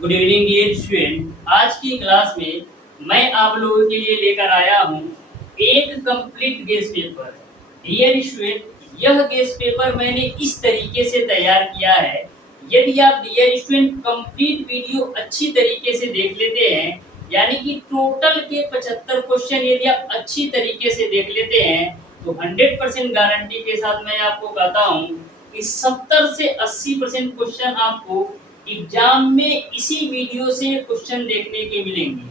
Good evening dear student. आज की class में मैं आप लोगों के लिए लेकर आया हूँ एक complete guess paper. Dear student, यह गेस पेपर मैंने इस तरीके से तैयार किया है। यदि आप डियर स्टूडेंट कंप्लीट वीडियो अच्छी तरीके से देख लेते हैं, यानी कि टोटल के 75 क्वेश्चन यदि आप अच्छी तरीके से देख लेते हैं, तो 100% गारंटी के साथ मैं आपको कहता हूँ कि 70 से 80% क्वेश्चन आपको एग्जाम में इसी वीडियो से क्वेश्चन देखने के मिलेंगे।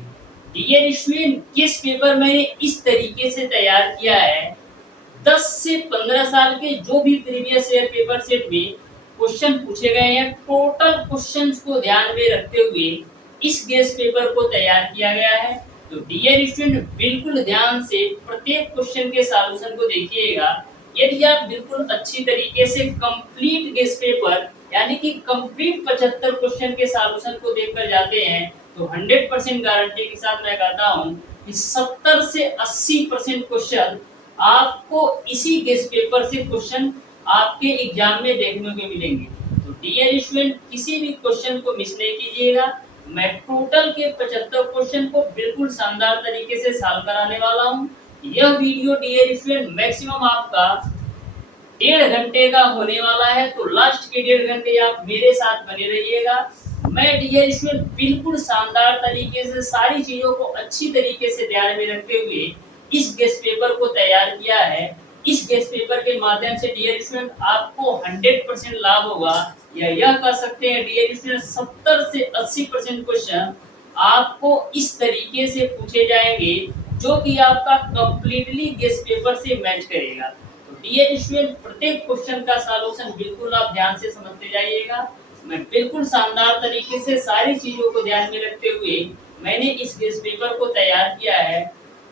डियर स्टूडेंट, किस पेपर मैंने इस तरीके से तैयार किया है, 10 से 15 साल के जो भी प्रीवियस ईयर पेपर सेट में क्वेश्चन पूछे गए हैं, टोटल क्वेश्चंस को ध्यान में रखते हुए इस गेस पेपर को तैयार किया गया है। तो डियर स्टूडेंट, बिल्कुल ध्यान से प्रत्येक क्वेश्चन के सॉल्यूशन को देखिएगा। यदि आप बिल्कुल अच्छी तरीके से कंप्लीट गेस पेपर यानी कि कंप्लीट 75 क्वेश्चन के सॉल्यूशन को देखकर जाते हैं, तो 100% गारंटी के साथ मैं कहता हूं कि 70 से 80% क्वेश्चन आपको इसी गेस पेपर से क्वेश्चन आपके एग्जाम में देखने को मिलेंगे। तो डियर स्टूडेंट, किसी भी क्वेश्चन को मिस नहीं कीजिएगा। मैं टोटल के 75 क्वेश्चन को बिल्कुल शानदार तरीके से सॉल्व कराने वाला हूं। यह वीडियो डियर स्टूडेंट मैक्सिमम आपका 1.5 घंटे का होने वाला है, तो लास्ट के 1.5 घंटे आप मेरे साथ बने रहिएगा। मैं डियर स्टूडेंट बिल्कुल शानदार तरीके से सारी चीजों को अच्छी तरीके से ध्यान में रखते हुए इस गेस्ट पेपर को तैयार किया है। इस गेस्ट पेपर के माध्यम से डियर स्टूडेंट आपको 100% लाभ होगा, या यह कह सकते हैं डियर स्टूडेंट 70 से 80% क्वेश्चन आपको इस तरीके से पूछे जाएंगे जो कि आपका कंप्लीटली गेस्ट पेपर से मैच करेगा। तो डियर स्टूडेंट, प्रत्येक क्वेश्चन का सॉल्यूशन बिल्कुल आप ध्यान से समझते जाइएगा। मैं बिल्कुल शानदार तरीके से सारी चीजों को ध्यान में रखते हुए मैंने इस गेस्ट पेपर को तैयार किया है।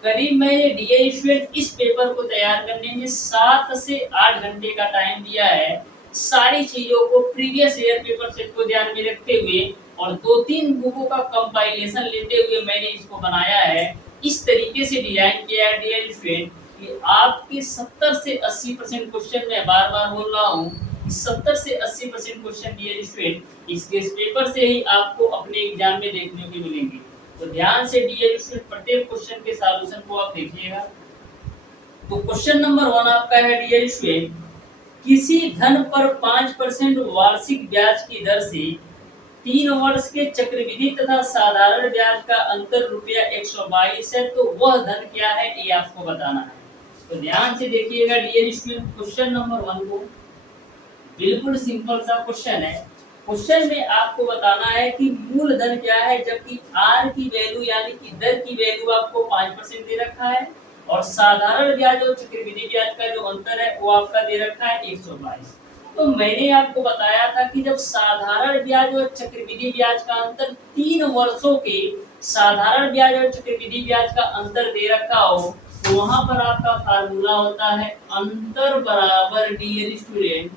करीब मैंने डियर स्टूडेंट इस पेपर को तैयार करने में 7 से 8 घंटे का टाइम दिया है। सारी चीजों को प्रीवियस ईयर पेपर सेट को ध्यान में रखते हुए और 2-3 बुकों का कंपाइलेशन लेते हुए मैंने इसको बनाया है। इस तरीके से डिजाइन किया है डियर स्टूडेंट कि आपके 70 से 80% क्वेश्चन, मैं बार बार बोल रहा हूँ, 70 से 80% क्वेश्चन डियर स्टूडेंट इस गेस्ट पेपर से ही आपको अपने एग्जाम में देखने को मिलेंगे। तो ध्यान से डियर स्टूडेंट प्रत्येक क्वेश्चन के सॉल्यूशन को आप देखिएगा। तो क्वेश्चन नंबर 1 आपका है डियर स्टूडेंट, किसी धन पर 5% वार्षिक ब्याज की दर से 3 वर्ष के चक्रवृद्धि तथा साधारण ब्याज का अंतर रुपया 122 है, तो वह धन क्या है, ये आपको बताना है। तो ध्यान से देखिएगा डियर स्टूडेंट क्वेश्चन नंबर 1 को। बिल्कुल सिंपल सा क्वेश्चन है। क्वेश्चन में आपको बताना है कि मूलधन क्या है, जबकि आर की वैल्यू यानी कि दर की वैल्यू आपको 5% दे रखा है, और साधारण ब्याज और चक्रवृद्धि ब्याज का जो अंतर है वो आपका दे रखा है 122। तो मैंने आपको बताया था कि जब साधारण ब्याज और चक्रवृद्धि ब्याज का अंतर 3 वर्षों के साधारण ब्याज और चक्रवृद्धि ब्याज का अंतर दे रखा हो, तो वहां पर आपका फार्मूला होता है अंतर बराबर डियर स्टूडेंट,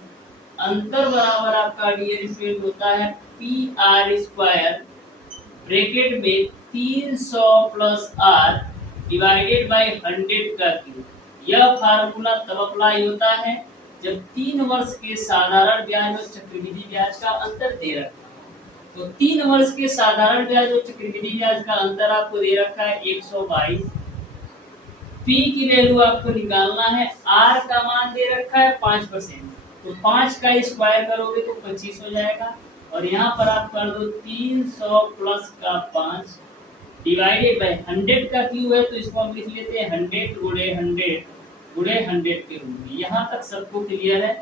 अंतर बराबर आपका डियर स्टूडेंट होता है पी आर स्क्वायर ब्रैकेट में 300 प्लस आर डिवाइडेड बाय 100 का क्यूब। यह फार्मूला तब अप्लाई होता है जब 3 वर्ष के साधारण ब्याज और चक्रवृद्धि ब्याज का अंतर दे रखा है। तो 3 वर्ष के साधारण ब्याज और चक्रवृद्धि ब्याज का अंतर आपको दे रखा है 122। पी की वैल्यू आपको निकालना है, आर का मान दे रखा है 5%, तो 5 का स्क्वायर करोगे तो 25 हो जाएगा, और यहाँ पर आप कर दो 300 प्लस का 5 डिवाइडेड बाय 100 का क्यूब है, तो इसको हम लिख लेते हैं 100 गुणे 100 गुणे 100 के रूप में। यहाँ तक सबको क्लियर है।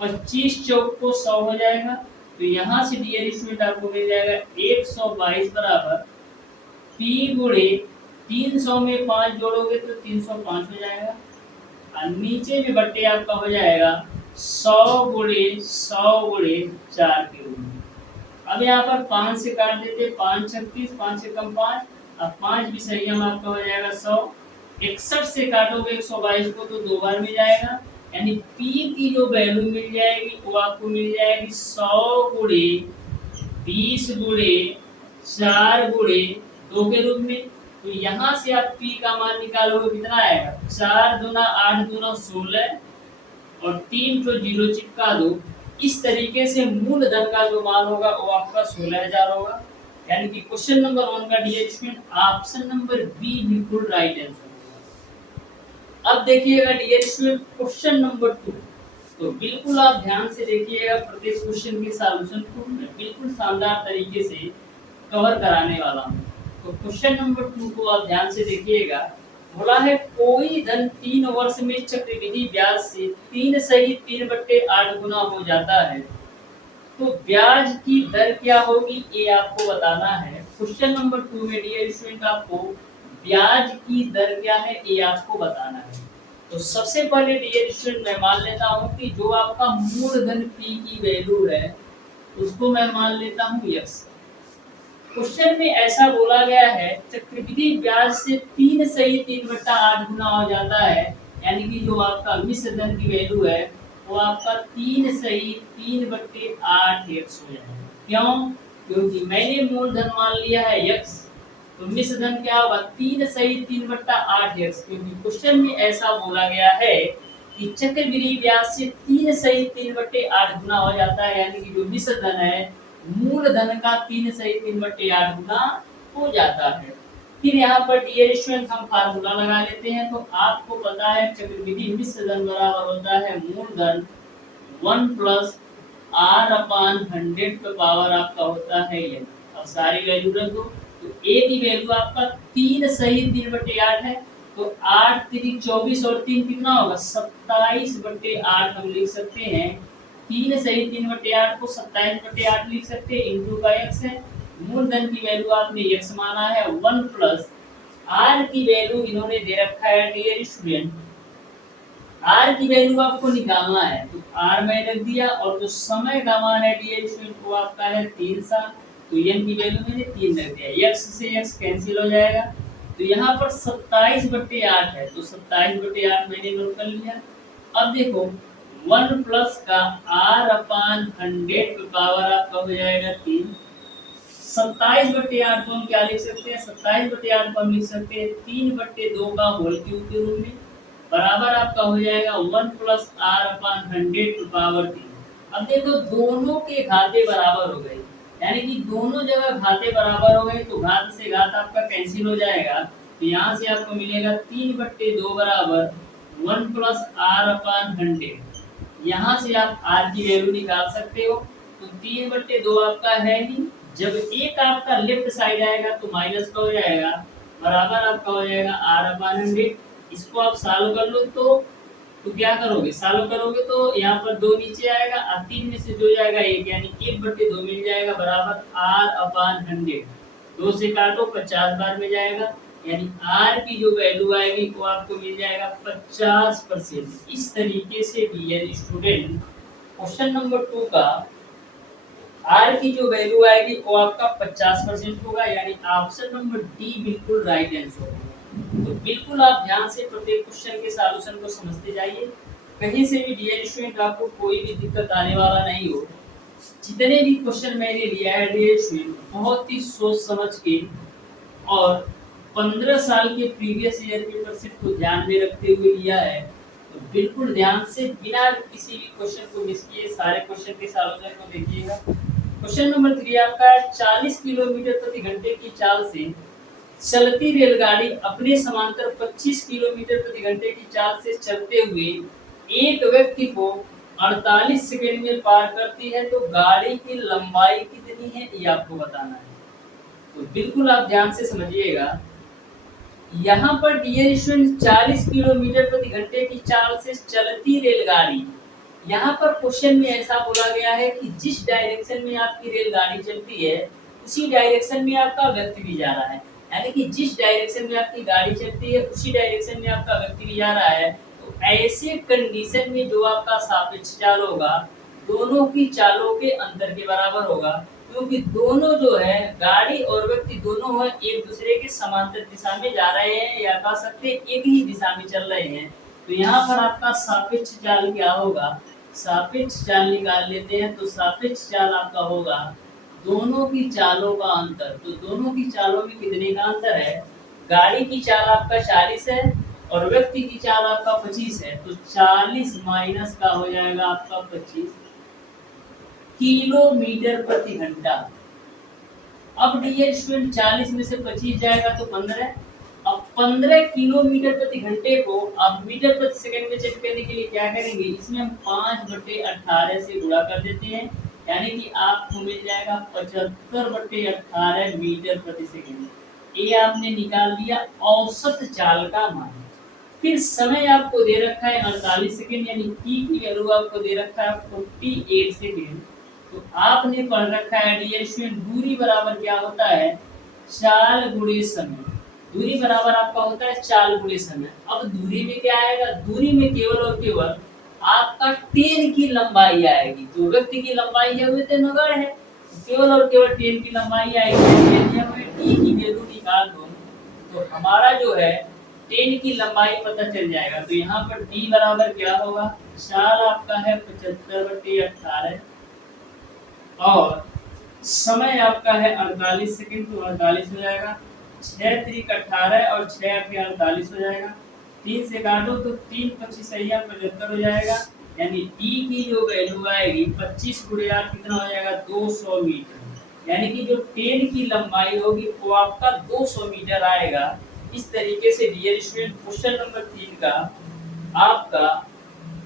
25 चौक को 100 हो जाएगा, तो यहाँ से डियर स्टूडेंट आपको मिल जाएगा 122 बराबर पी गुणे 300 में 5 जोड़ोगे तो 305 हो जाएगा, और नीचे में बट्टे आपका हो जाएगा 100 गुणे 100 गुणे 4 के रूप में। अब यहाँ पर 5 से काट देते, 5 36, 5 से कम 5, अब 5 भी सही हम आपका हो जाएगा 100। 61 से काटोगे 122 को तो 2 बार मिल जाएगा, यानी पी की जो वैल्यू मिल जाएगी वो आपको मिल जाएगी 100 गुणे 20 गुणे 4 गुणे 2 के रूप में। तो यहाँ से आप पी का मान निकालोगे, कितना आएगा 4 दूना 8 दूना 16, और 3 तो 0 चिपका दो। इस तरीके से मूलधन का जो मान होगा वो आपका 16,000 होगा। यानी कि क्वेश्चन नंबर 1 का dear student option number B बिल्कुल राइट आंसर होगा। अब देखिएगा डियर स्टूडेंट क्वेश्चन नंबर 2। तो बिल्कुल आप ध्यान से देखिएगा, प्रत्येक क्वेश्चन के सॉल्यूशन को मैं बिल्कुल शानदार तरीके से कवर कराने वाला हूँ। तो क्वेश्चन नंबर 2 को आप ध्यान से देखिएगा। बोला है कोई धन 3 वर्ष में चक्रवृद्धि ब्याज से 3 सहित 3/8 गुना हो जाता है, तो ब्याज की दर क्या होगी ये आपको बताना है। क्वेश्चन नंबर 2 में डियर स्टूडेंट आपको ब्याज की दर क्या है ये आपको बताना है। तो सबसे पहले डियर स्टूडेंट मैं मान लेता हूँ कि जो आपका मूलधन P की वैल्यू है उसको मैं मान लेता हूँ x। क्वेश्चन में ऐसा बोला गया है चक्रवृद्धि ब्याज से 3 सही 3/8 गुना हो जाता है, यानी कि जो आपका मिश्र धन की वैल्यू है वो आपका 3 सही 3/8 x हो जाएगा। क्यों? क्योंकि मैंने मूलधन मान लिया है x, तो मिश्र धन क्या होगा 3 सही 3/8 x। क्योंकि क्वेश्चन में ऐसा बोला गया है कि चक्रवृद्धि ब्याज से 3 सही 3/8 गुना हो जाता है, यानी कि जो मिश्र धन है मूलधन का 3 सही 3/8 गुना हो जाता है। फिर यहाँ पर डियर स्टूडेंट हम फार्मूला लगा लेते हैं। तो आपको पता है चक्रवृद्धि मिश्र धन बराबर होता है मूलधन 1 प्लस r अपान 100 का पावर आपका होता है ये। अब सारी वैल्यू रख दो। तो a की वैल्यू आपका 3 सही 3/8 है, तो 8 3 24 और 3 कितना होगा 27/8 हम लिख सकते हैं। 3 सही 3/8 को 27/8 लिख सकते हैं, इंटू का x है। मूलधन की वैल्यू आपने x माना है 1 प्लस r की वैल्यू इन्होंने दे रखा है डियर स्टूडेंट, r की वैल्यू आपको निकालना है तो r मैं रख दिया, और जो समय का मान है डियर स्टूडेंट वो आपका है 3 साल, तो n की वैल्यू मैंने 3 रख दिया। x से x कैंसिल हो जाएगा, तो यहाँ पर 27/8 है, तो 27/8 मैंने नोट कर लिया। अब देखो 1 प्लस का r अपान 100 का पावर आपका हो जाएगा 3। 27/8 को हम क्या लिख सकते हैं, 27/8 को हम लिख सकते हैं 3/2 का होल क्यूब के रूप में, बराबर आपका हो जाएगा 1 प्लस r अपान 100 की पावर 3। अब देखो दोनों के घाते बराबर हो गए, यानी कि दोनों जगह घाते बराबर हो गए, तो घात से घात आपका कैंसिल हो जाएगा। तो यहाँ से आपको मिलेगा 3/2 बराबर 1 प्लस r अपान 100। यहाँ से आप r की वैल्यू निकाल सकते हो। तो 3/2 आपका है ही, जब एक आपका लेफ्ट साइड आएगा तो माइनस का हो जाएगा, बराबर आपका हो जाएगा r अपान 100। इसको आप सॉल्व कर लो तो क्या करोगे, सॉल्व करोगे तो यहाँ पर 2 नीचे आएगा और 3 में से 2 जाएगा 1, यानी 1/2 मिल जाएगा, बराबर r अपान 100। 2 से काटो 50 बार में जाएगा, यानी r की जो वैल्यू आएगी वो आपको मिल जाएगा 50%। इस तरीके से डियर स्टूडेंट क्वेश्चन नंबर 2 का r की जो वैल्यू आएगी वो आपका 50% होगा, यानी ऑप्शन नंबर डी बिल्कुल राइट आंसर होगा। तो बिल्कुल आप ध्यान से प्रत्येक क्वेश्चन के सॉल्यूशन को समझते जाइए, कहीं से भी डियर स्टूडेंट आपको कोई भी दिक्कत आने वाला नहीं हो। जितने भी क्वेश्चन मैंने लिया है डियर स्टूडेंट बहुत ही सोच समझ के और 15 साल के प्रीवियस ईयर पेपर सेट को ध्यान में रखते हुए लिया है। तो बिल्कुल ध्यान से बिना किसी भी क्वेश्चन को मिस किए सारे क्वेश्चन के सॉल्यूशन को देखिएगा। क्वेश्चन नंबर 3 आपका 40 किलोमीटर प्रति घंटे की चाल से चलती रेलगाड़ी अपने समांतर 25 किलोमीटर प्रति घंटे की चाल से चलते हुए एक व्यक्ति को 48 सेकंड में पार करती है, तो गाड़ी की लंबाई कितनी है ये आपको बताना है। तो बिल्कुल आप ध्यान से समझिएगा। यहाँ पर डियर स्टूडेंट 40 किलोमीटर प्रति घंटे की चाल से चलती रेलगाड़ी, यहाँ पर क्वेश्चन में ऐसा बोला गया है कि जिस डायरेक्शन में आपकी रेलगाड़ी चलती है उसी डायरेक्शन में आपका व्यक्ति भी जा रहा है, यानी कि जिस डायरेक्शन में आपकी गाड़ी चलती है उसी डायरेक्शन में आपका व्यक्ति भी जा रहा है। तो ऐसे कंडीशन में जो आपका सापेक्ष चाल होगा दोनों की चालों के अंतर के बराबर होगा, क्योंकि दोनों जो है गाड़ी और व्यक्ति दोनों है एक दूसरे के समांतर दिशा में जा रहे हैं, या कह सकते एक ही दिशा में चल रहे हैं। तो यहाँ पर आपका सापेक्ष चाल क्या होगा, सापेक्ष चाल निकाल लेते हैं। तो सापेक्ष चाल आपका होगा दोनों की चालों का अंतर। तो दोनों की चालों में कितने का अंतर है, गाड़ी की चाल आपका 40 है और व्यक्ति की चाल आपका 25 है, तो 40 माइनस का हो जाएगा आपका 25 किलोमीटर प्रति घंटा। अब डियर स्टूडेंट 40 में से 25 जाएगा तो 15। अब 15 किलोमीटर प्रति घंटे को आप मीटर प्रति सेकंड में चेक करने के लिए क्या करेंगे, इसमें हम 5/18 से गुणा कर देते हैं, यानी कि आपको मिल जाएगा 75/18 मीटर प्रति सेकंड। ये आपने निकाल दिया औसत चाल का मान। फिर समय आपको दे रखा है 48 सेकंड, यानी टी की वैल्यू आपको दे रखा है 48 सेकंड। तो आपने पढ़ रखा है डियर स्टूडेंट, दूरी बराबर क्या होता है, चाल गुणे समय। दूरी बराबर आपका होता है चाल गुणे समय। अब दूरी में क्या आएगा, दूरी में केवल और केवल आपका टेन की लंबाई आएगी। जो व्यक्ति की लंबाई है वो नगर है, केवल और केवल टेन की लंबाई आएगी। यदि हमें टी की वैल्यू निकाल दो तो हमारा जो है 10 की लंबाई पता चल जाएगा। तो यहाँ पर टी बराबर क्या होगा, चाल आपका है 75/18 और समय आपका है 48 सेकंड, तो 48 हो जाएगा। 6 त्रिक 18 और 6 8 48 हो जाएगा। 3 से काटो तो 3 25 75 हो जाएगा, यानी टी की जो वैल्यू आएगी 25 गुणे 8 कितना हो जाएगा, 200 मीटर। यानी कि जो 10 की लंबाई होगी वो आपका 200 मीटर आएगा। इस तरीके से डियर स्टूडेंट क्वेश्चन नंबर 3 का आपका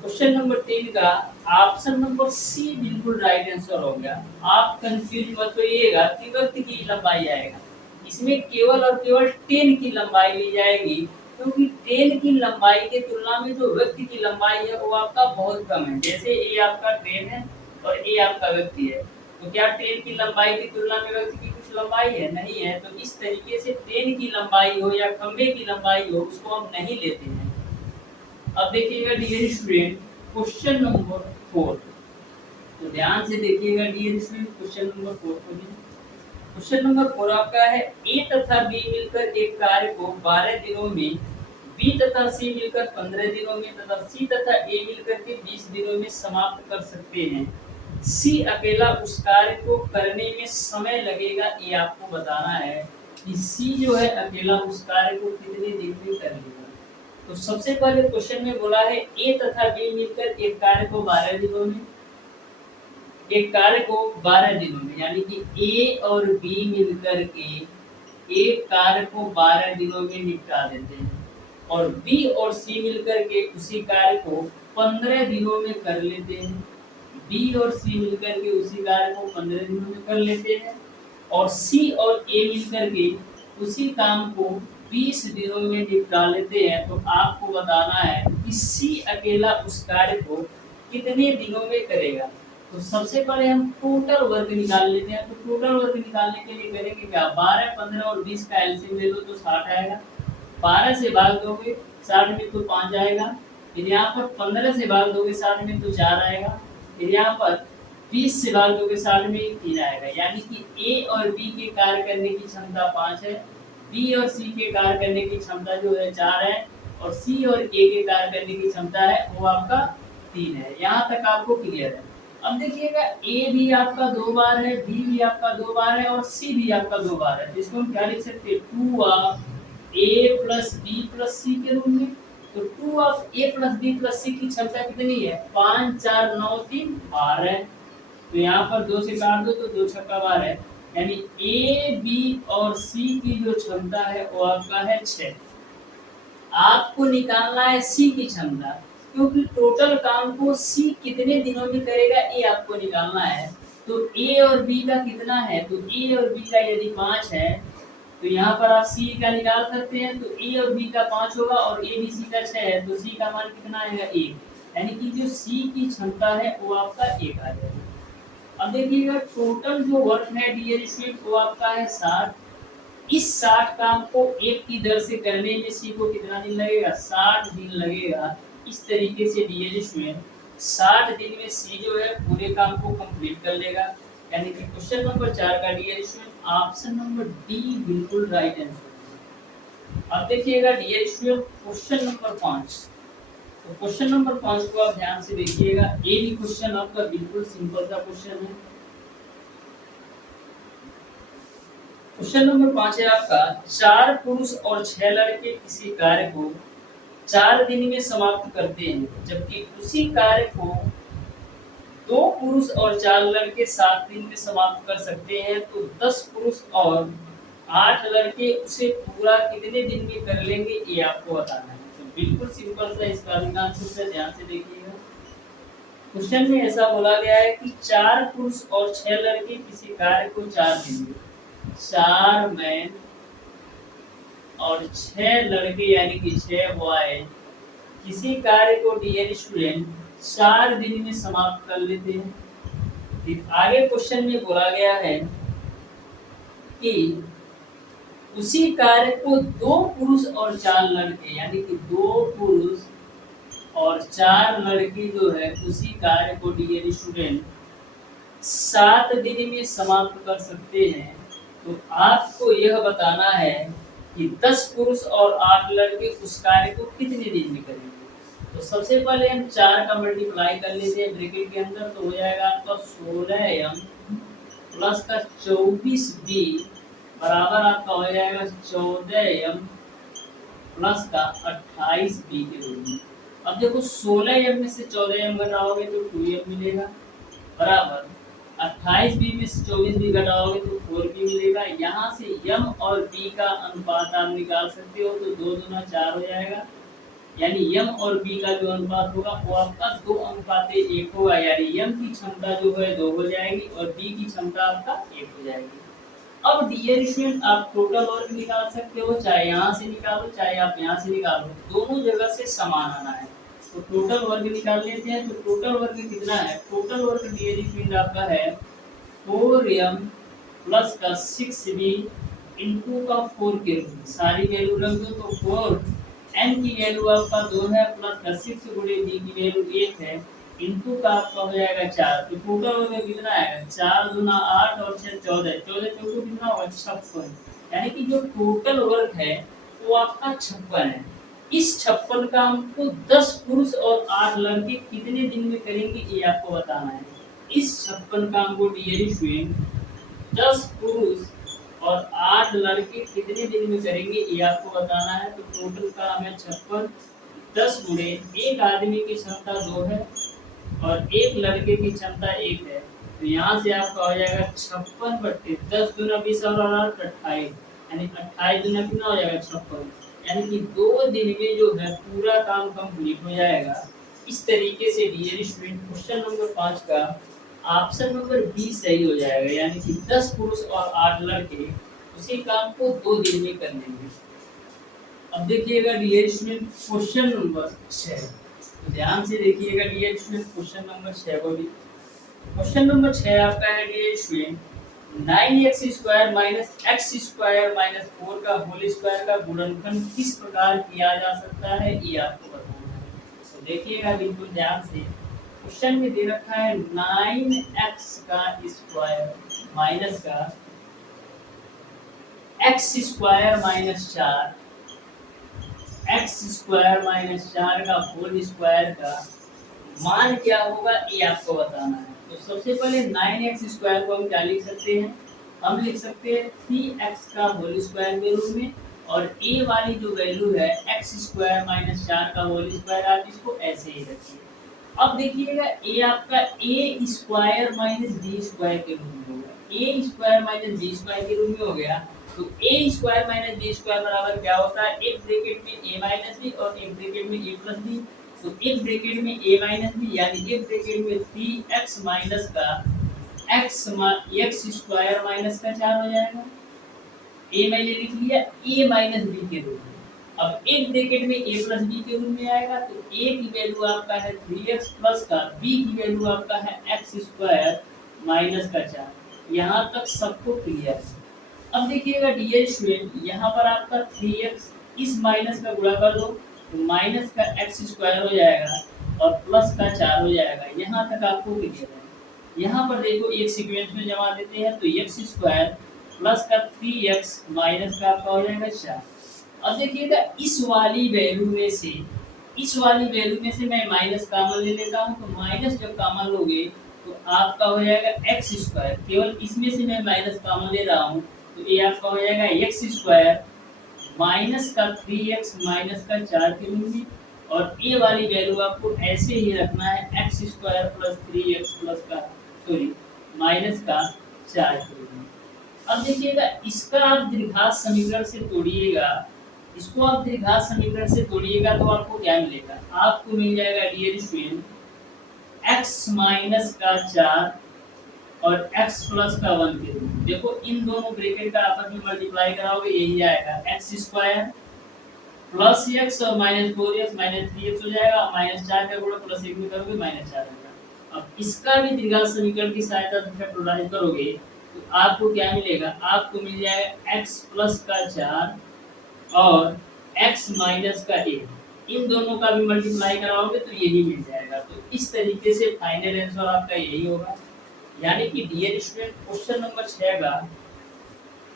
क्वेश्चन नंबर 3 का ऑप्शन नंबर सी बिल्कुल राइट आंसर हो गया। आप कंफ्यूज मत होइएगा कि व्यक्ति की लंबाई आएगा, इसमें केवल और केवल 10 की लंबाई ली जाएगी, क्योंकि 10 की लंबाई के तुलना में जो व्यक्ति की लंबाई है वो आपका बहुत कम है। जैसे ये आपका ट्रेन है और ये आपका व्यक्ति है, तो क्या ट्रेन की लंबाई की तुलना में व्यक्ति की कुछ लंबाई है, नहीं है। तो इस तरीके से ट्रेन की लंबाई हो या खंबे की लंबाई हो उसको हम नहीं लेते हैं। अब देखिएगा डियर स्टूडेंट क्वेश्चन नंबर 4, तो ध्यान से देखिएगा डियर स्टूडेंट क्वेश्चन नंबर 4 को। क्वेश्चन नंबर 4 आपका है ए तथा बी मिलकर एक कार्य को 12 दिनों में, बी तथा सी मिलकर 15 दिनों में तथा सी तथा ए मिलकर के 20 दिनों में समाप्त कर सकते हैं। सी अकेला उस कार्य को करने में समय लगेगा, ये आपको बताना है कि सी जो है अकेला उस कार्य को कितने दिन में कर लेगा। तो सबसे पहले क्वेश्चन में बोला है ए तथा बी मिलकर एक कार्य को 12 दिनों में, एक कार्य को 12 दिनों में, यानी कि ए और बी मिलकर के एक कार्य को 12 दिनों में निपटा देते हैं, और बी और सी मिलकर के उसी कार्य को 15 दिनों में कर लेते हैं। बी और सी मिलकर के उसी कार्य को 15 दिनों में कर लेते हैं, और सी और ए मिलकर के उसी काम को 20 दिनों में निपटा लेते हैं। तो आपको बताना है कि सी अकेला उस कार्य को कितने दिनों में करेगा। तो सबसे पहले हम टोटल वर्क निकाल लेते हैं। तो टोटल वर्क निकालने के लिए करेंगे क्या, 12 15 और 20 का एलसीएम ले लो तो 60 आएगा। 12 से भाग दोगे 60 में तो 5 आएगा, फिर यहाँ पर 15 से भाग दोगे 60 में तो 4 आएगा, फिर यहाँ पर 20 से भाग दोगे 60 में 3 आएगा। यानी कि ए और बी के कार्य करने की क्षमता 5 है, बी और सी के कार्य करने की क्षमता जो है 4 है, और सी और ए के कार्य करने की क्षमता है वो आपका 3 है। यहाँ तक आपको क्लियर है। अब देखिएगा ए भी आपका 2 बार है, बी भी आपका 2 बार है, और सी भी आपका 2 बार है। इसको हम क्या लिख सकते हैं, 2 of A plus B plus C के रूप में। तो 2 of A plus B plus C की क्षमता कितनी है, 5 4 9 3 12 है। तो यहाँ पर 2 से काट दो तो 2 छक्का 12 है, यानी ए बी और सी की जो क्षमता है वो आपका है 6। आपको निकालना है सी की क्षमता, क्योंकि टोटल काम को सी कितने दिनों में करेगा ये आपको निकालना है। तो ए और बी का कितना है, तो ए और बी का यदि 5 है तो यहाँ पर आप सी का निकाल सकते हैं। तो ए और बी का 5 होगा और ए बी सी का 6 है, तो सी का मान कितना आएगा 1, यानी कि जो सी की क्षमता है वो आपका 1 आ जाएगा। अब देखिएगा टोटल जो वर्क है डियर स्टूडेंट वो आपका है 60। इस 60 काम को 1 की दर से करने में सी को कितना दिन लगेगा, 60 दिन लगेगा। इस तरीके से डियर स्टूडेंट 60 दिन में सी जो है पूरे काम को कंप्लीट कर लेगा। यानी कि क्वेश्चन नंबर 4 का dear student option number D बिल्कुल राइट आंसर। अब देखिएगा डियर स्टूडेंट क्वेश्चन नंबर 5, तो क्वेश्चन नंबर 5 को आप ध्यान से देखिएगा। ये भी क्वेश्चन आपका बिल्कुल सिंपल सा क्वेश्चन है। क्वेश्चन नंबर 5 है आपका, 4 पुरुष और 6 लड़के किसी कार्य को 4 दिन में समाप्त करते हैं, जबकि उसी कार्य को 2 पुरुष और 4 लड़के 7 दिन में समाप्त कर सकते हैं, तो 10 पुरुष और 8 लड़के उसे पूरा कितने दिन में कर लेंगे, ये आपको बताना है। तो बिल्कुल सिंपल सा इसका भी आंसर है, ध्यान से देखिएगा। क्वेश्चन में ऐसा बोला गया है कि 4 पुरुष और 6 लड़के किसी कार्य को 4 दिन में, 4 मैन और 6 लड़के यानी कि 6 बॉय किसी कार्य को डियर स्टूडेंट 4 दिन में समाप्त कर लेते हैं। फिर आगे क्वेश्चन में बोला गया है कि उसी कार्य को 2 पुरुष और 4 लड़के यानी कि 2 पुरुष और 4 लड़के जो है उसी कार्य को डियर स्टूडेंट 7 दिन में समाप्त कर सकते हैं। तो आपको यह बताना है कि 10 पुरुष और 8 लड़के उस कार्य को कितने दिन में करेंगे। तो सबसे पहले हम 4 का मल्टीप्लाई कर लेते हैं ब्रैकेट के अंदर, तो हो जाएगा आपका 16m प्लस का 24b बराबर आपका हो जाएगा 14m प्लस का 28b के रूप में। अब देखो 16m में से 14m घटाओगे तो 2m मिलेगा, बराबर 28b में से 24b घटाओगे तो 4b मिलेगा। यहाँ से m और b का अनुपात आप निकाल सकते हो, तो 2 दूना 4 हो जाएगा, यानी m और b का जो अनुपात होगा वो आपका 2:1 होगा, यानी m की क्षमता जो है 2 हो जाएगी और b की क्षमता आपका 1 हो जाएगी। अब डियर स्टूडेंट आप टोटल वर्क निकाल सकते हो, चाहे यहाँ से निकालो चाहे आप यहाँ से निकालो, दोनों जगह से समान आना है। तो टोटल वर्क निकाल लेते हैं। तो टोटल वर्क कितना है, टोटल वर्क डियर स्टूडेंट आपका है 4m प्लस का 6b इंटू का 4 के रूप में, सारी वैल्यू रख दो तो 4 n की वैल्यू आपका 2 है प्लस का 6 गुणे b की वैल्यू 1 है इंटू का आपका हो जाएगा 4। तो टोटल हो गया कितना आएगा, 4 दूना 8 और 6 14, 14 चौको कितना होगा 56, यानी कि जो टोटल वर्क है वो आपका 56 है। इस 56 काम को 10 पुरुष और 8 लड़के कितने दिन में करेंगे ये आपको बताना है। इस 56 काम को डियर स्टूडेंट 10 पुरुष और 8 लड़के कितने दिन में करेंगे ये आपको बताना है। तो टोटल काम है 56, 10 गुणे एक आदमी की क्षमता 2 है और एक लड़के की क्षमता 1 है, तो यहाँ से आपका हो जाएगा 56 बट्टे 10 दूना 20 और 8 28, यानी 28 दूना कितना हो जाएगा 56, यानी कि 2 दिन में जो है पूरा काम कंप्लीट हो जाएगा। इस तरीके से डियर स्टूडेंट क्वेश्चन नंबर 5 का ऑप्शन नंबर बी सही हो जाएगा, यानी कि 10 पुरुष और 8 लड़के उसी काम को 2 दिन में कर लेंगे। अब देखिएगा डियर स्टूडेंट क्वेश्चन नंबर 6, ध्यान से देखिएगा डियर स्टूडेंट क्वेश्चन नंबर 6 को भी। क्वेश्चन नंबर 6 आपका है dear student 9x² minus x² minus 4 का होल स्क्वायर का गुणनफल किस प्रकार किया जा सकता है ये आपको बताना है। तो देखिएगा बिल्कुल ध्यान से, क्वेश्चन में दे रखा है 9x का स्क्वायर माइनस का x² माइनस 4, x² माइनस 4 का होल स्क्वायर का मान क्या होगा ये आपको बताना है। तो सबसे पहले 9x² को हम क्या लिख सकते हैं, हम लिख सकते हैं 3x का होल स्क्वायर के रूप में, और a वाली जो वैल्यू है x² माइनस 4 का होल स्क्वायर आप इसको ऐसे ही रखिए। अब देखिएगा a आपका a² माइनस b² के रूप में होगा, a² माइनस b² के रूप में हो गया। तो a² माइनस b² बराबर क्या होता है, एक ब्रैकेट में a माइनस b और एक ब्रैकेट में a प्लस b। तो एक ब्रैकेट में a माइनस b यानी एक ब्रैकेट में 3x माइनस का x² माइनस का 4 हो जाएगा, a मैंने लिख लिया a माइनस b के रूप में। अब एक ब्रैकेट में a प्लस b के रूप में आएगा, तो a की वैल्यू आपका है 3x प्लस का b की वैल्यू आपका है x² माइनस का 4। यहाँ तक सबको क्लियर है। अब देखिएगा डियर स्टूडेंट यहाँ पर आपका 3x इस माइनस का गुणा कर दो तो माइनस का x² हो जाएगा और प्लस का 4 हो जाएगा। यहाँ तक आपको क्लियर है। यहाँ पर देखो एक सीक्वेंस में जमा देते हैं, तो x² प्लस का 3x माइनस का आपका हो जाएगा 4। अब देखिएगा इस वाली वैल्यू में से मैं माइनस कॉमन ले लेता हूँ, तो माइनस जब कॉमन लोगे तो आपका हो जाएगा x², केवल इसमें से मैं माइनस कॉमन ले रहा हूँ, तो ये आपका हो जाएगा x² माइनस का 3x माइनस का 4 के रूप में, और ए वाली वैल्यू आपको ऐसे ही रखना है x square plus 3x plus का सॉरी माइनस का 4 के रूप में। अब देखिएगा इसका आप द्विघात समीकरण से तोड़िएगा, इसको आप द्विघात समीकरण से तोड़िएगा तो आपको क्या मिलेगा, आपको मिल जाएगा डियर स्टूडेंट x माइनस का 4 और x प्लस का 1 के रूप में। देखो इन दोनों ब्रैकेट का आपस में मल्टीप्लाई कराओगे यही आएगा एक्स स्क्वायर प्लस एक्स और माइनस 4x माइनस 3x हो जाएगा, माइनस 4 का गुणा प्लस 1 में करोगे माइनस 4 होगा। अब इसका भी द्विघात समीकरण की सहायता से फैक्टराइज करोगे तो आपको क्या मिलेगा, आपको मिल जाएगा x प्लस का 4 और x माइनस का 1, इन दोनों का भी मल्टीप्लाई कराओगे तो यही मिल जाएगा। तो इस तरीके से फाइनल आंसर आपका यही होगा। यानी कि डियर स्टूडेंट क्वेश्चन नंबर 6 का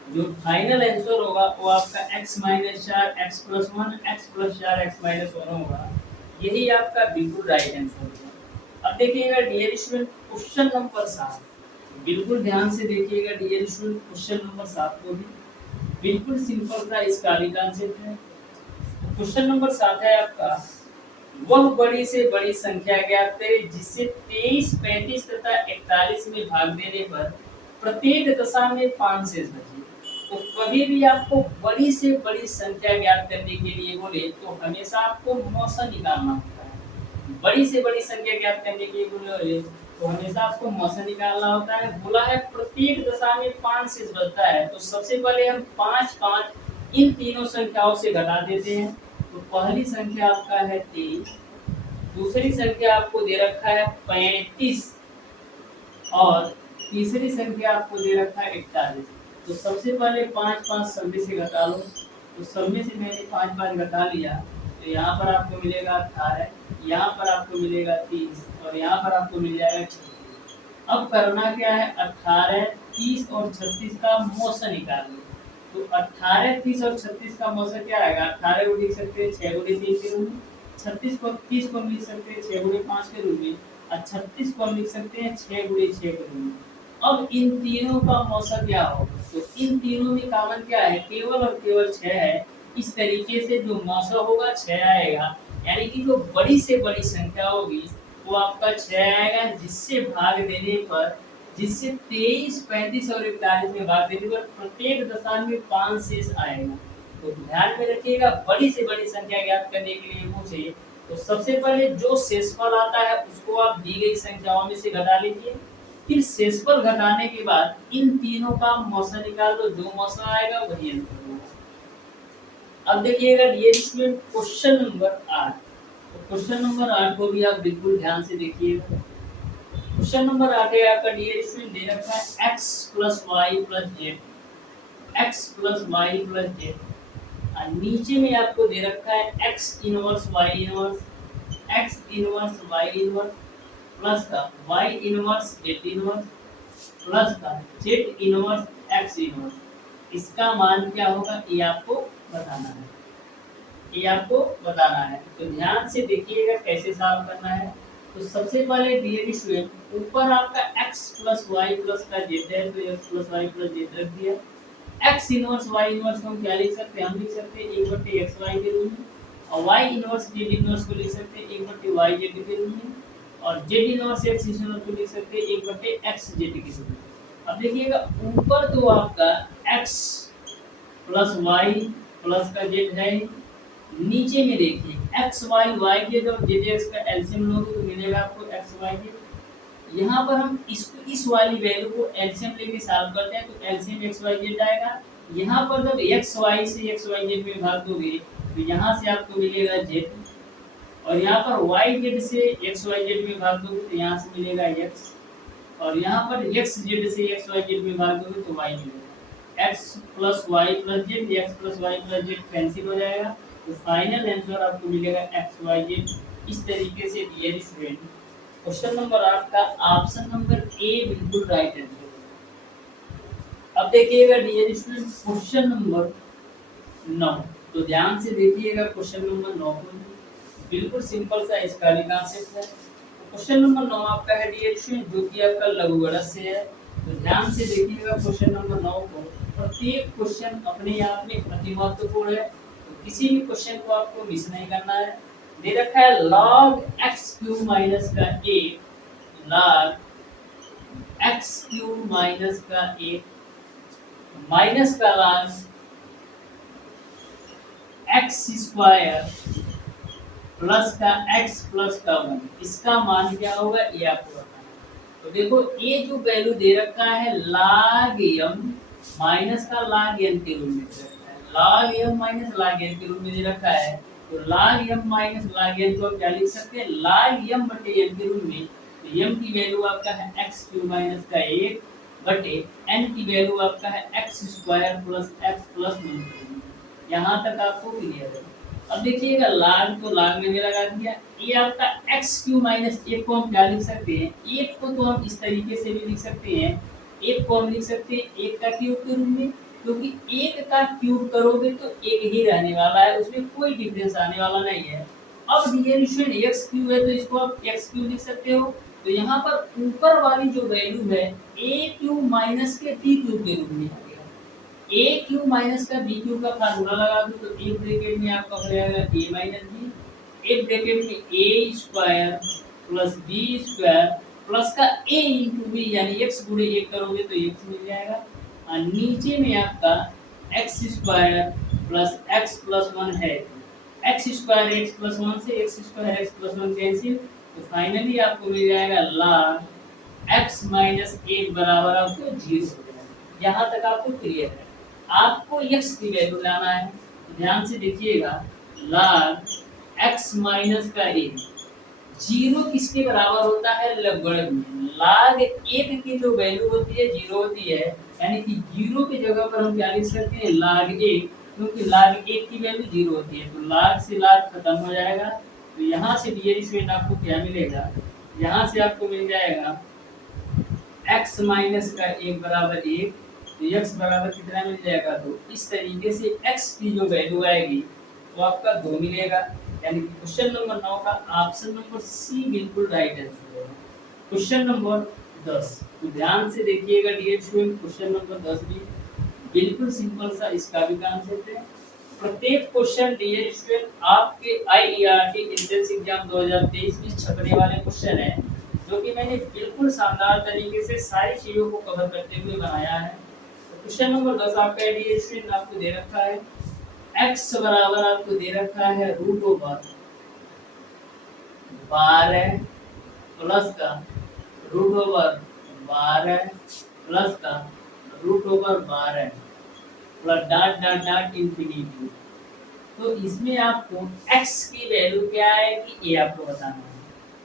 जो फाइनल आंसर होगा वो आपका x minus 4 x plus 1 x plus 4 x minus 1 होगा, यही आपका बिल्कुल राइट आंसर होगा। अब देखिएगा डियर स्टूडेंट क्वेश्चन नंबर 7, बिल्कुल ध्यान से देखिएगा डियर स्टूडेंट क्वेश्चन नंबर 7 को भी बिल्कुल सिंपल सा इसका भी कॉन्सेप्ट है। क्वेश्चन नंबर 7 है आपका, वह बड़ी से बड़ी संख्या ज्ञात करें जिससे 23, 35 तथा 41 में भाग देने पर प्रत्येक दशा में 5 शेष बचे। तो कभी भी आपको बड़ी से बड़ी संख्या ज्ञात करने के लिए बोले तो हमेशा आपको मौसा निकालना होता है। बड़ी से बड़ी संख्या ज्ञात करने के लिए बोले तो हमेशा आपको मौसा निकालना होता है। बोला है प्रत्येक दशा में 5 शेष बचता है, तो सबसे पहले हम 5 5 इन तीनों संख्याओं से घटा देते हैं। तो पहली संख्या आपका है 23, दूसरी संख्या आपको दे रखा है 35 और तीसरी संख्या आपको दे रखा है 41। तो सबसे पहले 5 5 सब में से घटा लो, तो सब में से मैंने 5 5 घटा लिया तो यहाँ पर आपको मिलेगा 18, यहाँ पर आपको मिलेगा 30 और यहाँ पर आपको मिल जाएगा 36। अब करना क्या है, 18 30 और 36 का मौसा निकाल लो। तो 18 30 और 36 का मौसा क्या आएगा, 18 को लिख सकते हैं 6 गुणे 3 के रूप में, 36 को 30 को लिख सकते हैं 6 गुणे 5 के रूप में और 36 को लिख सकते हैं 6 गुणे 6 के रूप में। अब इन तीनों का मौसा क्या होगा, तो इन तीनों में कॉमन क्या है, केवल और केवल 6 है। इस तरीके से जो मौसा होगा 6 आएगा, यानी कि जो बड़ी से बड़ी संख्या होगी वो आपका 6 आएगा, जिससे भाग देने पर जिससे 23, 35 और 41 में भाग देने पर प्रत्येक दशा में 5 शेष आएगा। तो ध्यान में रखिएगा, बड़ी से बड़ी संख्या ज्ञात करने के लिए पूछे तो सबसे पहले जो शेषफल आता है उसको आप दी गई संख्याओं में से घटा लीजिए, फिर शेषफल घटाने के बाद इन तीनों का मौसा निकाल दो, जो मौसा आएगा वही आंसर होगा। अब देखिएगा ये स्टूडेंट क्वेश्चन नंबर 8, तो क्वेश्चन नंबर 8 को भी आप बिल्कुल ध्यान से देखिएगा। क्वेश्चन नंबर 8 है आपका डियर स्टूडेंट दे रखा है x plus Y plus Z, x plus Y plus Z और नीचे में आपको दे रखा है x inverse y inverse, x inverse y inverse plus का y inverse z inverse plus का z इनवर्स x इनवर्स। इसका मान क्या होगा ये आपको बताना है, ये आपको बताना है। तो ध्यान से देखिएगा कैसे सॉल्व करना है। तो सबसे पहले डियर स्टूडेंट ऊपर आपका x प्लस वाई प्लस का जेड है, तो x plus Y plus Z रख दिया। x इनवर्स y इनवर्स को हम क्या लिख सकते हैं, हम लिख सकते हैं 1/xy के रूप में और y इनवर्स z इनवर्स को लिख सकते हैं 1/yz के रूप में और z इनवर्स x इनवर्स को लिख सकते हैं 1/xz के रूप में। अब देखिएगा ऊपर तो आपका x प्लस y प्लस का z है, नीचे में देखिए x y y z और z x का एलसीएम लोगे तो मिलेगा आपको x y z। यहाँ पर हम इसको इस वाली वैल्यू को एलसीएम लेके सॉल्व करते हैं तो एलसीएम x y z आएगा। यहाँ पर जब x y से x y z में भाग दोगे तो यहाँ से आपको मिलेगा z और यहाँ पर y z से x y z में भाग दोगे तो यहाँ से मिलेगा x और यहाँ पर x z से x y z में भाग दोगे तो y मिलेगा। x plus Y plus Z, x plus Y plus Z cancel हो जाएगा तो फाइनल आंसर आपको मिलेगा x y z। इस तरीके से डियर स्टूडेंट क्वेश्चन नंबर 8 का ऑप्शन नंबर ए बिल्कुल राइट आंसर। अब देखिएगा डियर स्टूडेंट क्वेश्चन नंबर 9, तो ध्यान से देखिएगा क्वेश्चन नंबर 9 को, बिल्कुल सिंपल सा इसका भी कॉन्सेप्ट है। क्वेश्चन नंबर 9 आपका है डियर स्टूडेंट जो कि आपका लघुगणक से है। तो ध्यान से देखिएगा क्वेश्चन नंबर 9 को, प्रत्येक क्वेश्चन अपने आप में अति महत्वपूर्ण है, तो किसी भी क्वेश्चन को आपको मिस नहीं करना है। दे रखा है log x क्यूब माइनस का 1, log x क्यूब माइनस का 1 माइनस का log x स्क्वायर प्लस का x प्लस का 1, इसका मान क्या होगा ये आपको बताना है। तो देखो ये जो वैल्यू दे रखा है log m माइनस का log n के रूप में दे रखा है, log m minus log n के रूप में दे रखा है। तो log m minus log n को आप क्या लिख सकते हैं, log m बटे n के रूप में। तो m की वैल्यू आपका है x क्यूब माइनस का 1 बटे n की वैल्यू आपका है x square plus x plus 1। यहाँ तक आपको क्लियर है। अब देखिएगा log तो log मैंने लगा दिया, ये आपका x क्यूब माइनस 1 को हम क्या लिख सकते हैं, 1 को तो हम इस तरीके से भी लिख सकते हैं, 1 को हम लिख सकते हैं 1 का क्यूब के रूप में, क्योंकि 1 का क्यूब करोगे तो 1 ही रहने वाला है, उसमें कोई डिफरेंस आने वाला नहीं है। अब डियर स्टूडेंट x क्यूब है तो इसको आप x क्यूब लिख सकते हो। तो यहाँ पर ऊपर वाली जो वैल्यू है a क्यूब माइनस के b क्यूब के रूप में a क्यूब माइनस का b क्यूब का फार्मूला लगा दो तो एक ब्रैकेट में आपका हो जाएगा a माइनस b, एक ब्रैकेट में a square plus b square plus का a इंटू b यानी x गुणे 1 करोगे तो x मिल जाएगा, और नीचे में आपका x square plus x plus 1 है, x स्क्वायर x प्लस 1 से x square x plus 1 cancel, तो फाइनली आपको मिल जाएगा log x माइनस 1 बराबर आपको 0 हो जाएगा। यहाँ तक आपको क्लियर है। आपको x की वैल्यू लाना है, ध्यान से देखिएगा log x माइनस का 1 0 किसके बराबर होता है, लघुगणक में log 1 की जो वैल्यू होती है 0 होती है, यानी कि 0 की जगह पर हम क्या लिख सकते हैं log 1, क्योंकि log 1 की वैल्यू 0 होती है, तो log से log खत्म हो जाएगा। तो यहाँ से डियर स्टूडेंट आपको क्या मिलेगा, यहाँ से आपको मिल जाएगा x माइनस का 1 बराबर 1, तो x बराबर कितना मिल जाएगा 2। इस तरीके से x की जो वैल्यू आएगी वो आपका 2 मिलेगा, यानी कि क्वेश्चन नंबर 9 का ऑप्शन नंबर सी बिल्कुल राइट आंसर होगा। क्वेश्चन नंबर 10, तो ध्यान से देखिएगा डियर स्टूडेंट, क्वेश्चन नंबर 10 भी बिल्कुल सिंपल सा, इसका भी कॉन्सेप्ट है। प्रत्येक क्वेश्चन डियर स्टूडेंट आपके आईईआरटी एंट्रेंस एग्जाम 2023 में छपने वाले क्वेश्चन है, जो कि मैंने बिल्कुल शानदार तरीके से सारी चीजों को कवर करते हुए बनाया है। तो क्वेश्चन नंबर 10 आपका डियर स्टूडेंट आपको दे रखा है x बराबर आपको दे रखा है रूट ओवर 12 प्लस का रूट ओवर 12 प्लस का root over 12 plus dot dot dot infinity. तो इसमें आपको x की वैल्यू क्या आएगी ये आपको बताना है।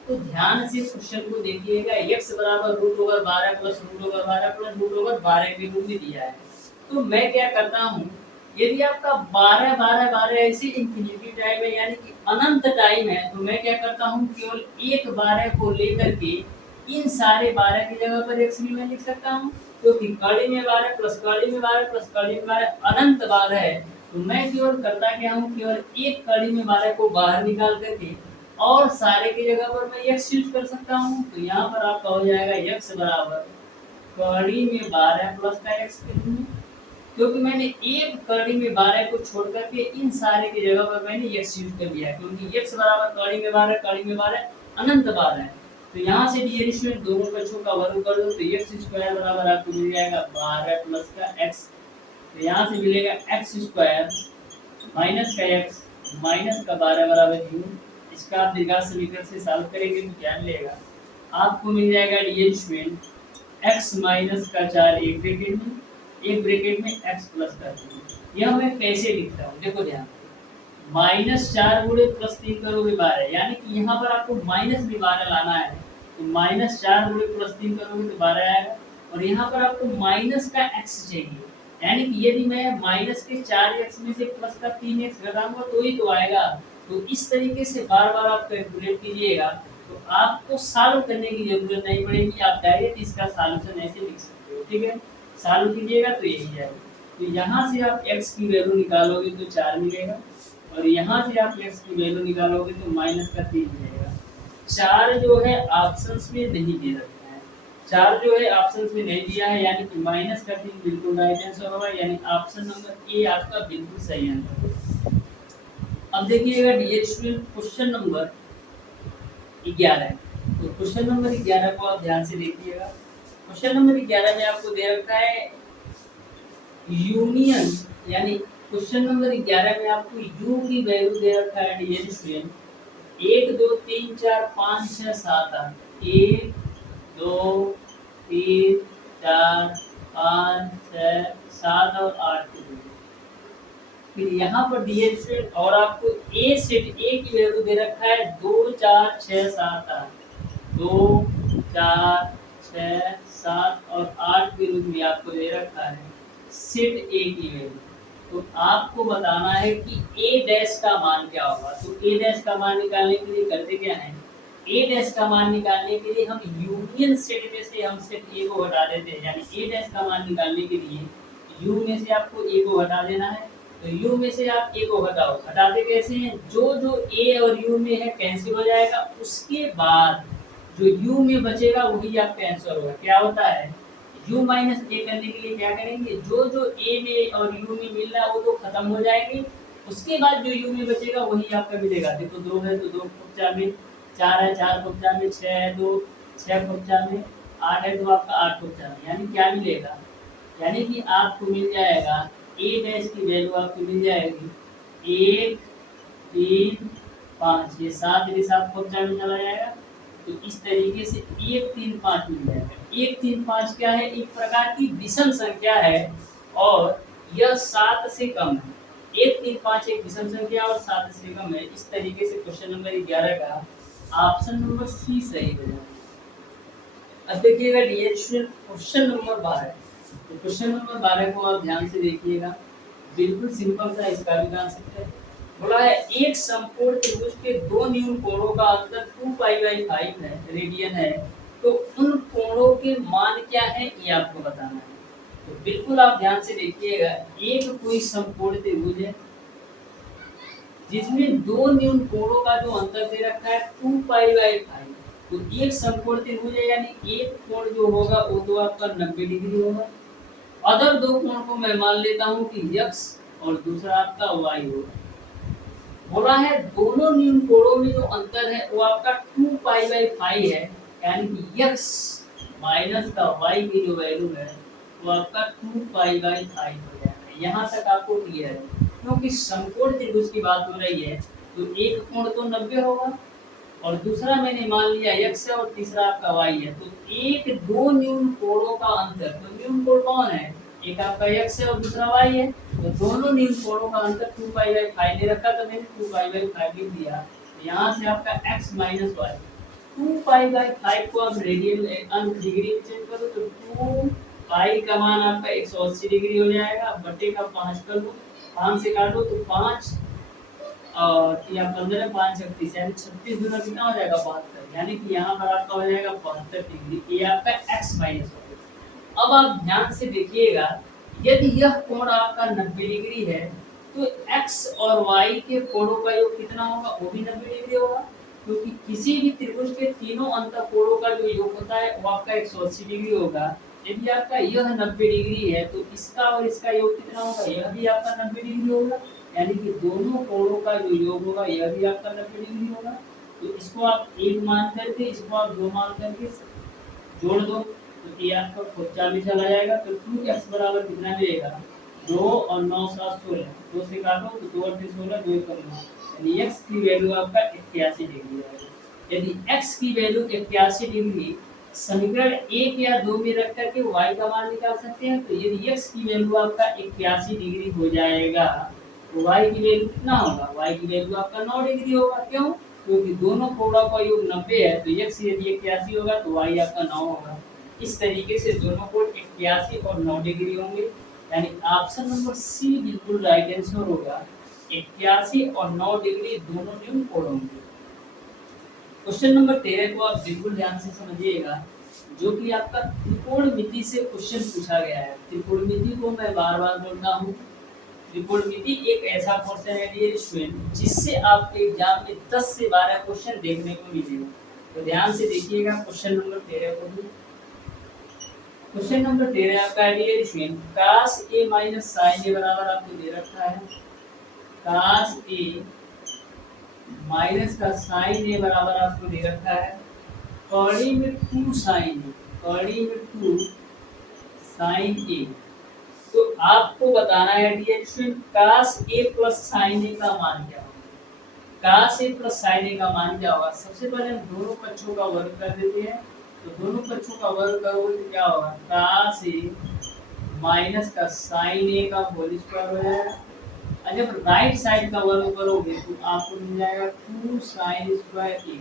तो ध्यान से क्वेश्चन को देखिएगा, x बराबर root over 12 plus root over 12 plus root over 12 के रूप में दिया है। तो मैं क्या करता हूँ, यदि आपका 12 12 12 ऐसे इंफिनिटी टाइम है यानी कि अनंत टाइम है, तो मैं क्या करता हूँ केवल एक 12 को लेकर के इन सारे 12 की जगह पर x भी मैं लिख सकता हूँ, क्योंकि कड़ी में 12 प्लस कड़ी में 12 प्लस कड़ी में 12 अनंत 12 है। तो मैं केवल करता क्या हूँ, केवल एक कड़ी में 12 को बाहर निकाल करके और सारे की जगह पर मैं x यूज कर सकता हूँ। तो यहाँ पर आपका हो जाएगा x बराबर कड़ी में 12 प्लस का x के रूप में, क्योंकि मैंने एक कड़ी में 12 को छोड़ करके इन सारे की जगह पर मैंने x यूज कर लिया, क्योंकि x बराबर कड़ी में 12 अनंत 12 है। तो यहाँ से डियर स्टूडेंट दोनों बच्चों का वर्ग कर दो तो x स्क्वायर बराबर आपको मिल जाएगा 12 प्लस का x। तो यहाँ से मिलेगा x स्क्वायर माइनस का x माइनस का 12 बराबर 0। इसका आप द्विघात समीकरण से सॉल्व करेंगे तो क्या मिलेगा, आपको मिल जाएगा डियर स्टूडेंट x माइनस का 4 एक ब्रैकेट में x प्लस का 3। यह मैं कैसे लिखता हूँ, देखो ध्यान, -4 गुणे +3 करोगे 12, यानी कि यहाँ पर आपको माइनस भी 12 लाना है। तो -4 गुणे +3 करोगे तो 12 आएगा, और यहाँ पर आपको माइनस का x चाहिए, यानी कि यदि मैं माइनस के 4x में से प्लस का 3x घटाऊंगा तो ही तो आएगा। तो इस तरीके से बार बार आप कैलकुलेट कीजिएगा, तो आपको सॉल्व करने की जरूरत नहीं पड़ेगी, आप डायरेक्ट इसका सॉल्यूशन ऐसे लिख सकते हो। ठीक है, सॉल्व कीजिएगा तो यही आएगा। तो यहाँ से आप x की वैल्यू निकालोगे तो 4 मिलेगा, और यहाँ से आप x की वैल्यू निकालोगे तो -3 मिलेगा। 4 जो है ऑप्शंस में नहीं दे रखा है, 4 जो है ऑप्शंस में नहीं दिया है, यानी कि -3 बिल्कुल राइट आंसर होगा, यानी ऑप्शन नंबर ए आपका बिल्कुल सही आंसर होगा। अब देखिएगा डियर स्टूडेंट क्वेश्चन नंबर 11। तो क्वेश्चन नंबर 11 को आप ध्यान से देखिएगा। क्वेश्चन नंबर 11 में आपको दे रखा है यूनियन, यानी क्वेश्चन नंबर 11 में आपको यू की वैल्यू दे रखा है डियर स्टूडेंट 1 2 3 4 5 6 7 8। 1 2 3 4 5 6 7 और 8 की वैल्यू। फिर यहाँ पर डियर स्टूडेंट और आपको ए सेट ए की वैल्यू दे रखा है 2 4 6 7 8। 2 4 6 7 और 8 के रूप में आपको दे रखा है सेट ए की वैल्यू। तो आपको बताना है कि ए डैश का मान क्या होगा। तो ए डैश का मान निकालने के लिए करते क्या है, ए डैश का मान निकालने के लिए हम यूनियन सेट में से हम सेट ए को हटा देते हैं। यानी ए डैश का मान निकालने के लिए यू में से आपको ए को हटा देना है। तो यू में से आप ए को हटाओ, हटाते कैसे हैं, जो जो ए और यू में है कैंसिल हो जाएगा, उसके बाद जो यू में बचेगा वही आपका आंसर होगा। क्या होता है, u माइनस ए करने के लिए क्या करेंगे, जो जो ए में और u में मिल रहा है वो तो खत्म हो जाएंगे, उसके बाद जो u में बचेगा वही आपका मिलेगा। देखो 2 है तो 2 फोक्चा में, 4 है 4 फोक्चा में, 6 है तो 6 फोक्चा में, 8 है तो आपका 8 फोक्चा में। यानी क्या मिलेगा, यानी कि आपको मिल जाएगा ए डैश की वैल्यू आपको मिल जाएगी 1 3 5। ये 7 के साथ फोक्चा में चला जाएगा। तो इस तरीके से 1 3 5 मिल जाएगा। 1 3 5 क्या है, एक प्रकार की विषम संख्या है और यह 7 से कम है। 1 3 5 एक विषम संख्या और 7 से कम है। इस तरीके से क्वेश्चन नंबर 11 का ऑप्शन नंबर सी सही हो जाएगा। अब देखिएगा डियर स्टूडेंट क्वेश्चन नंबर 12। तो क्वेश्चन नंबर 12 को आप ध्यान से देखिएगा, बिल्कुल सिंपल सा इसका भी कांसेप्ट है। बोला है एक समकोण त्रिभुज के दो न्यून कोणों का अंतर 2π/5 है रेडियन है, तो उन कोणों के मान क्या है ये आपको बताना है। तो बिल्कुल आप ध्यान से देखिएगा, एक कोई समकोण त्रिभुज है जिसमें दो न्यून कोणों का जो अंतर दे रखा है 2π/5। तो एक समकोण त्रिभुज है, यानी एक कोण जो होगा वो तो आपका 90 डिग्री होगा। अदर दो कोण को मैं मान लेता हूँ कि x और दूसरा आपका y होगा। बोला है दोनों न्यून कोणों में जो अंतर है वो आपका 2π/5 है, यानी कि x माइनस का y की जो वैल्यू है वो आपका 2π/5 हो जाएगा। यहाँ तक आपको क्लियर है, क्योंकि समकोण त्रिभुज की बात हो रही है तो एक कोण तो 90 होगा और दूसरा मैंने मान लिया x है और तीसरा आपका y है। तो एक दो न्यून कोणों का अंतर, तो न्यून कोण कौन है, एक आपका x है और दूसरा y है। तो दोनों न्यून कोणों का अंतर 2π/5 दे रखा, तो मैंने 2π/5 लिख दिया। तो यहाँ से आपका x माइनस y, 2π/5 को आप रेडियन डिग्री में चेंज करो तो 2 का मान आपका 180 डिग्री हो जाएगा। बटे का 5 कर लो, 5 से काटो तो 5 और या 15 5 36, यानी 36 गुना कितना हो जाएगा 72। यानी कि यहाँ पर आपका हो जाएगा 72 डिग्री। ये आपका x माइनस हो। अब आप ध्यान से देखिएगा, यदि यह कोण आपका 90 डिग्री है तो x और y के कोणों का योग कितना होगा, वो भी 90 डिग्री होगा, क्योंकि किसी भी त्रिभुज के तीनों अंत कोणों का जो योग होता है वो आपका 180 डिग्री होगा। यदि आपका यह 90 डिग्री है तो इसका और इसका योग कितना होगा, यह भी आपका 90 डिग्री होगा। यानी कि दोनों कोणों का जो योग होगा यह भी आपका 90 डिग्री होगा। तो इसको आप एक मान करके, इसको आप दो मान करके जोड़ दो तो ये आपका खोचा में चला जाएगा। तो 2x बराबर कितना मिलेगा, 2 और 9 7 16, 2 से काटो तो 2 और 3 16, 2 1 9, यानी x की वैल्यू आपका 81 डिग्री है। यदि x की वैल्यू 81 डिग्री समीकरण 1 या 2 में रख करके y का मान निकाल सकते हैं। तो यदि x की वैल्यू आपका 81 डिग्री हो जाएगा तो y की वैल्यू कितना होगा, y की वैल्यू आपका 9 डिग्री होगा। क्यों, क्योंकि दोनों कोणों का योग 90 है तो x यदि 81 होगा तो y आपका 9 होगा। इस तरीके से दोनों कोण 81 और 9 डिग्री होंगे, यानी ऑप्शन नंबर सी बिल्कुल राइट आंसर होगा। 81 और 9 डिग्री दोनों न्यून कोण होंगे। क्वेश्चन नंबर 13 को आप बिल्कुल ध्यान से समझिएगा, जो कि आपका त्रिकोणमिति से क्वेश्चन पूछा गया है। त्रिकोणमिति को मैं बार-बार बोलता हूँ, त्रिकोणमिति एक ऐसा पोर्शन है डियर स्टूडेंट जिससे आपके एग्जाम में 10 से 12 क्वेश्चन देखने को मिलेगा। तो ध्यान से देखिएगा क्वेश्चन नंबर 13 को भी। क्वेश्चन नंबर 13 आपका dear student cos a minus sin a बराबर आपको दे रखा है cos a माइनस का साइन ए बराबर आपको दे रखा है कौड़ी में 2 साइन ए, कौड़ी में 2 साइन ए। तो आपको बताना है डियर स्टूडेंट कास ए प्लस साइन ए का मान क्या होगा। कास ए प्लस साइन ए का मान क्या होगा। सबसे पहले हम दोनों पक्षों का वर्ग कर देते हैं। तो दोनों पक्षों का वर्ग करोगे तो क्या होगा, कास ए माइनस का साइन ए का होल स्क्वायर हो जाएगा। और जब राइट साइड का वर्ग करोगे तो आपको मिल जाएगा 2 साइन स्क्वायर ए।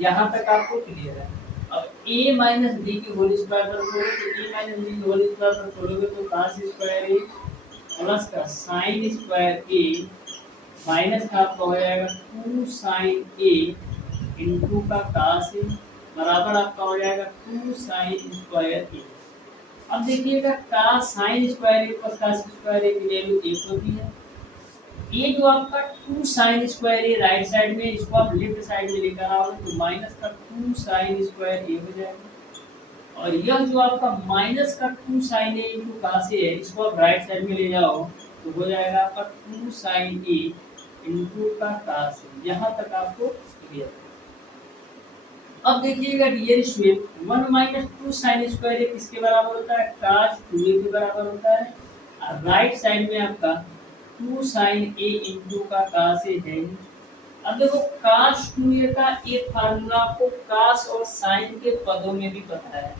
यहाँ तक आपको क्लियर है। अब a माइनस बी की होल स्क्वायर पर करोगे तो a माइनस बी की होल स्क्वायर पर करोगे तो cos स्क्वायर ए प्लस का साइन स्क्वायर ए माइनस का आपका हो जाएगा 2 साइन ए इंटू का cos ए बराबर आपका हो जाएगा 2 साइन स्क्वायर ए। अब देखिएगा cos साइन स्क्वायर ए प्लस cos स्क्वायर ए की वैल्यू 1 होती है। ये जो आपका 2 साइन स्क्वायर ए राइट साइड में, इसको आप लेफ्ट साइड में लेकर आओगे तो माइनस का 2 साइन स्क्वायर ए हो जाएगा। और यह जो आपका माइनस का 2 साइन ए इंटू cos ए है, इसको आप राइट साइड में ले जाओ तो हो जाएगा आपका 2 साइन ए इंटू का cos ए। यहाँ तक आपको क्लियर है। अब देखिएगा dear student 1 minus 2 sine square A किसके बराबर होता है, cos 2a के बराबर होता है। और राइट साइड में आपका 2 साइन ए इंटू का cos ए है। अब देखो cos 2a का एक फार्मूला आपको cos और sin के पदों में भी पता है।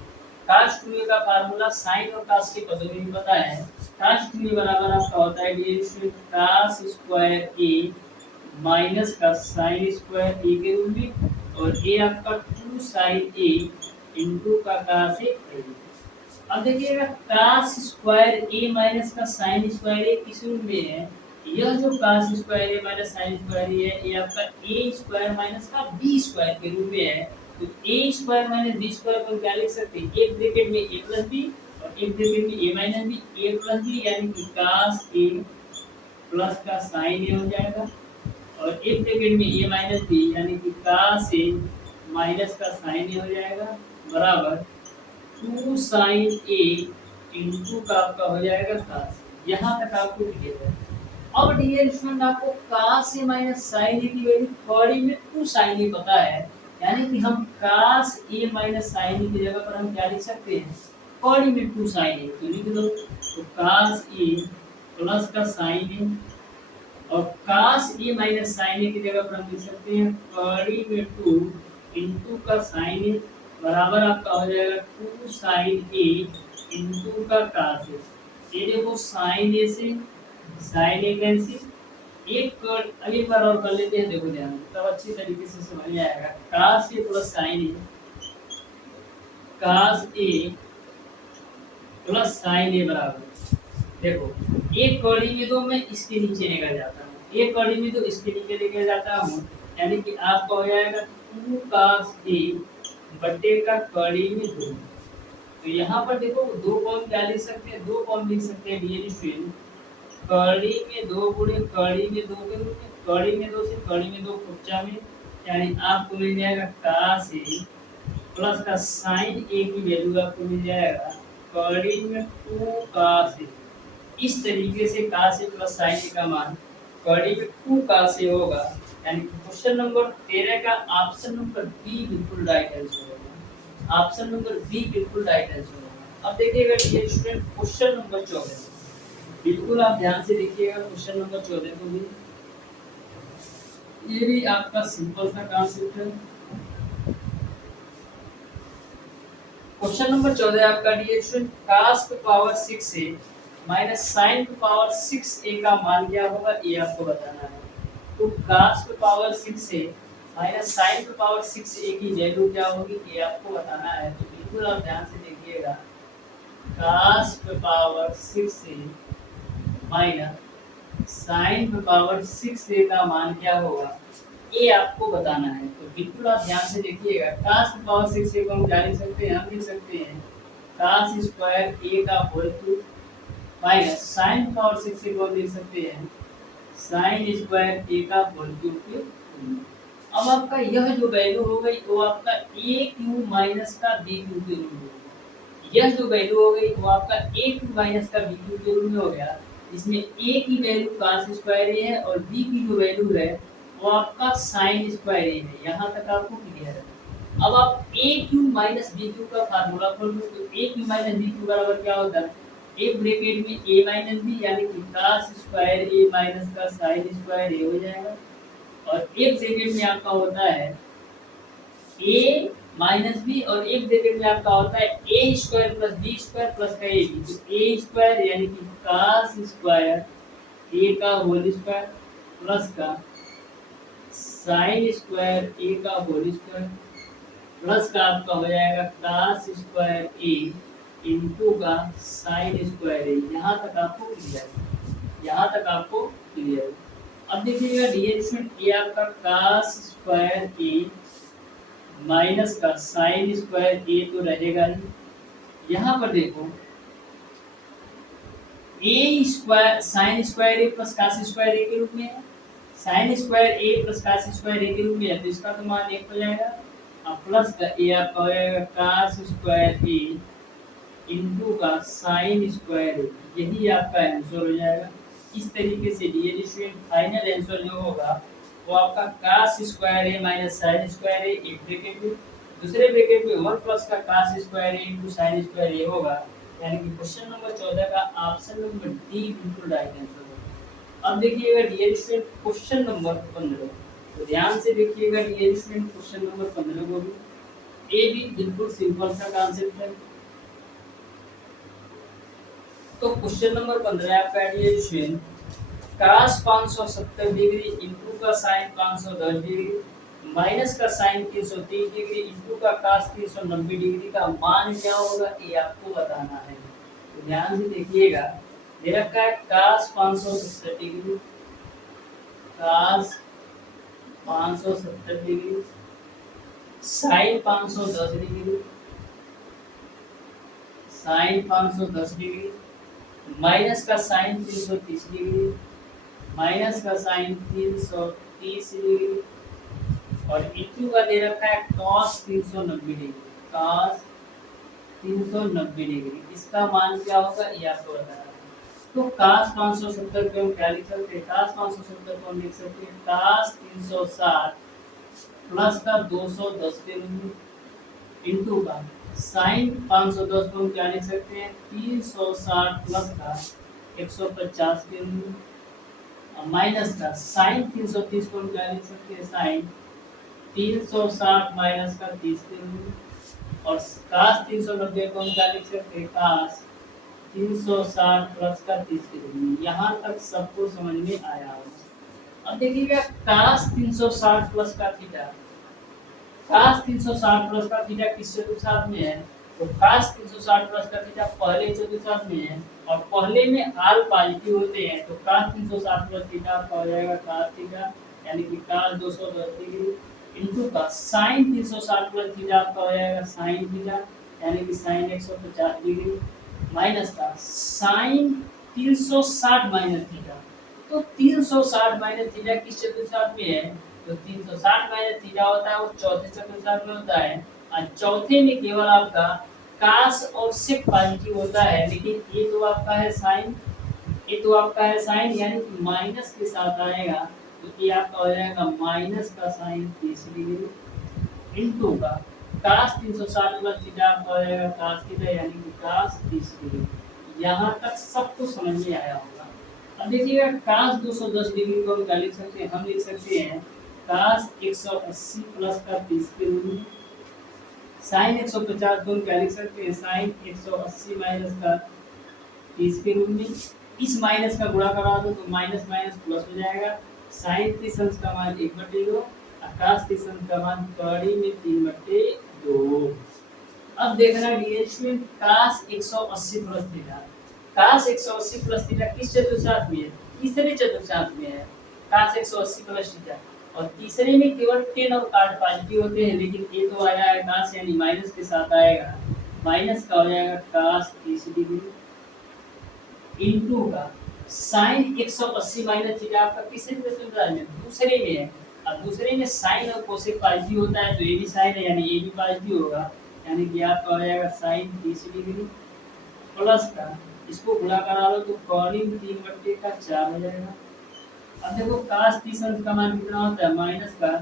cos 2a का फार्मूला sin और cos के पदों में भी पता है। cos 2a बराबर आपका होता है cos स्क्वायर a माइनस का sin स्क्वायर a के रूप में, और a आपका 2 sin a इंटू का cos a है। अब देखिएगा cos स्क्वायर a माइनस का sin स्क्वायर a किस रूप में है। यह जो cos square a minus sin square a है, ये आपका a स्क्वायर माइनस का b स्क्वायर के रूप में है। तो a square minus b square को क्या लिख सकते हैं, एक ब्रैकेट में a प्लस b और एक ब्रैकेट में a minus b, a plus b यानी कि cos a प्लस का sin a हो जाएगा। और एक ब्रैकेट में a माइनस b यानी कि cos a माइनस का sin a हो जाएगा बराबर 2 साइन ए इंटू का आपका हो जाएगा cos। यहाँ तक आपको क्लियर है। अब डियर स्टूडेंट आपको cos ए माइनस साइन ए की वैल्यू कौड़ी में 2 साइन ए पता है, यानी कि हम cos ए माइनस साइन ए की जगह पर हम क्या लिख सकते हैं, कौड़ी में 2 साइन ए। तो लिख दो तो cos ए प्लस का साइन ए, और cos ए माइनस साइन ए की जगह पर हम लिख सकते हैं कौड़ी में 2 इंटू का साइन ए बराबर आपका हो जाएगा 2 साइन ए इंटू का cos ए। ये देखो साइन ए से साइन ए कैंसिल, एक बार और कर लेते हैं, देखो ध्यान तब अच्छी तरीके से समझ में आएगा। cos A plus sign A, cos A plus sign a बराबर, देखो एक कौड़ी में तो मैं इसके नीचे लेकर जाता हूँ, एक कौड़ी में तो इसके नीचे लेकर जाता हूँ, यानी कि आपका हो जाएगा 2 cos ए बट्टे का कौड़ी में 2। तो यहाँ पर देखो दो फॉर्म क्या लिख सकते हैं, दो फॉर्म लिख सकते हैं डियर स्टूडेंट, कौड़ी में 2 गुणे कौड़ी में 2 के रूप में, कौड़ी में 2 से कौड़ी में 2 कुच्चा में, यानी आपको मिल जाएगा cos ए प्लस का sin ए की वैल्यू आपको मिल जाएगा कौड़ी में 2 cos ए। इस तरीके से cos ए प्लस sin ए का मान कौड़ी में 2 cos ए होगा, यानी क्वेश्चन नंबर 13 का ऑप्शन नंबर बी बिल्कुल राइट आंसर होगा। ऑप्शन नंबर बी बिल्कुल राइट आंसर होगा। अब देखिएगा डियर स्टूडेंट क्वेश्चन नंबर 14, बिल्कुल आप ध्यान से देखिएगा क्वेश्चन नंबर 14 को भी, ये भी आपका सिंपल सा कॉन्सेप्ट है। क्वेश्चन नंबर 14 आपका डियर स्टूडेंट cos की पावर 6 ए माइनस sin की पावर 6 ए का मान क्या होगा, ये आपको बताना है। तो cos की पावर 6 ए माइनस sin की पावर 6 ए की वैल्यू क्या होगी, ये आपको बताना है। तो बिल्कुल आप ध्यान से देखिएगा cos की पावर 6 ए माइनस sin की पावर 6 ए का मान क्या होगा, ये आपको बताना है। तो बिल्कुल आप ध्यान से देखिएगा cos की पावर 6 ए को हम क्या लिख सकते हैं, हम लिख सकते हैं cos स्क्वायर ए का होल क्यूब माइनस sin की पावर 6 ए को हम लिख सकते हैं sin स्क्वायर ए का होल क्यूब के। अब आपका यह जो वैल्यू हो गई वो आपका ए क्यूब माइनस का बी क्यूब के रूप में, यह जो वैल्यू हो गई वो आपका ए क्यूब माइनस का बी क्यूब के रूप में हो गया। इसमें ए की वैल्यू cos स्क्वायर ए है और बी की जो वैल्यू है वो आपका साइन स्क्वायर ए है। यहाँ तक आपको क्लियर है। अब आप ए क्यू माइनस बी क्यू का फार्मूला खोल लो, तो ए क्यू माइनस बी क्यू बराबर क्या होता है, एक ब्रैकेट में ए माइनस बी यानी कि cos स्क्वायर ए माइनस का साइन स्क्वायर ए हो जाएगा, और एक ब्रैकेट में आपका होता है ए माइनस बी, और एक ब्रैकेट में आपका होता है A square plus B square plus का ए बी। तो ए स्क्वायर यानी कि cos स्क्वायर ए का होल स्क्वायर प्लस का साइन स्क्वायर ए का होल स्क्वायर प्लस का आपका हो जाएगा cos स्क्वायर ए इंटू का साइन स्क्वायर ए। यहाँ तक आपको क्लियर है, यहाँ तक आपको क्लियर है। अब देखिएगा डियर स्टूडेंट, ये आपका cos स्क्वायर ए माइनस का साइन स्क्वायर ए तो रहेगा ही। यहाँ पर देखो ए स्क्वायर साइन स्क्वायर ए प्लस cos स्क्वायर ए के रूप में है, साइन स्क्वायर ए प्लस cos स्क्वायर ए के रूप में है, तो इसका तो मान 1 हो जाएगा, और प्लस का ए आपका हो जाएगा cos स्क्वायर ए इंटू का साइन स्क्वायर ए। यही आपका आंसर हो जाएगा। इस तरीके से डियर स्टूडेंट फाइनल आंसर जो होगा वो आपका cos स्क्वायर ए माइनस साइन स्क्वायर ए एक ब्रैकेट में, दूसरे ब्रैकेट में 1 प्लस का cos स्क्वायर ए इंटू साइन स्क्वायर ए होगा, यानी कि क्वेश्चन नंबर 14 का ऑप्शन नंबर डी बिल्कुल राइट आंसर होगा। अब देखिएगा डियर स्टूडेंट क्वेश्चन नंबर 15, तो ध्यान से देखिएगा डियर स्टूडेंट क्वेश्चन नंबर 15 को भी, ये भी बिल्कुल सिंपल सा कॉन्सेप्ट है। तो क्वेश्चन नंबर 15 आपका dear student, cos 570 degree into का साइन 510 डिग्री माइनस का साइन 330 डिग्री इंटू का cos 390 डिग्री का मान क्या होगा, ये आपको बताना है। तो ध्यान से देखिएगा, दे रखा है cos 570 degree, cos 570 degree, sine 510 degree, sine 510 degree, minus का साइन 330 डिग्री, माइनस का साइन 330 डिग्री, और इंटू का दे रखा है cos 390 डिग्री, cos 390 डिग्री। इसका मान क्या होगा ये आपको बताना है। तो cos 570 को हम क्या लिख सकते हैं, cos 570 को हम लिख सकते हैं cos 360 प्लस का 210 डिग्री इंटू का साइन 510 को हम क्या लिख सकते हैं 360 प्लस का 150 डिग्री, माइनस का साइन 330 को हम क्या लिख सकते हैं साइन 360 माइनस का 30 डिग्री, और cos 390 को हम क्या लिख सकते हैं cos 360 प्लस का 30 डिग्री। यहाँ तक सबको समझ में आया होगा। अब देखिएगा cos 360 प्लस का थीटा, cos 360 प्लस का थीटा किस चतुर्थांश में है, तो cos 360 प्लस का थीटा पहले चतुर्थांश में है, और पहले में आल पॉजिटिव होते हैं, तो cos 360 प्लस थीटा आपका हो जाएगा cos थीटा यानी कि cos 210 डिग्री इंटू का sin 360 प्लस थीटा आपका हो जाएगा sin थीटा यानी कि sin 150 डिग्री, माइनस का sin 360 माइनस थीटा। तो 360 माइनस थीटा किस चतुर्थांश में है, तो 360 माइनस थीटा होता है वो चौथे चतुर्थांश में होता है, और चौथे में केवल आपका cos और sec पॉजिटिव होता है, लेकिन ये तो आपका है साइन, ये तो आपका है साइन यानी कि माइनस के साथ आएगा, तो ये आपका हो जाएगा माइनस का साइन 30 डिग्री इंटू का cos 360 प्लस थीटा आपका हो जाएगा cos थीटा यानी कि cos 30 डिग्री। यहाँ तक सबको समझ में आया होगा। अब देखिएगा cos 210 डिग्री को हम क्या लिख सकते हैं, हम लिख सकते हैं cos 180 प्लस का 30 के रूप में, sin 150 को हम क्या लिख सकते हैं sin 180 माइनस का 30 के रूप में। इस माइनस का गुणा करा दो तो माइनस माइनस प्लस हो जाएगा, sin 30 का मान 1/2 और cos 30 का मान कड़ी में 3/2। अब देखना dear student cos 180 plus theta, cos 180 plus theta किस चतुर्थांश में है, तीसरे चतुर्थांश में है cos 180 प्लस थीटा, और तीसरे में केवल 10 और cot पॉजिटिव होते हैं, लेकिन ये तो आया है cos यानी माइनस के साथ आएगा, माइनस का हो जाएगा cos 30 डिग्री इंटू का sin 180 माइनस थीटा आपका किसरे चतुर्थांश में, दूसरे में है, अब दूसरे में sin और cosec पॉजिटिव होता है, तो ये भी sin है यानी ये भी पॉजिटिव होगा, यानी कि आपका हो जाएगा sin 30 डिग्री प्लस का इसको गुणा करा लो तो कॉलिंग 3/4 हो जाएगा, अब देखो काश 30 अंश का मान कितना होता है, माइनस का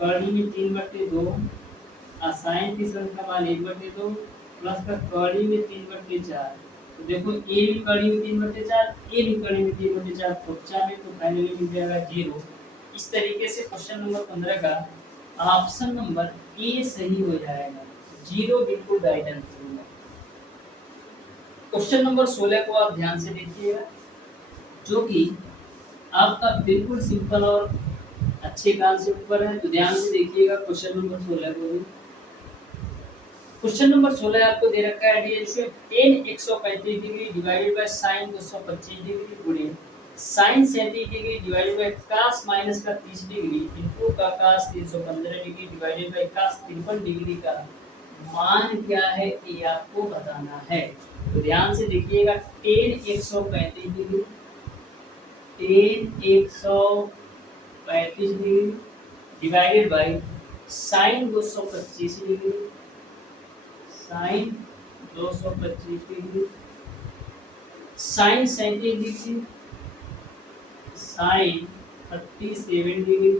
कड़ी में 3/2 और साइन 30 अंश का मान 1/2 प्लस का कड़ी में 3/4। तो देखो ए भी कड़ी में 3/4, ए भी कड़ी में 3/4, बच्चा में तो फाइनली मिल जाएगा 0। इस तरीके से क्वेश्चन नंबर 15 का ऑप्शन नंबर ए सही हो जाएगा, 0 बिल्कुल राइट आंसर होगा। क्वेश्चन नंबर 16 को आप ध्यान से देखिएगा, जो कि आपका बिल्कुल सिंपल और अच्छे कॉन्सेप्ट पर है। तो ध्यान से देखिएगा क्वेश्चन नंबर 16 को भी। क्वेश्चन नंबर 16 आपको दे रखा है dear student, tan 135 degree divided by sin 225 degree गुणे sin 37 degree divided by cos minus का 30 डिग्री इनटू का cos 315 degree divided by cos 53 degree का मान क्या है ये आपको बताना है। तो ध्यान से देखिएगा, tan 135 degree, tan 135 degree divided by sin 225 degree, sin 225 degree, sin 37 degree, sin 37 degree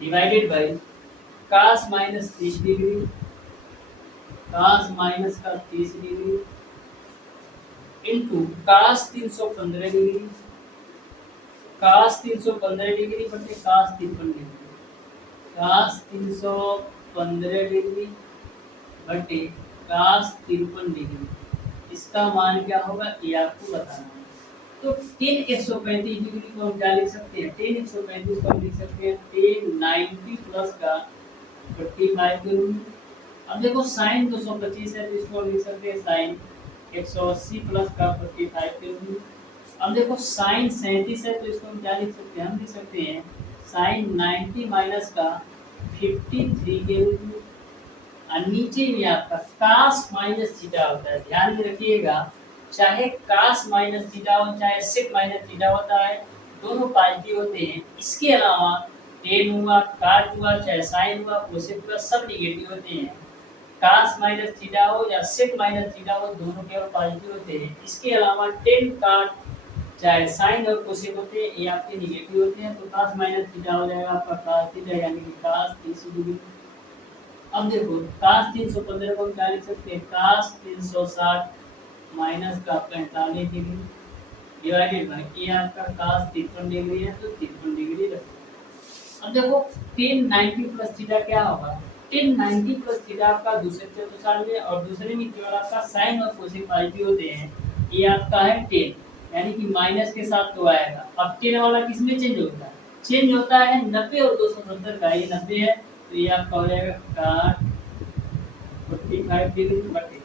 divided by cos minus 30 degree, cos minus का 30 degree into cos 315 degree, cos 315 degree बटे cos 53 डिग्री, cos 315 डिग्री बटे cos 53 degree, इसका मान क्या होगा ये आपको बताना है। तो tan 135 डिग्री को हम क्या लिख सकते हैं, tan 135 को हम लिख सकते हैं tan 90 प्लस का 45 के रूप में। अब देखो sin 225 है तो इसको लिख सकते हैं sin 180 प्लस का 45 के रूप में। अब देखो sin 37 है तो इसको हम क्या लिख सकते हैं, हम लिख सकते हैं sin 90 माइनस का 53 के रूप में। और नीचे में आपका cos माइनस थीटा होता है, ध्यान में रखिएगा, चाहे cos माइनस थीटा हो चाहे sec माइनस थीटा होता है, दोनों पॉजिटिव होते हैं। इसके अलावा tan हुआ, cot हुआ, चाहे sin हुआ, cosec हुआ, सब निगेटिव होते हैं। cos माइनस थीटा हो या sec माइनस थीटा हो, दोनों केवल पॉजिटिव होते हैं। इसके अलावा tan cot चाहे sin और cosec होते हैं, ये आपके निगेटिव होते हैं। तो cos माइनस थीटा हो जाएगा आपका cos थीटा, यानी कि cos 30 डिग्री। अब देखो cos 315 को हम क्या लिख सकते हैं, cos 360 माइनस का 45 डिग्री डिवाइडेड बाय ये आपका cos 53 डिग्री है तो 53 डिग्री रखो। अब देखो tan 90 प्लस थीटा क्या होगा, tan 90 प्लस थीटा आपका दूसरे चतुर्थांश में और दूसरे में केवल आपका sin और cosec पॉजिटिव होते हैं। ये आपका है tan, यानी कि माइनस के साथ तो आएगा। अब tan वाला किस में चेंज होता है, चेंज होता है 90 और 270 का, ये 90 है तो ये आपका हो जाएगा cot 45 डिग्री बटे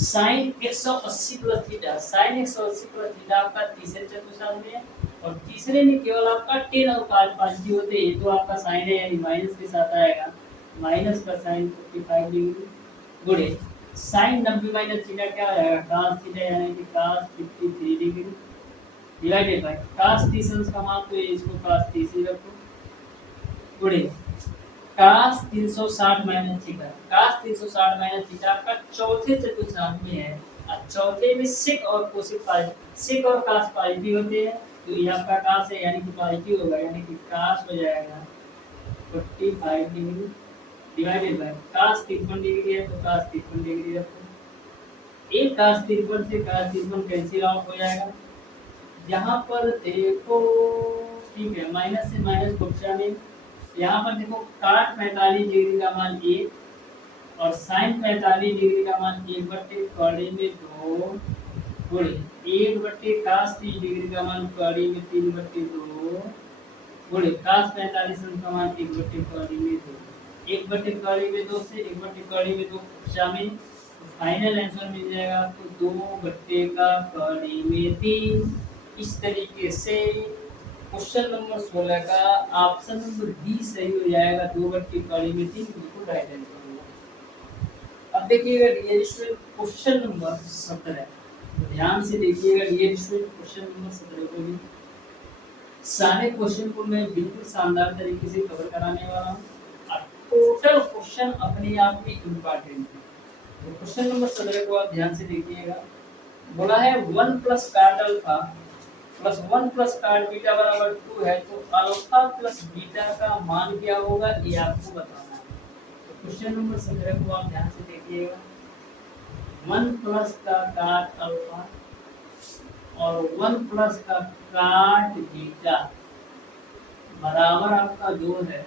sin 180 plus theta, sin 180 plus theta आपका तीसरे चतुर्थांश में है और तीसरे में केवल आपका tan और cos पॉजिटिव होते हैं, तो आपका sin है यानी माइनस के साथ आएगा, माइनस का sin 45 डिग्री गुणे sin 90 माइनस थीटा क्या हो जाएगा, cos थीटा यानी कि cos 53 degree divided by cos 30 अंश का मान तो ये इसको cos 30 ही रखो गुणे cos 360 minus theta, cos 360 minus theta आपका चौथे चतुर्थांश में है और चौथे में sec और cosec sec और cos पॉजिटिव होते हैं, तो ये आपका cos है यानी कि पॉजिटिव होगा, यानी कि cos हो जाएगा 45 degree divided by cos 53 degree है तो cos 53 डिग्री रखो। एक cos 53 से cos 53 कैंसिल आउट हो जाएगा। यहाँ पर देखो ठीक है, माइनस से माइनस बचा में, यहाँ पर देखो cot 45 डिग्री का मान 1 और sin 45 डिग्री का मान 1/कड़ी में 2 गुणे 1/cos 30 डिग्री का मान कड़ी में 3/2 गुणे cos 45 का मान 1/कड़ी में 2, 1/कड़ी में 2 से 1/कड़ी में 2 बचा में, तो फाइनल आंसर मिल जाएगा आपको 2/कड़ी में 3। इस तरीके से क्वेश्चन नंबर 16 का ऑप्शन नंबर डी सही हो जाएगा, 2/कड़ी में 3 बिल्कुल राइट आंसर होगा। अब देखिएगा डियर स्टूडेंट क्वेश्चन नंबर 17, तो ध्यान से देखिएगा डियर स्टूडेंट क्वेश्चन नंबर 17 को भी सारे क्वेश्चन को मैं बिल्कुल शानदार तरीके से कवर कराने वाला हूँ और टोटल क्वेश्चन अपने आप में इम्पोर्टेंट है। तो क्वेश्चन नंबर 17 को आप ध्यान से देखिएगा, बोला है 1 plus cot alpha plus 1 plus cot beta बराबर 2 है, तो अल्फा प्लस बीटा का मान क्या होगा ये आपको बताना है। तो क्वेश्चन नंबर 17 को आप ध्यान से देखिएगा। 1 प्लस का कॉट अल्फा और 1 प्लस का कॉट बीटा बराबर आपका 2 है,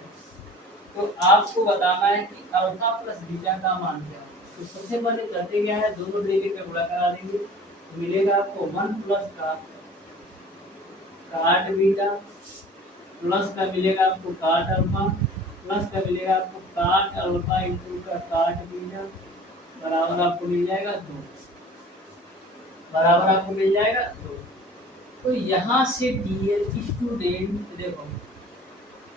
तो आपको बताना है कि अल्फा प्लस बीटा का मान क्या है। तो सबसे पहले करते क्या है, दोनों ब्रैकेट का गुणा करा देंगे, तो मिलेगा आपको 1 प्लस का काट बीटा प्लस का मिलेगा आपको काट अल्फा प्लस का मिलेगा आपको काट अल्फा इंटू का काट बीटा बराबर आपको मिल जाएगा 2, बराबर आपको मिल जाएगा 2। तो यहाँ से डियर स्टूडेंट देखो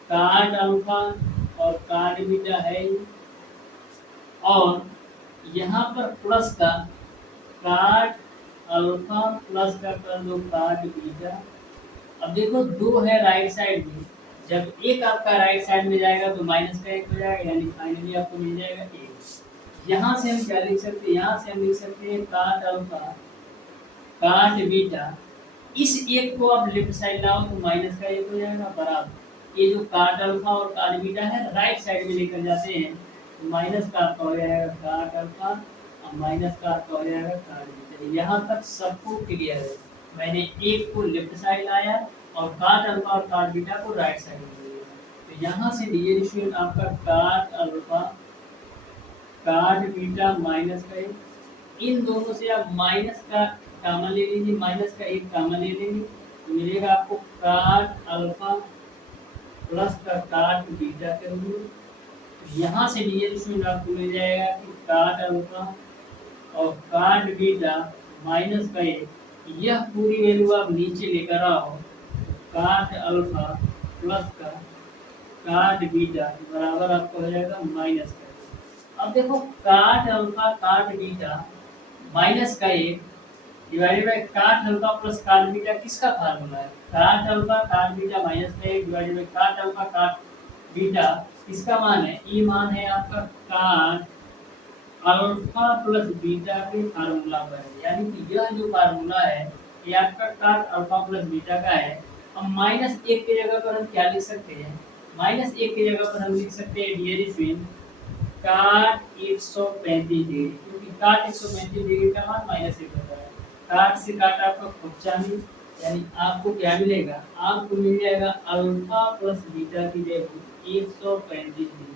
काट अल्फा और काट बीटा है, और यहाँ पर प्लस का काट अल्फा प्लस का कर दो काट बीटा। अब देखो 2 है राइट साइड में, जब एक आपका राइट साइड में जाएगा तो माइनस का 1 हो जाएगा, यानी फाइनली आपको मिल जाएगा 1। यहाँ से हम क्या लिख सकते हैं, यहाँ से हम लिख सकते हैं काट अल्फा काट बीटा, इस एक को आप लेफ्ट साइड लाओ तो माइनस का 1 हो जाएगा बराबर, ये जो काट अल्फा और काट बीटा है राइट साइड में लेकर जाते हैं तो माइनस का आपका हो जाएगा काट अल्फा और माइनस का आपका हो जाएगा काट बीटा। यहाँ तक सबको क्लियर है। मैंने एक को लेफ्ट साइड लाया और काट अल्फा और काट बीटा को राइट साइड में लिया, तो यहाँ से डियर स्टूडेंट आपका काट अल्फा काट बीटा माइनस का 1, इन दोनों से आप माइनस का कॉमन ले लीजिए, माइनस का 1 कॉमन ले लेंगे तो मिलेगा आपको काट अल्फा प्लस का काट बीटा के रूप में। तो यहाँ से डियर स्टूडेंट आपको मिल जाएगा कि काट अल्फा और काट बीटा माइनस का 1, यह पूरी वैल्यू आप नीचे लेकर आओ, काट अल्फा प्लस का काट बीटा बराबर आपको हो जाएगा माइनस का। अब देखो काट अल्फा काट बीटा माइनस का 1 डिवाइडेड बाय काट अल्फा प्लस काट बीटा किसका फार्मूला है, काट अल्फा काट बीटा माइनस का 1 डिवाइडेड बाय काट अल्फा काट बीटा किसका मान है, ये मान है आपका काट अल्फा प्लस बीटा के फार्मूला पर है, यानी कि यह जो फार्मूला है ये आपका काट अल्फा प्लस बीटा का है। अब माइनस 1 की जगह पर हम क्या लिख सकते हैं, माइनस 1 की जगह पर हम लिख सकते हैं डियर स्टूडेंट काट 135 डिग्री, क्योंकि काट 135 डिग्री का मान माइनस 1 होता है। काट से काट आपका खुच्चा नहीं, यानी आपको क्या मिलेगा, आपको मिल जाएगा अल्फा प्लस बीटा की वैल्यू 135 डिग्री।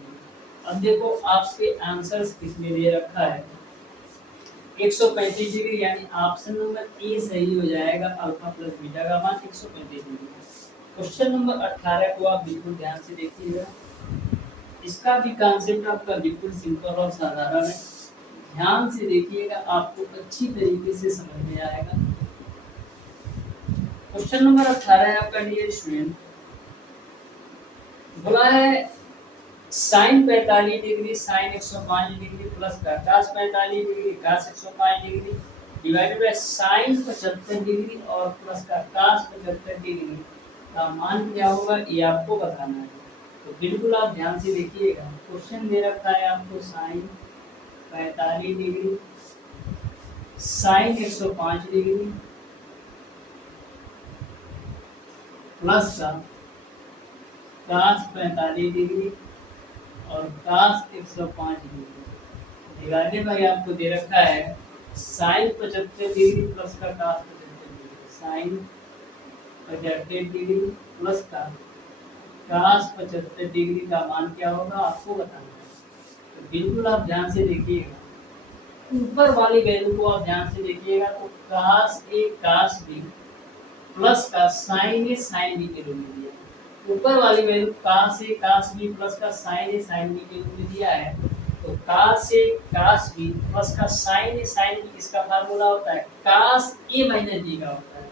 अब देखो आपके आंसर्स किसने दे रखा है 135 डिग्री, यानी ऑप्शन नंबर ए सही हो जाएगा, अल्फा प्लस बीटा का मान 135 डिग्री। क्वेश्चन नंबर 18 को आप बिल्कुल ध्यान से देखिएगा, इसका भी कॉन्सेप्ट आपका बिल्कुल सिंपल और साधारण है, ध्यान से देखिएगा आपको अच्छी तरीके से समझ में आएगा। क्वेश्चन नंबर 18 है आपका डियर स्टूडेंट, बोला है sine 45 degree sine 105 degree plus का cos 45 degree cos 105 degree divided by sine 75 degree और प्लस का cos 75 डिग्री का मान क्या होगा ये आपको बताना है। तो बिल्कुल आप ध्यान से देखिएगा, क्वेश्चन दे रखा है आपको sine 45 degree sine 105 degree plus का cos 45 डिग्री और cos 105 डिग्री डिवाइडेड बाय आपको दे रखा है साइन 75 डिग्री प्लस का cos 75 degree sine 75 degree plus का cos 75 डिग्री का मान क्या होगा आपको बताना है। तो बिल्कुल आप ध्यान से देखिएगा, ऊपर वाली वैल्यू को आप ध्यान से देखिएगा, तो cos a cos b plus का साइन ए साइन बी के रूप में दिया है। ऊपर वाली value cos a cos b plus का साइन ए साइन बी के रूप में दिया है, तो cos a cos b plus का साइन ए साइन बी किसका फार्मूला होता है, cos a माइनस b का होता है।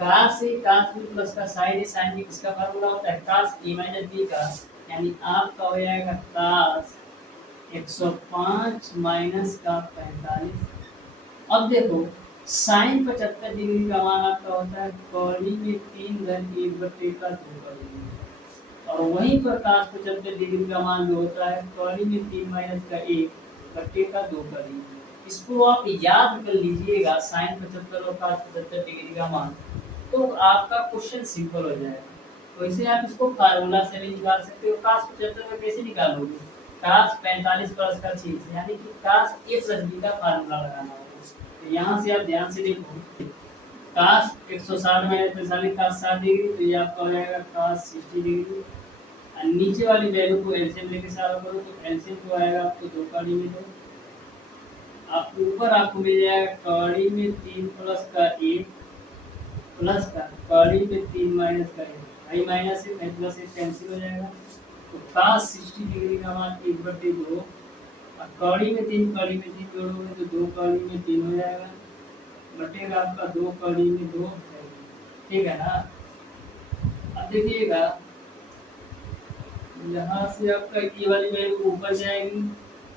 cos a cos b plus का साइन ए साइन बी किसका फार्मूला होता है, cos a माइनस b का, यानी आपका हो जाएगा cos 105 माइनस का 45। अब देखो साइन 75 डिग्री का मान आपका होता है कॉली में 3 घन 1/2 का 2 का डिग्री, और वहीं पर cos 75 डिग्री का मान जो होता है कॉली में 3 माइनस का 1/2 का 2 का डिग्री। इसको आप याद कर लीजिएगा साइन 75 और cos 75 डिग्री का मान, तो आपका क्वेश्चन सिंपल हो जाएगा। वैसे आप इसको फार्मूला से भी निकाल सकते हो। cos 75 में कैसे निकालोगे? cos 45 प्लस का 6 यानी कि cos a प्लस b का फार्मूला लगाना होगा। तो यहाँ से आप ध्यान से देखो, cos 160 माइनस 45 cos 60 डिग्री, तो ये आपका हो जाएगा cos 60 डिग्री। और नीचे वाली वैल्यू को एलसीएम लेके सॉल्व करो, तो एलसीएम तो आएगा आपको 2 कड़ी में 2, आप ऊपर आपको मिल जाएगा कड़ी में 3 प्लस का 1 प्लस का कड़ी में 3 माइनस का 1, आई माइनस से प्लस 1 कैंसिल हो जाएगा। तो cos 60 डिग्री का मान 1/2, और कड़ी में 3 जोड़ोगे तो 2 कड़ी में 3 हो जाएगा, बटेगा आपका 2 कड़ी में 2, ठीक है ना। अब देखिएगा यहाँ से आपका ये वाली वैल्यू ऊपर जाएगी,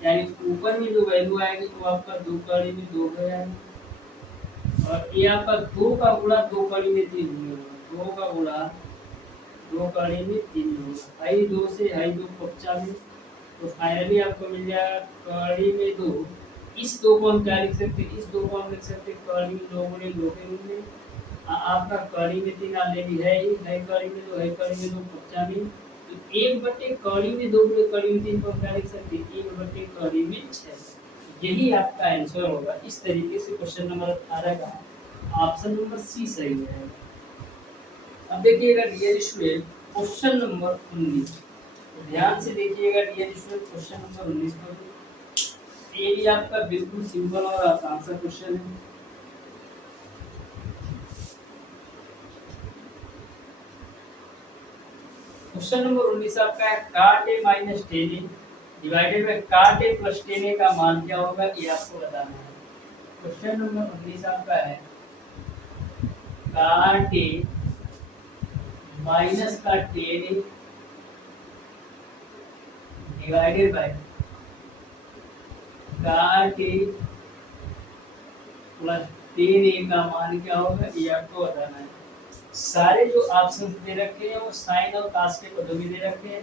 यानी ऊपर में जो वैल्यू आएगी तो आपका 2 कड़ी में 2 हो जाएगा, और ये आपका 2 का गुणा 2 कड़ी में 3 होगा, 2 का गुणा 2 कड़ी में 3 होगा, आई 2 से आई 2 कच्चा में, तो फाइनली आपको मिल जाएगा कड़ी में 2। इस 2 को हम क्या लिख सकते हैं? इस 2 को हम लिख सकते हैं कड़ी में 2 गुणे 2 के रूप में। आपका कड़ी में 3 ऑलरेडी है ही, है कड़ी में 2, है कड़ी में 2 कच्चा में, तो 1/2 कड़ी में 2 गुणे कड़ी में 3 को हम क्या लिख सकते हैं? 1/2 कड़ी में 6। यही आपका आंसर होगा। इस तरीके से क्वेश्चन नंबर 18 का ऑप्शन नंबर सी सही है। अब देखिएगा डियर स्टूडेंट क्वेश्चन नंबर 19, तो ध्यान से देखिएगा डियर स्टूडेंट क्वेश्चन नंबर 19 को। ये भी आपका बिल्कुल सिंपल और आसान सा क्वेश्चन है। क्वेश्चन नंबर 19 आपका है cot a minus tan a divided by cot a plus tan a का मान क्या होगा, ये आपको बताना है। क्वेश्चन नंबर 19 आपका है cot a माइनस का tan a divided by cot a plus tan a का मान क्या होगा, ये आपको बताना है। सारे जो ऑप्शन दे रखे हैं वो साइन और कास के पदों में दे रखे हैं।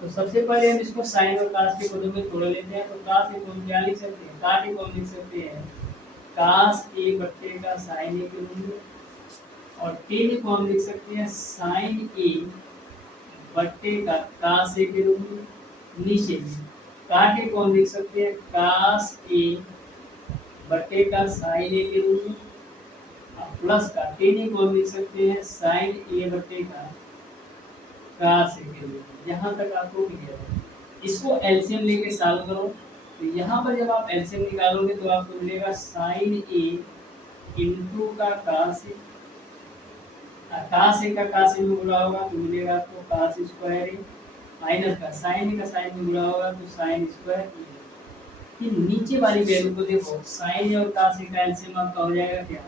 तो सबसे पहले हम इसको साइन और कास के पदों में तोड़ लेते हैं। तो कास को हम क्या लिख सकते हैं? काट को हम लिख सकते हैं कास a बट्टे का साइन a के रूप में, और tan को हम लिख सकते हैं साइन a बट्टे का कास a के रूप में। नीचे काट को हम लिख सकते हैं कास a बट्टे का साइन a के रूप में, प्लस का tan को हम लिख सकते हैं साइन a बट्टे का cos a के रूप में। यहाँ तक आपको क्लियर है। इसको एलसीएम लेके सॉल्व करो, तो यहाँ पर जब आप एलसीएम निकालोगे तो आपको मिलेगा साइन a इंटू का cos a, cos a का cos a में गुणा होगा तो मिलेगा आपको cos स्क्वायर a, माइनस का साइन a का साइन में गुणा होगा तो साइन स्क्वायर a। फिर नीचे वाली वैल्यू को देखो, साइन और cos a का एलसीएम आपका हो जाएगा क्या?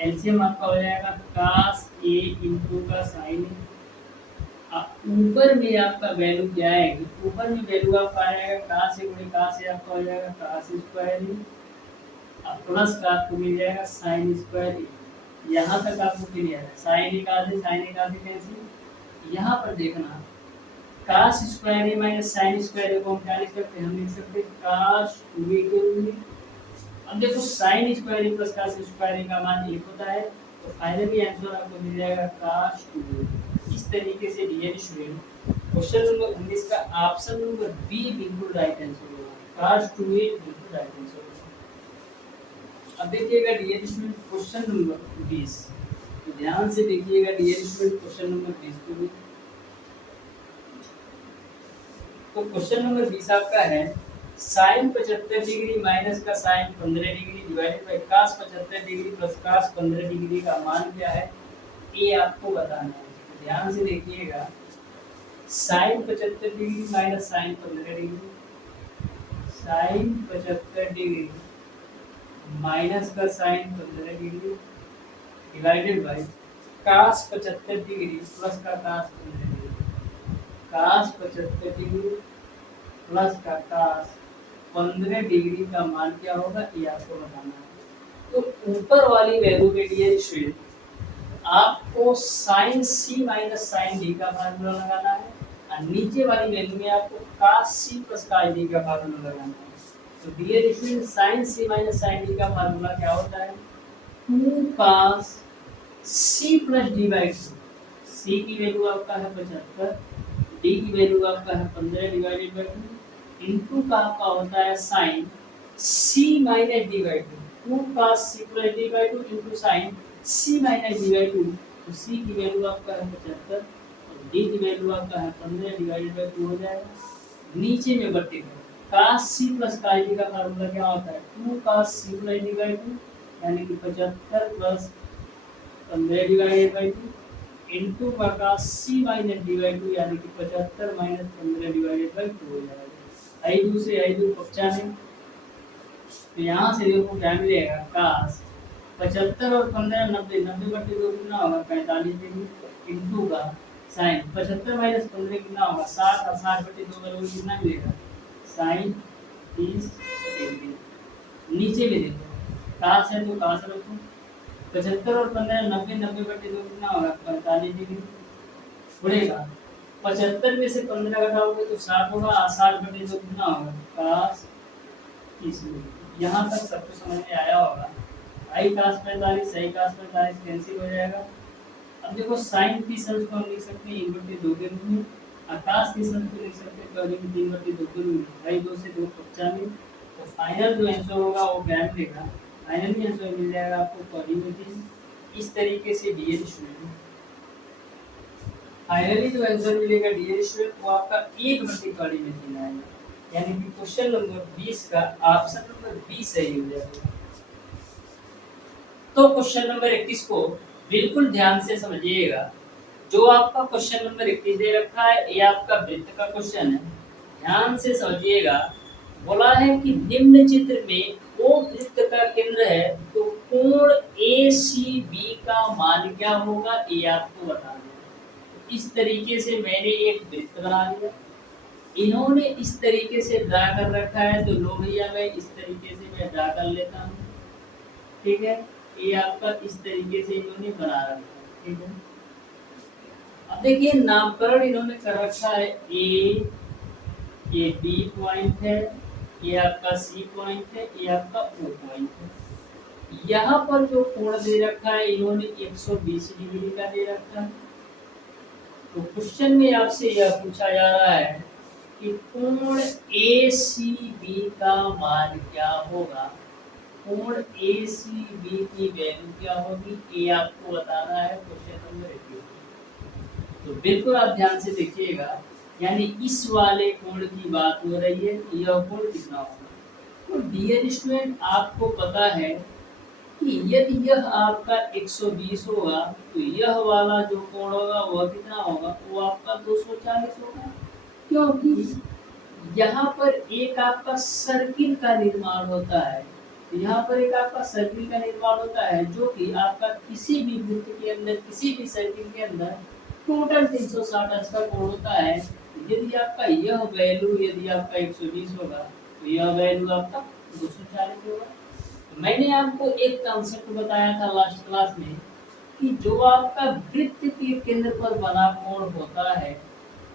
एलसीएम आपका हो जाएगा cos a इंटू का साइन a। ऊपर में आपका वैल्यू क्या आएगी? ऊपर में वैल्यू आपका आएगा cos a गुणे cos a आपका हो जाएगा cos स्क्वायर a, प्लस का आपको मिल जाएगा साइन स्क्वायर a। यहाँ तक आपको क्लियर है। साइन a का कैंसिल। यहाँ पर देखना cos square a minus sine square a को हम क्या लिख सकते हैं? हम लिख सकते हैं cos 2a के रूप में। अब देखो sine square a plus cos square a का मान 1 होता है, तो फाइनली आंसर आपको मिल जाएगा cos 2a। इस तरीके से डियर स्टूडेंट क्वेश्चन नंबर 19 का ऑप्शन नंबर बी बिल्कुल राइट आंसर होगा। cos 2a बिल्कुल राइट आंसर होगा। अब देखिएगा डियर स्टूडेंट क्वेश्चन नंबर 20, तो ध्यान से देखिएगा डियर स्टूडेंट क्वेश्चन नंबर 20 को भी। तो क्वेश्चन नंबर 20 आपका है साइन 75 डिग्री माइनस का sine 15 degree divided by cos 75 degree plus cos 15 degree का मान क्या है, ये आपको बताना है। तो ध्यान से देखिएगा sine 75 degree minus sine 15 degree, sine 75 degree minus का sine 15 degree divided by cos 75 degree plus का cos 15 degree, cos 75 degree plus का cos 15 डिग्री का मान क्या होगा, ये आपको बताना है। तो ऊपर वाली वैल्यू के लिए स्टूडेंट आपको sine C minus sine D का फार्मूला लगाना है, और नीचे वाली वैल्यू में आपको cos C plus cos D का फार्मूला लगाना है। तो dear student sine C minus sine D का फार्मूला क्या होता है? 2 cos C plus D by two, C की वैल्यू आपका है 75, डी की वैल्यू आपका है 15 डिवाइडेड बाई टू, इंटू का आपका होता है sine C minus D by two, two का C plus D by two into sine C minus D by two, तो सी की वैल्यू आपका है 75 और डी की वैल्यू आपका है 15 डिवाइडेड बाई टू हो जाएगा। नीचे में बट्टे cos c plus cos d का फार्मूला क्या होता है, two cos c plus D by two यानी कि 75 plus 15 divided by two into का c minus D by two यानी कि 75 माइनस 15 डिवाइडेड बाई टू हो जाएगा। आई दो से आई दो 95, तो यहाँ से देखो क्या मिलेगा, कास 75 और 15 90, 90 बटे 2 कितना होगा 45 डिग्री इंटू का साइन 75 माइनस 15 कितना होगा 60 और 60 बटे 2 बराबर कितना मिलेगा साइन 30 डिग्री। नीचे में देखो कास है तो कास रखो, 75 और 15 90, 90 बटे 2 कितना होगा 45 डिग्री उड़ेगा। 75 में से 15 घटाओगे तो 60 होगा, 60 बटे 2 कितना होगा कास 30 डिग्री। यहाँ तक सबको समझ में आया होगा। आई कास 45 आई कास 45 कैंसिल हो जाएगा। अब देखो साइन 30 अंश को हम लिख सकते हैं 1/2 के रूप में, आकाश 30 अंश को लिख सकते हैं करीब 3/2 के रूप में। आई 2 से 2 95, तो फाइनल जो आंसर होगा वो क्या मिलेगा, फाइनली आंसर मिल जाएगा आपको कोऑर्डिनेट। इस तरीके से डियर स्टूडेंट फाइनली जो आंसर मिलेगा डियर स्टूडेंट वो आपका 1/2 आएगा, यानी कि क्वेश्चन नंबर 20 का ऑप्शन नंबर 20 सही हो जाएगा। तो क्वेश्चन नंबर 21 को बिल्कुल ध्यान से समझिएगा। जो आपका क्वेश्चन नंबर 21 दे रखा है ये आपका वृत्त का क्वेश्चन है, ध्यान से समझिएगा। बोला है कि निम्न चित्र में वो वृत्त का केंद्र है तो कोण ACB का मान क्या होगा ये आपको बताना है। इस तरीके से मैंने एक वृत्त बना लिया, इन्होंने इस तरीके से ड्रा कर रखा है, तो लो भैया मैं इस तरीके से मैं ड्रा कर लेता हूँ, ठीक है। ये आपका इस तरीके से इन्होंने बना रखा है, ठीक है। अब देखिए नामकरण इन्होंने कर रखा है, ये B पॉइंट है, ये आपका C पॉइंट है, ये आपका O पॉइंट है। यहाँ पर जो कोण दे रखा है इन्होंने 120 डिग्री का दे रखा है। तो क्वेश्चन में आपसे यह पूछा जा रहा है कि कोण ACB का मान क्या होगा, कोण ACB की वैल्यू क्या होगी ये आपको बताना है क्वेश्चन नंबर 21। तो बिल्कुल आप ध्यान से देखिएगा, यानी इस वाले कोण की बात हो रही है, यह कोण कितना होगा। तो डियर स्टूडेंट आपको पता है कि यदि यह आपका 120 होगा तो यह वाला जो कोण होगा वह कितना होगा, वो आपका 240 होगा, क्योंकि यहाँ पर एक आपका सर्किल का निर्माण होता है। यहाँ पर एक आपका सर्किल का निर्माण होता है जो कि आपका किसी भी वृत्त के अंदर, किसी भी सर्किल के अंदर टोटल 360 अंश का कोण होता है। यदि आपका यह वैल्यू यदि आपका 120 होगा तो यह वैल्यू आपका 240 होगा। मैंने आपको एक कॉन्सेप्ट बताया था लास्ट क्लास में कि जो आपका वृत्त के केंद्र पर बना कोण होता है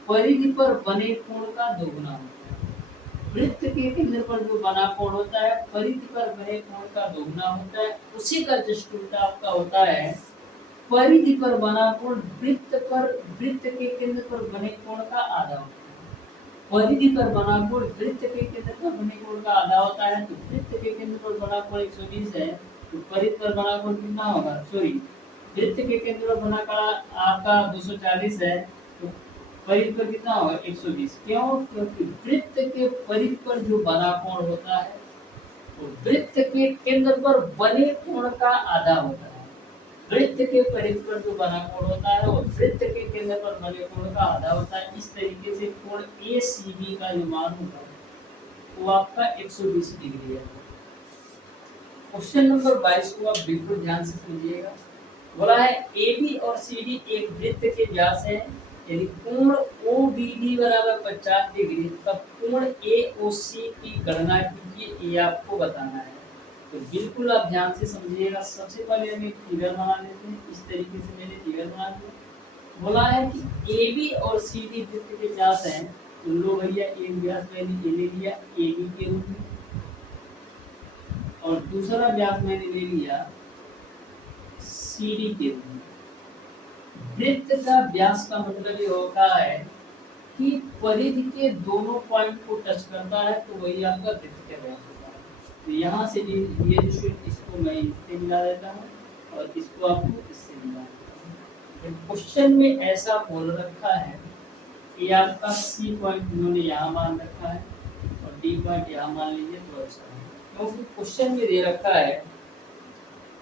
परिधि पर बने कोण का दोगुना होता है। वृत्त के केंद्र पर जो बना कोण होता है परिधि पर बने कोण का दोगुना होता है, उसी का जस्ट उल्टा आपका होता है परिधि पर बना कोण वृत्त के केंद्र पर बने कोण का आधा होता है। परिधि पर बना कोण वृत्त के केंद्र पर बने कोण का आधा होता है। तो वृत्त के केंद्र पर बना कोण 120 है, तो परिधि पर बना कोण कितना होगा, सॉरी वृत्त के केंद्र पर बना कोण आपका 240 है, तो परिधि पर कितना होगा 120। क्यों, क्योंकि वृत्त के परिधि पर जो बना कोण होता है तो वृत्त के केंद्र पर बने कोण का आधा होता है। वृत्त के परिधि पर जो बना कोण होता है वो वृत्त के केंद्र पर बने कोण का आधा होता है। इस तरीके से कोण ACB का जो मान होगा वो आपका 120 डिग्री है। क्वेश्चन नंबर 22 को आप बिल्कुल ध्यान से समझिएगा। बोला है AB और CD एक वृत्त के व्यास है, यदि कोण OBD बराबर 50 डिग्री तब कोण AOC की गणना कीजिए, ये आपको बताना है। तो बिल्कुल आप ध्यान से समझिएगा। सबसे पहले हम एक फिगर बना लेते हैं, इस तरीके से मैंने फिगर बना लिया। बोला है कि AB और CD वृत्त के व्यास हैं, तो लो भैया एक व्यास मैंने ये ले लिया AB के रूप में और दूसरा व्यास मैंने ले लिया CD के रूप में। वृत्त का व्यास का मतलब ये होता है कि परिधि के दोनों पॉइंट को टच करता है, तो वही आपका वृत्त का व्यास होता है। तो यहाँ से ये जो स्टूडेंट, इसको मैं इससे मिला देता हूँ और इसको आपको इससे मिला देता हूँ। क्वेश्चन में ऐसा बोल रखा है कि आपका C पॉइंट उन्होंने यहाँ मान रखा है और D पॉइंट यहाँ मान लीजिए तो अच्छा है, क्योंकि क्वेश्चन में दे रखा है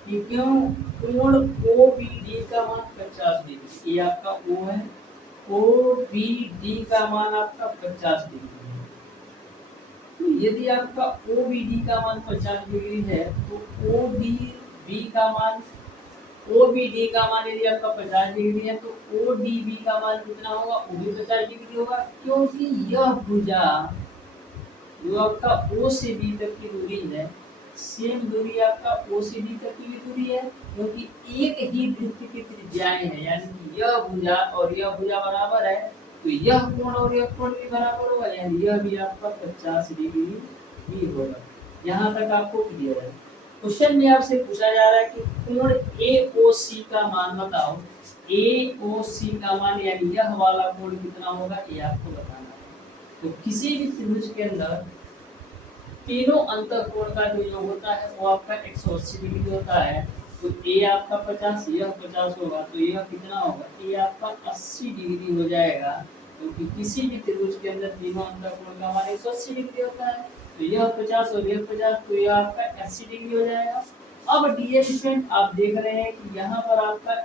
कि क्यों कोण OBD का मान 50 डिग्री, ये आपका O है, OBD का मान आपका 50 डिग्री है। तो यदि आपका OBD का मान 50 डिग्री है तो ODB का मान, OBD का मान यदि आपका 50 डिग्री है तो ODB का मान कितना होगा, वो भी 50 डिग्री होगा, क्योंकि यह भुजा जो आपका O से B तक की दूरी है, सेम दूरी आपका O से B तक की भी दूरी है, क्योंकि एक ही वृत्त की त्रिज्याएं हैं, यानी कि यह भुजा और यह भुजा बराबर है, तो यह कोण और यह कोण भी बराबर होगा, यानी यह भी आपका 50 डिग्री भी होगा। यहाँ तक आपको क्लियर है। क्वेश्चन में आपसे पूछा जा रहा है कि कोण AOC का मान बताओ, AOC का मान यानी यह वाला कोण कितना होगा, ये आपको बताना है। तो किसी भी त्रिभुज के अंदर तीनों अंतःकोण का जो योग होता है वो आपका 180 डिग्री होता है। तो ए आपका 50, यह 50 होगा, तो यह कितना होगा, ये आपका 80 डिग्री हो जाएगा, क्योंकि किसी भी त्रिभुज के अंदर तीनों अंतःकोण का मान 180 डिग्री होता है। तो यह 50 और यह 50, तो यह आपका 80 डिग्री हो जाएगा। अब डियर स्टूडेंट, आप देख रहे हैं कि यहाँ पर आपका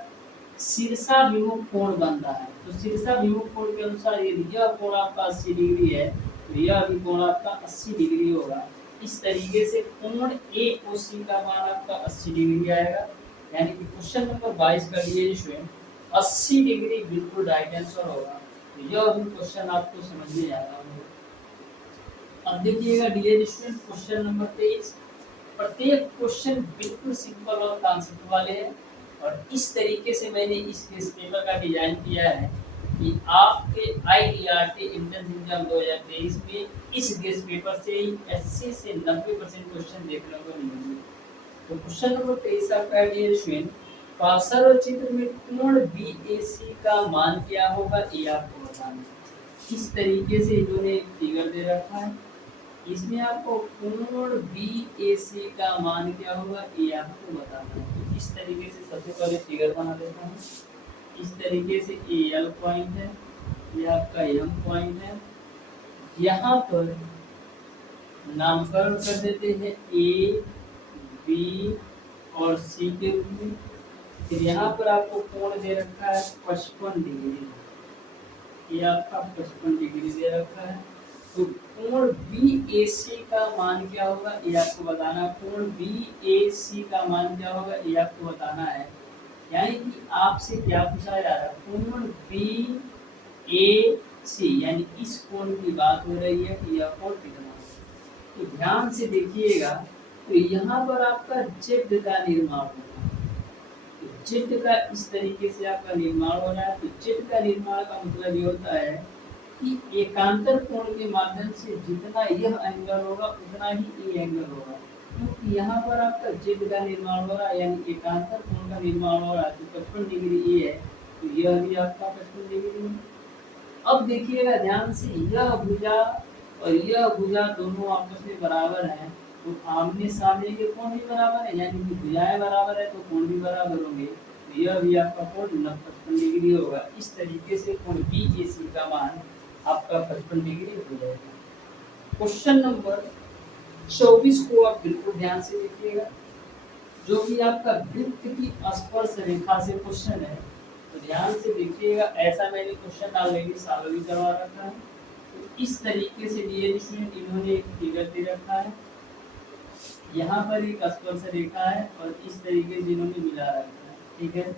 शीर्षाभिमुख कोण बन रहा है, तो शीर्षाभिमुख कोण के अनुसार यदि यह कोण आपका 80 डिग्री है तो यह भी कोण आपका 80 डिग्री होगा। इस तरीके से कोण AOC का मान आपका 80 डिग्री आएगा, यानी कि क्वेश्चन नंबर 22 का डियर स्टूडेंट 80 डिग्री बिल्कुल राइट आंसर होगा। तो यह भी क्वेश्चन आपको समझ में आ रहा होगा। अब देखिएगा डियर स्टूडेंट क्वेश्चन नंबर 23। प्रत्येक क्वेश्चन बिल्कुल सिंपल और कॉन्सेप्ट वाले हैं, और इस तरीके से मैंने इस केस पेपर का डिजाइन किया है कि आपके IERT एंट्रेंस एग्जाम 2023 में इस गेस पेपर से ही 80 से 90% क्वेश्चन देखने को मिलेंगे। तो क्वेश्चन नंबर 23 आपका डियर स्टूडेंट, पार्श्व चित्र में कोण BAC का मान क्या होगा, ये आपको बताना है। इस तरीके से इन्होंने एक फिगर दे रखा है, इसमें आपको कोण BAC का मान क्या होगा, ये आपको बताना है। तो इस तरीके से सबसे पहले फिगर बना देता हूँ। इस तरीके से AL पॉइंट है, ये आपका M पॉइंट है, यहाँ पर नामकरण कर देते हैं A, B और C के रूप में। फिर यहाँ पर आपको कोण दे रखा है 55 डिग्री, ये आपका 55 डिग्री दे रखा है। तो कोण BAC का मान क्या होगा, ये आपको बताना। कोण BAC का मान क्या होगा, ये आपको बताना है। यानी कि आपसे क्या पूछा जा रहा है, कोण BAC यानी इस कोण की बात हो रही है कि यह कोण कितना है। तो ध्यान से देखिएगा, तो यहाँ पर आपका Z का निर्माण हो रहा है, तो Z का इस तरीके से आपका निर्माण हो रहा है। तो Z का निर्माण का मतलब ये होता है कि एकांतर कोण के माध्यम से जितना यह एंगल होगा उतना ही ये एंगल होगा, क्योंकि यहाँ पर आपका Z का निर्माण हो रहा है, यानी एकांतर कोण का निर्माण हो रहा है। तो 55 डिग्री ये है, तो यह भी आपका 55 डिग्री है। अब देखिएगा ध्यान से, यह भुजा और यह भुजा दोनों आपस में बराबर हैं, तो आमने सामने के कोण भी बराबर है, यानी कि भुजाएं बराबर है तो कोण भी बराबर होंगे। तो यह भी आपका कोण 55 डिग्री होगा। इस तरीके से कोण BAC का मान आपका 55 डिग्री हो जाएगा। क्वेश्चन नंबर 24 को आप बिल्कुल ध्यान से देखिएगा, जो भी आपका वृत्त की स्पर्श रेखा से क्वेश्चन है, तो ध्यान से देखिएगा। ऐसा मैंने क्वेश्चन ऑलरेडी सॉल्व भी करवा रखा है। तो इस तरीके से डियर स्टूडेंट इन्होंने एक फिगर दे रखा है, यहाँ पर एक स्पर्श रेखा है और इस तरीके से इन्होंने मिला रखा है, ठीक है।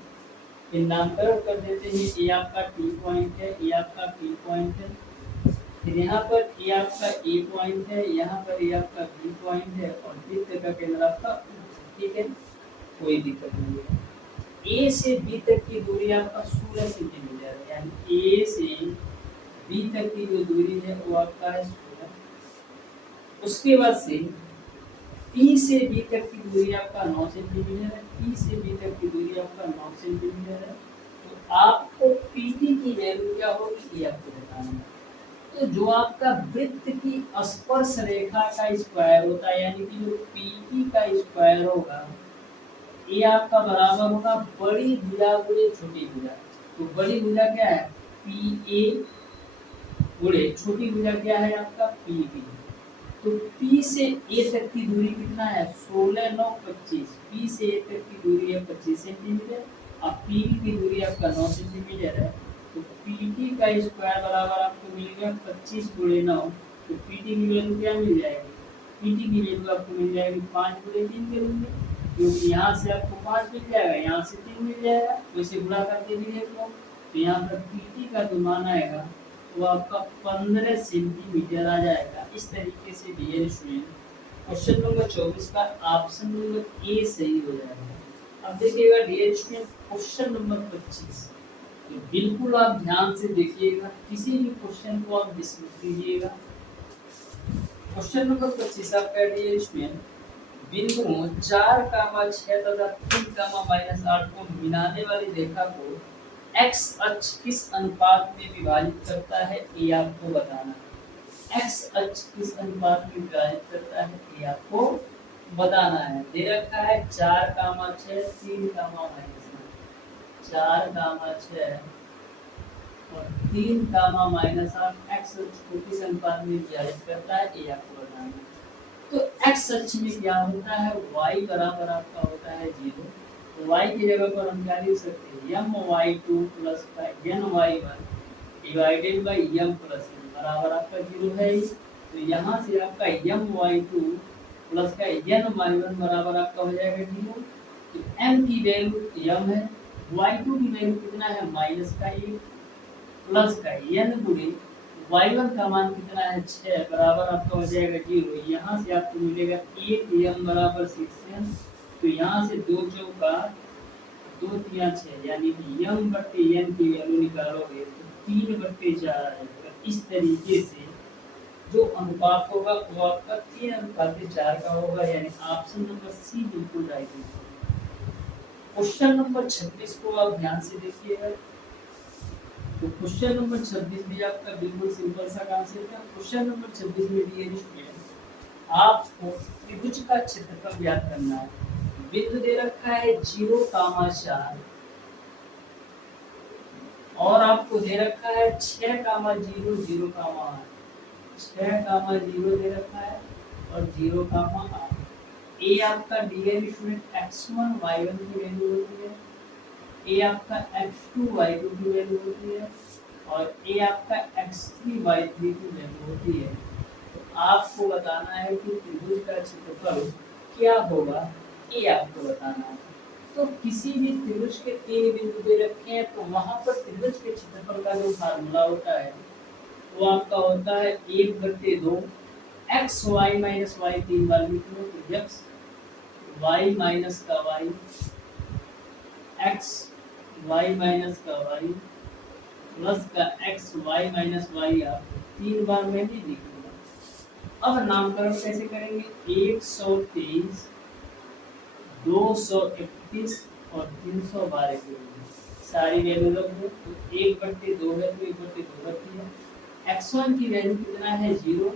फिर नामकरण कर देते हैं, ये आपका T पॉइंट है, ये आपका P पॉइंट है, फिर यहाँ पर ये आपका A पॉइंट है, यहाँ पर ये आपका B पॉइंट है और वृत्त का केंद्र आपका, ठीक है, कोई दिक्कत नहीं है। A से B तक की दूरी आपका 16 सेंटीमीटर है, यानी A से B तक की जो दूरी है वो आपका है 16। उसके बाद से पी से बी तक की दूरी आपका 9 सेंटीमीटर है, पी से बी तक की दूरी आपका 9 सेंटीमीटर है। तो आपको पीटी की वैल्यू क्या होगी ये आपको बताना है। तो जो आपका वृत्त की स्पर्श रेखा का स्क्वायर होता है, यानी कि जो पीटी का स्क्वायर होगा, ये आपका बराबर होगा बड़ी भुजा गुणे छोटी भुजा। तो बड़ी भुजा क्या है, पी ए, गुणे छोटी भुजा क्या है आपका पी बी। तो P से A तक की दूरी कितना है, 16 9 25। P से A तक की दूरी है 25 सेंटीमीटर, और PB की दूरी आपका 9 सेंटीमीटर है। तो PT का स्क्वायर बराबर आपको मिलेगा 25 गुणे 9। तो PT की वैल्यू क्या मिल जाएगी, PT की वैल्यू आपको मिल जाएगी 5 गुणे 3 करेंगे, क्योंकि यहाँ से आपको 5 मिल जाएगा, यहाँ से 3 मिल जाएगा, वैसे गुणा करके भी देख लो। तो यहाँ पर PT का जो मान आएगा वो आपका 15 सेंटीमीटर आ जाएगा। इस तरीके से डियर स्टूडेंट क्वेश्चन नंबर 24 का ऑप्शन नंबर ए सही हो जाएगा। अब देखिएगा डियर स्टूडेंट क्वेश्चन नंबर 25, तो बिल्कुल आप ध्यान से देखिएगा, किसी भी क्वेश्चन को आप मिस मत कीजिएगा। क्वेश्चन नंबर 25 आपका डियर स्टूडेंट, बिंदुओं 4, 6 तथा 3, -8 को मिलाने वाली रेखा को एक्स अक्ष किस अनुपात में विभाजित करता है ये आपको बताना है। एक्स अक्ष किस अनुपात में विभाजित करता है ये आपको बताना है। दे रखा है 4, 6, 3, -4, 4, 6 और 3, -8 एक्स अक्ष को किस अनुपात में विभाजित करता है ये आपको बताना है। तो एक्स अक्ष में क्या होता है, y बराबर आपका होता है 0। तो y की जगह पर हम क्या लिख सकते हैं, my2 plus ny1 divided by m plus n बराबर आपका 0 है। तो यहाँ से आपका my2 प्लस का ny1 बराबर आपका हो जाएगा 0। तो m की वैल्यू m है, y2 की वैल्यू कितना है -1 प्लस का n गुणे y1 का मान कितना है 6 बराबर आपका हो जाएगा 0। यहाँ से आपको मिलेगा 8m बराबर 6m। तो यहाँ से 2 चौका 2 तिया 6, यानी कि m बट्टे n की वैल्यू निकालोगे तो 3/4 आएगा। इस तरीके से जो अनुपात होगा वो आपका 3:4 का होगा, यानी ऑप्शन नंबर सी बिल्कुल राइट है। क्वेश्चन नंबर 26 को आप ध्यान से देखिएगा। तो क्वेश्चन नंबर 26 भी आपका बिल्कुल सिंपल सा कॉन्सेप्ट है। क्वेश्चन नंबर 26 में डियर स्टूडेंट आपको त्रिभुज का क्षेत्रफल ज्ञात करना है। बिंदु दे रखा है 0, 4 और आपको दे रखा है 6, 0, 0, 6, 0 दे रखा है और 0, ए आपका डियर स्टूडेंट x1 y1 की वैल्यू होती है, ए आपका x2 y2 की वैल्यू होती है और ए आपका x3 y3 की वैल्यू होती है। तो आपको बताना है कि त्रिभुज का क्षेत्रफल क्या होगा, ये आपको बताना है। तो किसी भी त्रिभुज के 3 बिंदु दे रखे हैं, तो वहां पर त्रिभुज के क्षेत्रफल का जो फार्मूला होता है वो आपका होता है 1/2 x y - y 3 बार लिख लो, तो x y माइनस का y x y माइनस का y प्लस का x y माइनस y आप 3 बार में भी लिख लूँगा। अब नामकरण कैसे करेंगे, 123 231 और 312 के लिए सारी वैल्यू रख दो। तो 1/2 है तो 1/2 रखी है। x1 की वैल्यू कितना है 0,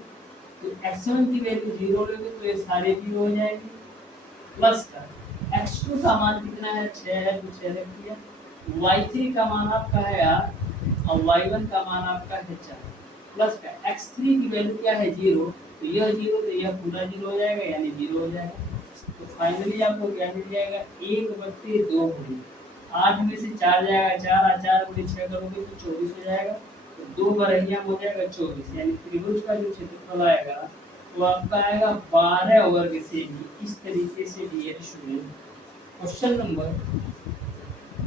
तो x1 की वैल्यू 0 लोगे तो ये सारे 0 हो जाएंगे। प्लस का x2 का मान कितना है 6 है तो 6 रखिए। y3 का मान आपका है 8 और y1 का मान आपका है 4। प्लस का x3 की वैल्यू क्या है 0, तो यह 0 तो यह पूरा 0 हो जाएगा, यानी 0 हो जाएगा। तो फाइनली आपको क्या मिल जाएगा 1/2 गुणे 8 में से 4 जाएगा 4 और 4 गुणे 6 करोगे तो 24 हो जाएगा। तो 2 बरहिया हो जाएगा 24, यानी त्रिभुज का जो क्षेत्रफल आएगा वो आपका आएगा 12 वर्ग सेमी। इस तरीके से डियर स्टूडेंट क्वेश्चन नंबर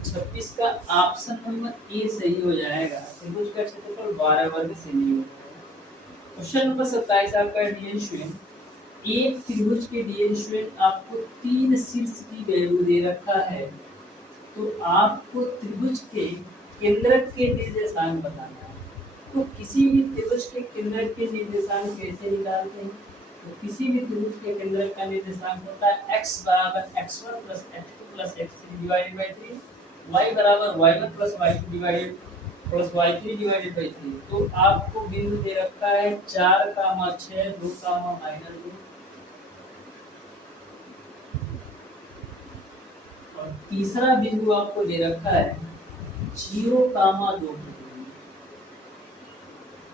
26 का ऑप्शन नंबर ए सही हो जाएगा। त्रिभुज का क्षेत्रफल 12 वर्ग सेमी हो जाएगा। क्वेश्चन नंबर 27 आपका डियर स्टूडेंट, एक त्रिभुज के डियर स्टूडेंट आपको 3 शीर्ष की वैल्यू दे रखा है, तो आपको त्रिभुज के केंद्रक के निर्देशांक बताना है। तो किसी भी त्रिभुज के केंद्रक के निर्देशांक कैसे निकालते हैं, तो किसी भी त्रिभुज के केंद्रक का निर्देशांक होता है x बराबर x1 plus x2 plus x3 divided by 3, y बराबर y1 plus y2 divided plus y3 divided by 3। तो आपको बिंदु दे रखा है 4, 6, 2, -2, और तीसरा बिंदु आपको दे रखा है 0, 2।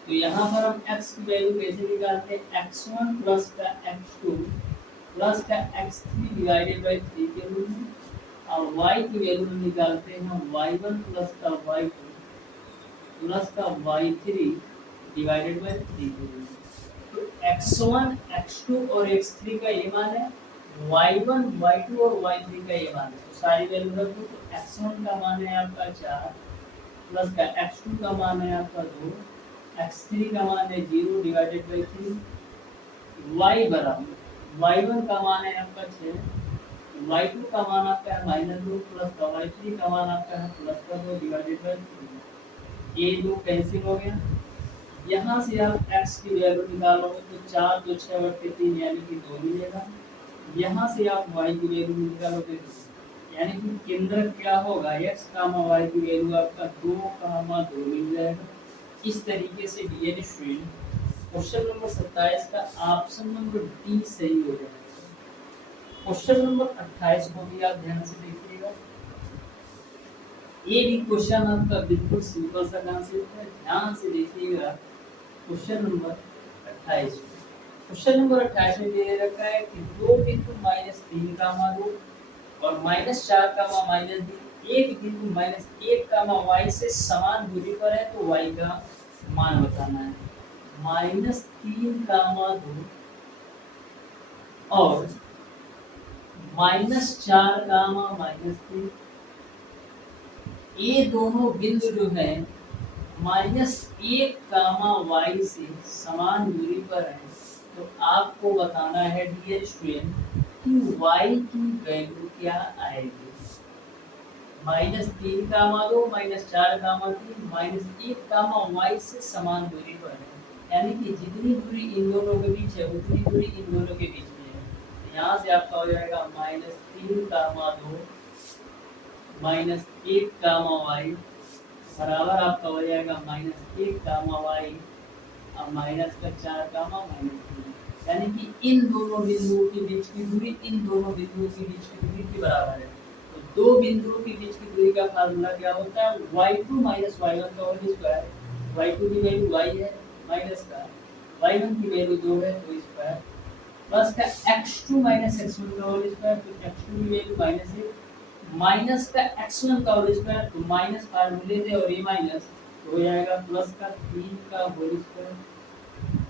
तो यहाँ पर हम x की वैल्यू कैसे निकालते हैं, x1 प्लस का x2 प्लस का x3 डिवाइडेड बाई 3 के रूप में, और y की वैल्यू निकालते हैं हम y1 प्लस का y2 प्लस का y3 डिवाइडेड बाई 3 के रूप में। तो x1, x2 और x3 का ये मान है, y1, y2 और y3 का ये मान है। तो सारी वैल्यू रख दो। तो x1 का मान है आपका 4 प्लस का x2 का मान है आपका 2, x3 का मान है 0 डिवाइडेड बाई 3, y बराबर y1 का मान है आपका 6, y2 का मान आपका है -2 प्लस का y3 का मान आपका है प्लस का 2 डिवाइडेड बाई 3। ये 2 कैंसिल हो गया। यहाँ से आप x की वैल्यू निकालोगे तो 4 2 6 बटे 3 यानी कि 2 मिलेगा। यहाँ से आप y की वैल्यू निकालोगे तो यानी कि केंद्र क्या होगा, x, y की वैल्यू आपका 2, 2 मिल जाएगा। इस तरीके से डियर स्टूडेंट क्वेश्चन नंबर 27 का ऑप्शन नंबर डी सही हो जाएगा। क्वेश्चन नंबर 28 को भी आप ध्यान से देखिएगा। ये भी क्वेश्चन आपका बिल्कुल सिंपल सा कॉन्सेप्ट है, ध्यान से देखिएगा। क्वेश्चन नंबर 28, क्वेश्चन नंबर 28 में दे रखा है कि दो बिंदु -3, 2 और -4, -2 एक बिंदु -1, y से समान दूरी पर है, तो y का मान बताना है। -3, 2 और -4, -3 ये दोनों बिंदु जो है -1, y से समान दूरी पर है। तो आपको बताना है डियर स्टूडेंट कि y की वैल्यू क्या आएगी। -3, 2 -4, 3 -1, y से समान दूरी पर है, यानी कि जितनी दूरी इन दोनों के बीच है उतनी दूरी इन दोनों के बीच में है। तो यहाँ से आपका हो जाएगा -3, 2 -1, y बराबर आपका हो जाएगा -1, y और -4, -3, यानी कि इन दोनों बिंदुओं के बीच की दूरी इन दोनों बिंदुओं के बीच की दूरी के बराबर है। तो दो बिंदुओं के बीच की दूरी का फार्मूला क्या होता है, y2 - y1 का होल स्क्वायर। y2 की वैल्यू y है माइनस का y1 की वैल्यू 2 है तो स्क्वायर प्लस का x2 - x1 का होल स्क्वायर। तो x2 की वैल्यू -1 माइनस का x1 का होल स्क्वायर, तो माइनस फार्मूले से और ये माइनस हो जाएगा प्लस का 3 का होल स्क्वायर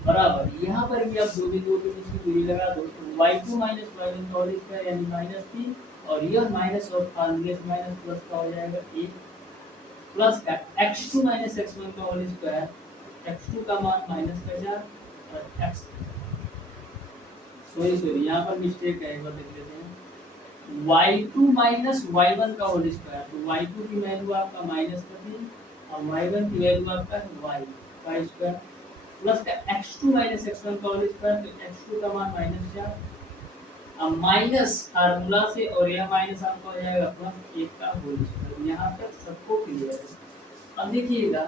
बराबर। यहाँ पर भी आप दो बिंदुओं के बीच की दूरी लगा दो, तो y2 - y1 का होल स्क्वायर यानी -3 और यह माइनस और फार्मूले से माइनस प्लस का हो जाएगा 1 प्लस का x2 - x1 का होल स्क्वायर। x2 का मान -4 और x सॉरी यहाँ पर मिस्टेक है, एक बार देख लेते हैं। y2 - y1 का होल स्क्वायर, तो y2 की वैल्यू आपका -3 और y1 की वैल्यू आपका y स्क्वायर प्लस का x2 - x1 का होल स्क्वायर। तो x2 का मान -4 अब माइनस फार्मूला से और यह माइनस आपका हो जाएगा प्लस 1 का होल स्क्वायर। यहाँ तक सबको क्लियर है। अब देखिएगा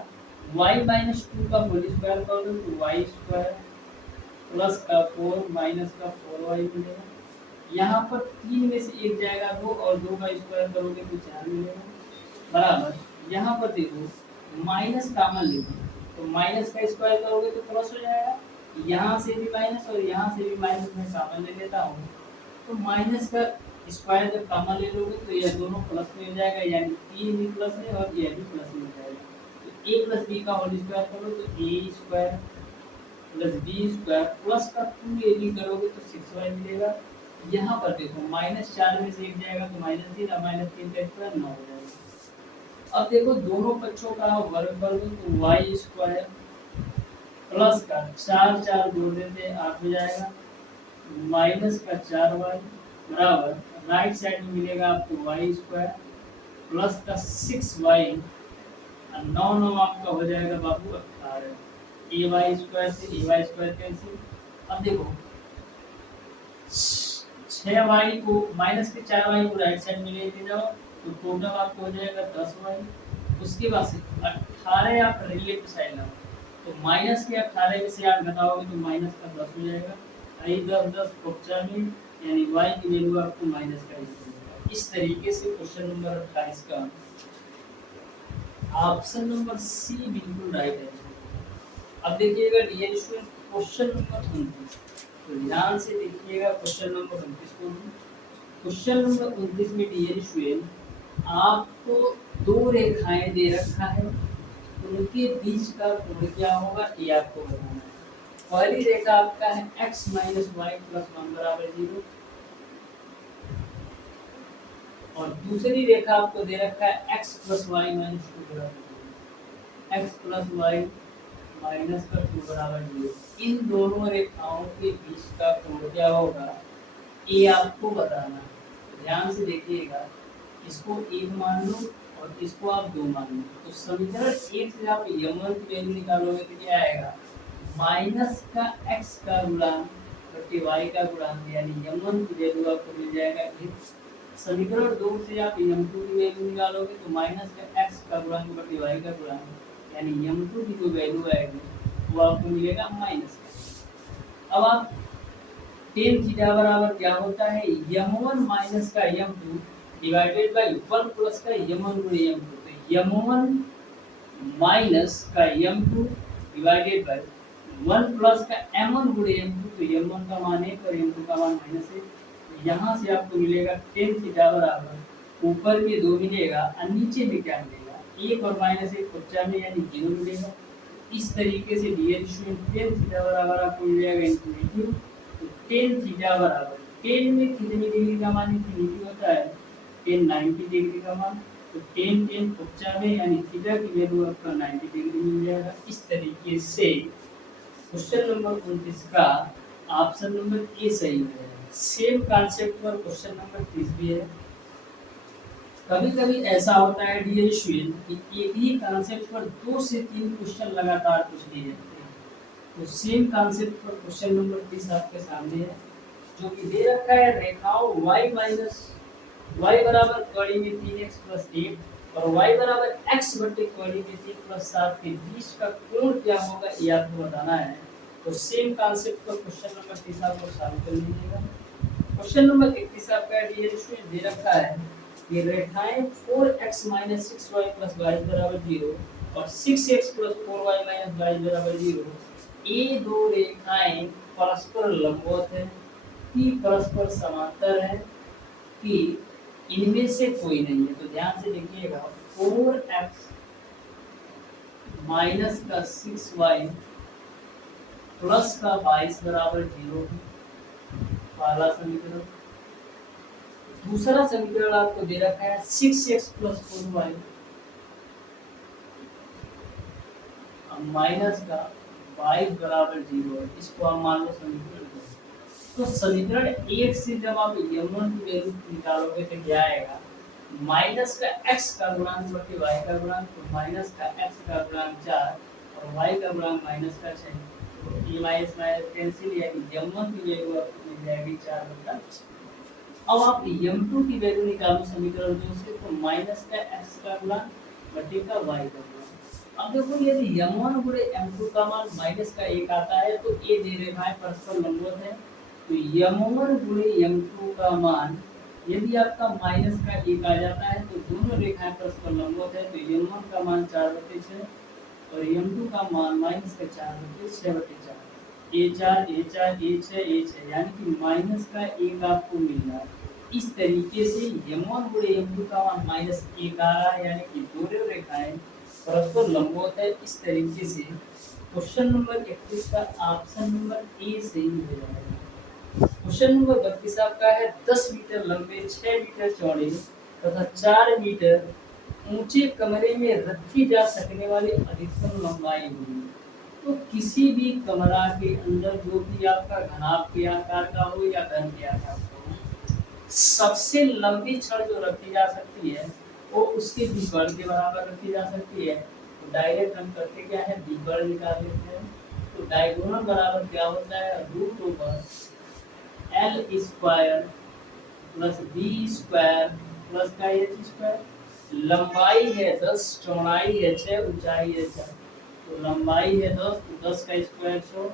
y - 2 का होल स्क्वायर कर दो तो y स्क्वायर प्लस का 4 माइनस का 4y मिलेगा। यहाँ पर 3 में से 1 जाएगा 2 और 2 का स्क्वायर करोगे तो 4 मिलेगा बराबर। यहाँ पर देखो माइनस कॉमन लेंगे तो माइनस का स्क्वायर करोगे तो प्लस हो जाएगा, यहाँ से भी माइनस और यहाँ से भी माइनस में कॉमन ले लेता हूँ। तो माइनस का स्क्वायर जब कॉमन ले लोगे तो यह दोनों प्लस में हो जाएगा, यानी 3 भी प्लस है और यह भी प्लस में हो जाएगा। तो a प्लस b का होल स्क्वायर करो तो a square plus b square plus का 2ab करोगे तो 6y मिलेगा। यहाँ पर देखो -4 में से 1 जाएगा तो -3 और -3 का स्क्वायर 9 हो जाएगा। अब देखो दोनों पक्षों का वर्ग कर दो तो y स्क्वायर प्लस का 4 4 जोड़ देते 8 हो जाएगा माइनस का 4y बराबर राइट साइड में मिलेगा आपको y स्क्वायर प्लस का 6y और 9 9 आपका हो जाएगा बाबू 18। ay स्क्वायर से ay स्क्वायर कैंसिल। अब देखो 6y को माइनस के 4y को राइट साइड में लेके जाओ तो टोटल आपको हो जाएगा 10y। उसके बाद से 18 आप लेफ्ट साइड लाओ तो माइनस के 18 में से 8 घटाओगे तो माइनस का 10 हो जाएगा। आई 10 10 95 यानी y की वैल्यू आपको माइनस का 1 मिलेगा। इस तरीके से क्वेश्चन नंबर 28 का ऑप्शन नंबर सी बिल्कुल राइट है। अब देखिएगा डियर स्टूडेंट क्वेश्चन नंबर 29, तो ध्यान से देखिएगा क्वेश्चन नंबर 29 को। क्वेश्चन नंबर 29 में डियर स्टूडेंट आपको दो रेखाएं दे रखा है, उनके बीच का कोण क्या होगा ये आपको बताना है। पहली रेखा आपका है x - y + 1 = 0 और दूसरी रेखा आपको दे रखा है x + y - 2 = 0। x + y - 2 = 0। इन दोनों रेखाओं के बीच का कोण क्या होगा ये आपको बताना है। ध्यान से देखिएगा, इसको 1 मान लो और इसको आप 2 मान लो। तो समीकरण 1 से आप m1 की वैल्यू निकालोगे तो क्या आएगा माइनस का x का गुणांक बटे y का गुणांक यानी m1 की वैल्यू आपको मिल जाएगा 1। समीकरण 2 से आप m2 की वैल्यू निकालोगे तो माइनस का x का गुणांक बटे y का गुणांक यानी m2 की जो वैल्यू आएगी वो आपको मिलेगा माइनस का। अब आप tan थीटा बराबर क्या होता है m1 माइनस का m2 डिवाइडेड बाय 1 प्लस का m1 गुणे m2। तो m1 माइनस का m2 डिवाइडेड बाय 1 प्लस का m1 गुणे m2। तो m1 का मान 1 और m2 का मान -1। यहाँ से आपको मिलेगा tan थीटा बराबर ऊपर में 2 मिलेगा और नीचे में क्या मिलेगा 1 और -1 बच्चा में यानी 0 मिलेगा। इस तरीके से डियर स्टूडेंट tan थीटा बराबर आपको मिल जाएगा इन्फिनिटी। तो tan थीटा बराबर tan में कितनी डिग्री का मान इन्फिनिटी होता है tan 90 डिग्री का मान। तो tan tan 50 में यानी थीटा की वैल्यू आपका 90 डिग्री मिल जाएगा। इस तरीके से क्वेश्चन नंबर 29 का ऑप्शन नंबर ए सही है। सेम कॉन्सेप्ट पर क्वेश्चन नंबर 30 भी है। कभी कभी ऐसा होता है डियर स्टूडेंट कि एक ही कॉन्सेप्ट पर 2 से 3 क्वेश्चन लगातार पूछ लिए जाते हैं। तो सेम कॉन्सेप्ट पर क्वेश्चन नंबर 30 आपके सामने है, जो कि दे रखा है रेखाओं y बराबर कड़ी में 3x + 1 और y बराबर x बटे कड़ी में 3 + 7 के बीच का कोण क्या होगा ये आपको बताना है। तो सेम कॉन्सेप्ट पर क्वेश्चन नंबर 30 आपको सॉल्व कर लीजिएगा। क्वेश्चन नंबर 31 आपका डियर स्टूडेंट दे रखा है कि रेखाएं 4x - 6y + y = 0 और 6x + 4y - y = 0 ये दो रेखाएं परस्पर लंबवत हैं कि परस्पर समांतर हैं कि इनमें से कोई नहीं है। तो ध्यान से देखिएगा 4x माइनस का 6y प्लस का 22 बराबर 0 है पहला समीकरण। दूसरा समीकरण आपको दे रखा है 6x + 4y माइनस का 22 बराबर 0 है। इसको आप मान लो समीकरण। तो समीकरण 1 से जब आप m1 की वैल्यू निकालोगे तो क्या आएगा माइनस का x का गुणांक बटे y का गुणांक। तो माइनस का x का गुणांक 4 और y का गुणांक -6। तो ये माइनस माइनस कैंसिल यानी m1 की वैल्यू आपको मिल जाएगी 4/6। अब आप m2 की वैल्यू निकालो समीकरण 2 से। तो माइनस का x का गुणांक बटे का y का गुणांक। अब देखो यदि m1 गुणे m2 का मान -1 आता है तो ये दे रेखाएं परस्पर लंबवत है। तो m1 गुणे m2 का मान यदि आपका -1 आ जाता है तो दोनों रेखाएं परस्पर लंबवत है। तो m1 का मान 4/6 और m2 का मान -4/6/4 a4 a4 a6 a6 यानी कि -1 आपको मिल रहा है। इस तरीके से m1 गुणे m2 का मान -1 आ रहा है यानी कि दोनों रेखाएं परस्पर लंबवत है। इस तरीके से क्वेश्चन नंबर 31 का ऑप्शन नंबर ए सही हो जाएगा। क्वेश्चन नंबर 32 आपका है 10 मीटर लंबे 6 मीटर चौड़े तथा 4 मीटर ऊंचे कमरे में रखी जा सकने वाली अधिकतम लंबाई होगी। तो किसी भी कमरा के अंदर जो भी आपका घनाभ के आकार का हो या घन के आकार का हो, सबसे लंबी छड़ जो रखी जा सकती है वो उसके विकर्ण के बराबर रखी जा सकती है। तो डायरेक्ट हम करते क्या है विकर्ण निकाल लेते हैं। तो डायगोनल बराबर क्या होता है √L² plus B square plus का एच स्क्वायर। लंबाई है 10, चौड़ाई है 6, ऊंचाई है 4। तो लंबाई है 10, तो 10 का स्क्वायर 100,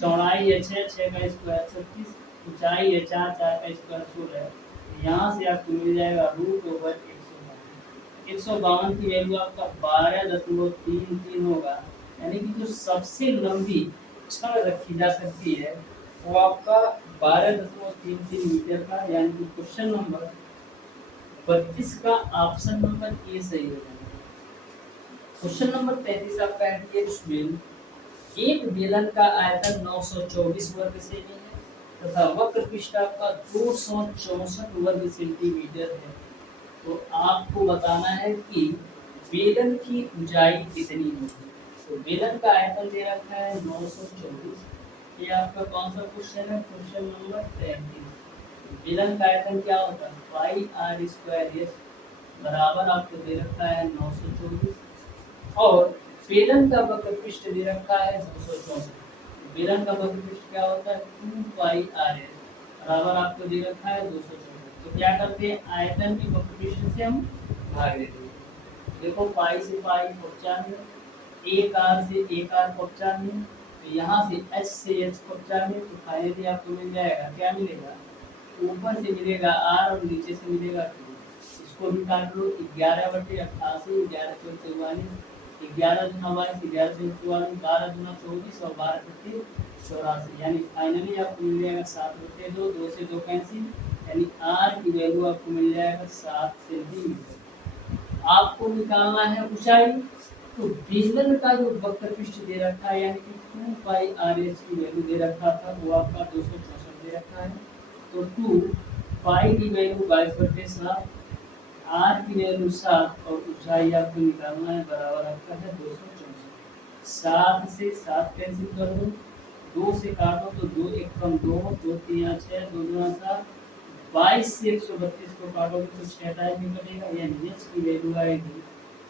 चौड़ाई है 6, 6 का स्क्वायर 36, ऊंचाई है 4, 4 का स्क्वायर 16। यहाँ से आपको मिल जाएगा रूट ओवर 152। 152 की वैल्यू आपका 12.33 होगा। यानी कि जो सबसे लंबी छड़ रखी जा सकती है वो आपका 12.33 मीटर का, यानी कि क्वेश्चन नंबर 32 का ऑप्शन नंबर ए सही हो जाएगा। क्वेश्चन नंबर 33 आपका है स्टूडेंट, एक बेलन का आयतन 924 वर्ग सेमी है तथा वक्र पृष्ठ आपका 264 वर्ग सेंटीमीटर है। तो आपको बताना है कि बेलन की ऊंचाई कितनी होगी। तो बेलन का आयतन दे रखा है 924। ये आपका कौन सा क्वेश्चन है? Question number 33। बेलन का आयतन क्या होता है? पाई आर स्क्वायर एस बराबर आपको दे रखा है 924 और बेलन का वक्र पृष्ठ दे रखा है 264। बेलन का वक्र पृष्ठ क्या होता है? 2 पाई आर एस बराबर आपको दे रखा है 264। तो क्या करते हैं? आयतन की वक्र पृष्ठ से हम भाग देते हैं। देखो पाई से पाई 95, एक आर से एक आर 95, तो यहाँ से एच से एच 95। तो फाइनली आपको मिल जाएगा, क्या मिलेगा? ऊपर से मिलेगा आर और नीचे से मिलेगा 2। इसको भी काट लो, 11/88, 11 × 44, 11 × 22, 11 × 44, 12 × 24 और 12 × 84। यानी फाइनली आपको मिल जाएगा 7/2, 2 से 2 कैंसिल, यानी आर की वैल्यू आपको मिल जाएगा 7 सेंटीमीटर। आपको निकालना है ऊंचाई। तो बेलन का जो वक्र पृष्ठ दे रखा है यानी कि 2 पाई आर एच की वैल्यू दे रखा था वो आपका 264 दे रखा है। तो 2 पाई की वैल्यू 22/7, आर की वैल्यू 7 और ऊंचाई आपको निकालना है बराबर आपका है 264। 7 से 7 कैंसिल कर दो, 2 से काटो तो 2 1 कम 2, 2 3 6, 2 2 7, 22 से 132 को काटोगे तो 6 टाइम में कटेगा, यानी एच की वैल्यू आएगी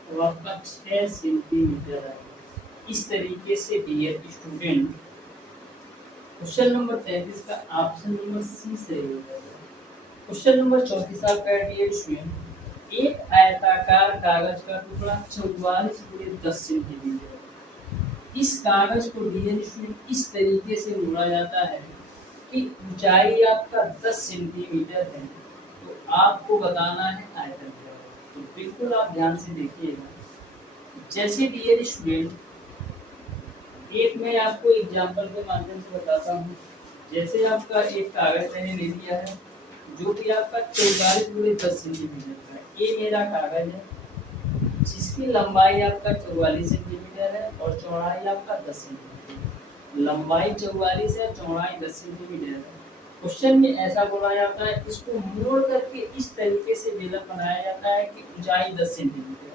तो आपका 6 सेंटीमीटर आएगा। इस तरीके से डियर स्टूडेंट क्वेश्चन नंबर 33 का ऑप्शन नंबर सी सही हो जाएगा। क्वेश्चन नंबर 34 आपका डियर स्टूडेंट, एक आयताकार कागज का टुकड़ा 44 × 10 सेंटीमीटर। इस कागज को डियर स्टूडेंट इस तरीके से मोड़ा जाता है कि ऊंचाई आपका 10 सेंटीमीटर है। तो आपको बताना है आयतन क्या है। तो बिल्कुल आप ध्यान से देखिएगा। जैसे डियर स्टूडेंट एक मैं आपको एग्जांपल के माध्यम से बताता हूँ। जैसे आपका एक कागज मैंने ले लिया है जो कि आपका 44 × 10 सेंटीमीटर का है। ये मेरा कागज है जिसकी लंबाई आपका 44 सेंटीमीटर है और चौड़ाई आपका 10 सेंटीमीटर। लंबाई 44 है, चौड़ाई 10 सेंटीमीटर है। क्वेश्चन में ऐसा बोला जाता है, इसको मोड़ करके इस तरीके से बेलन बनाया जाता है कि ऊंचाई 10 सेंटीमीटर।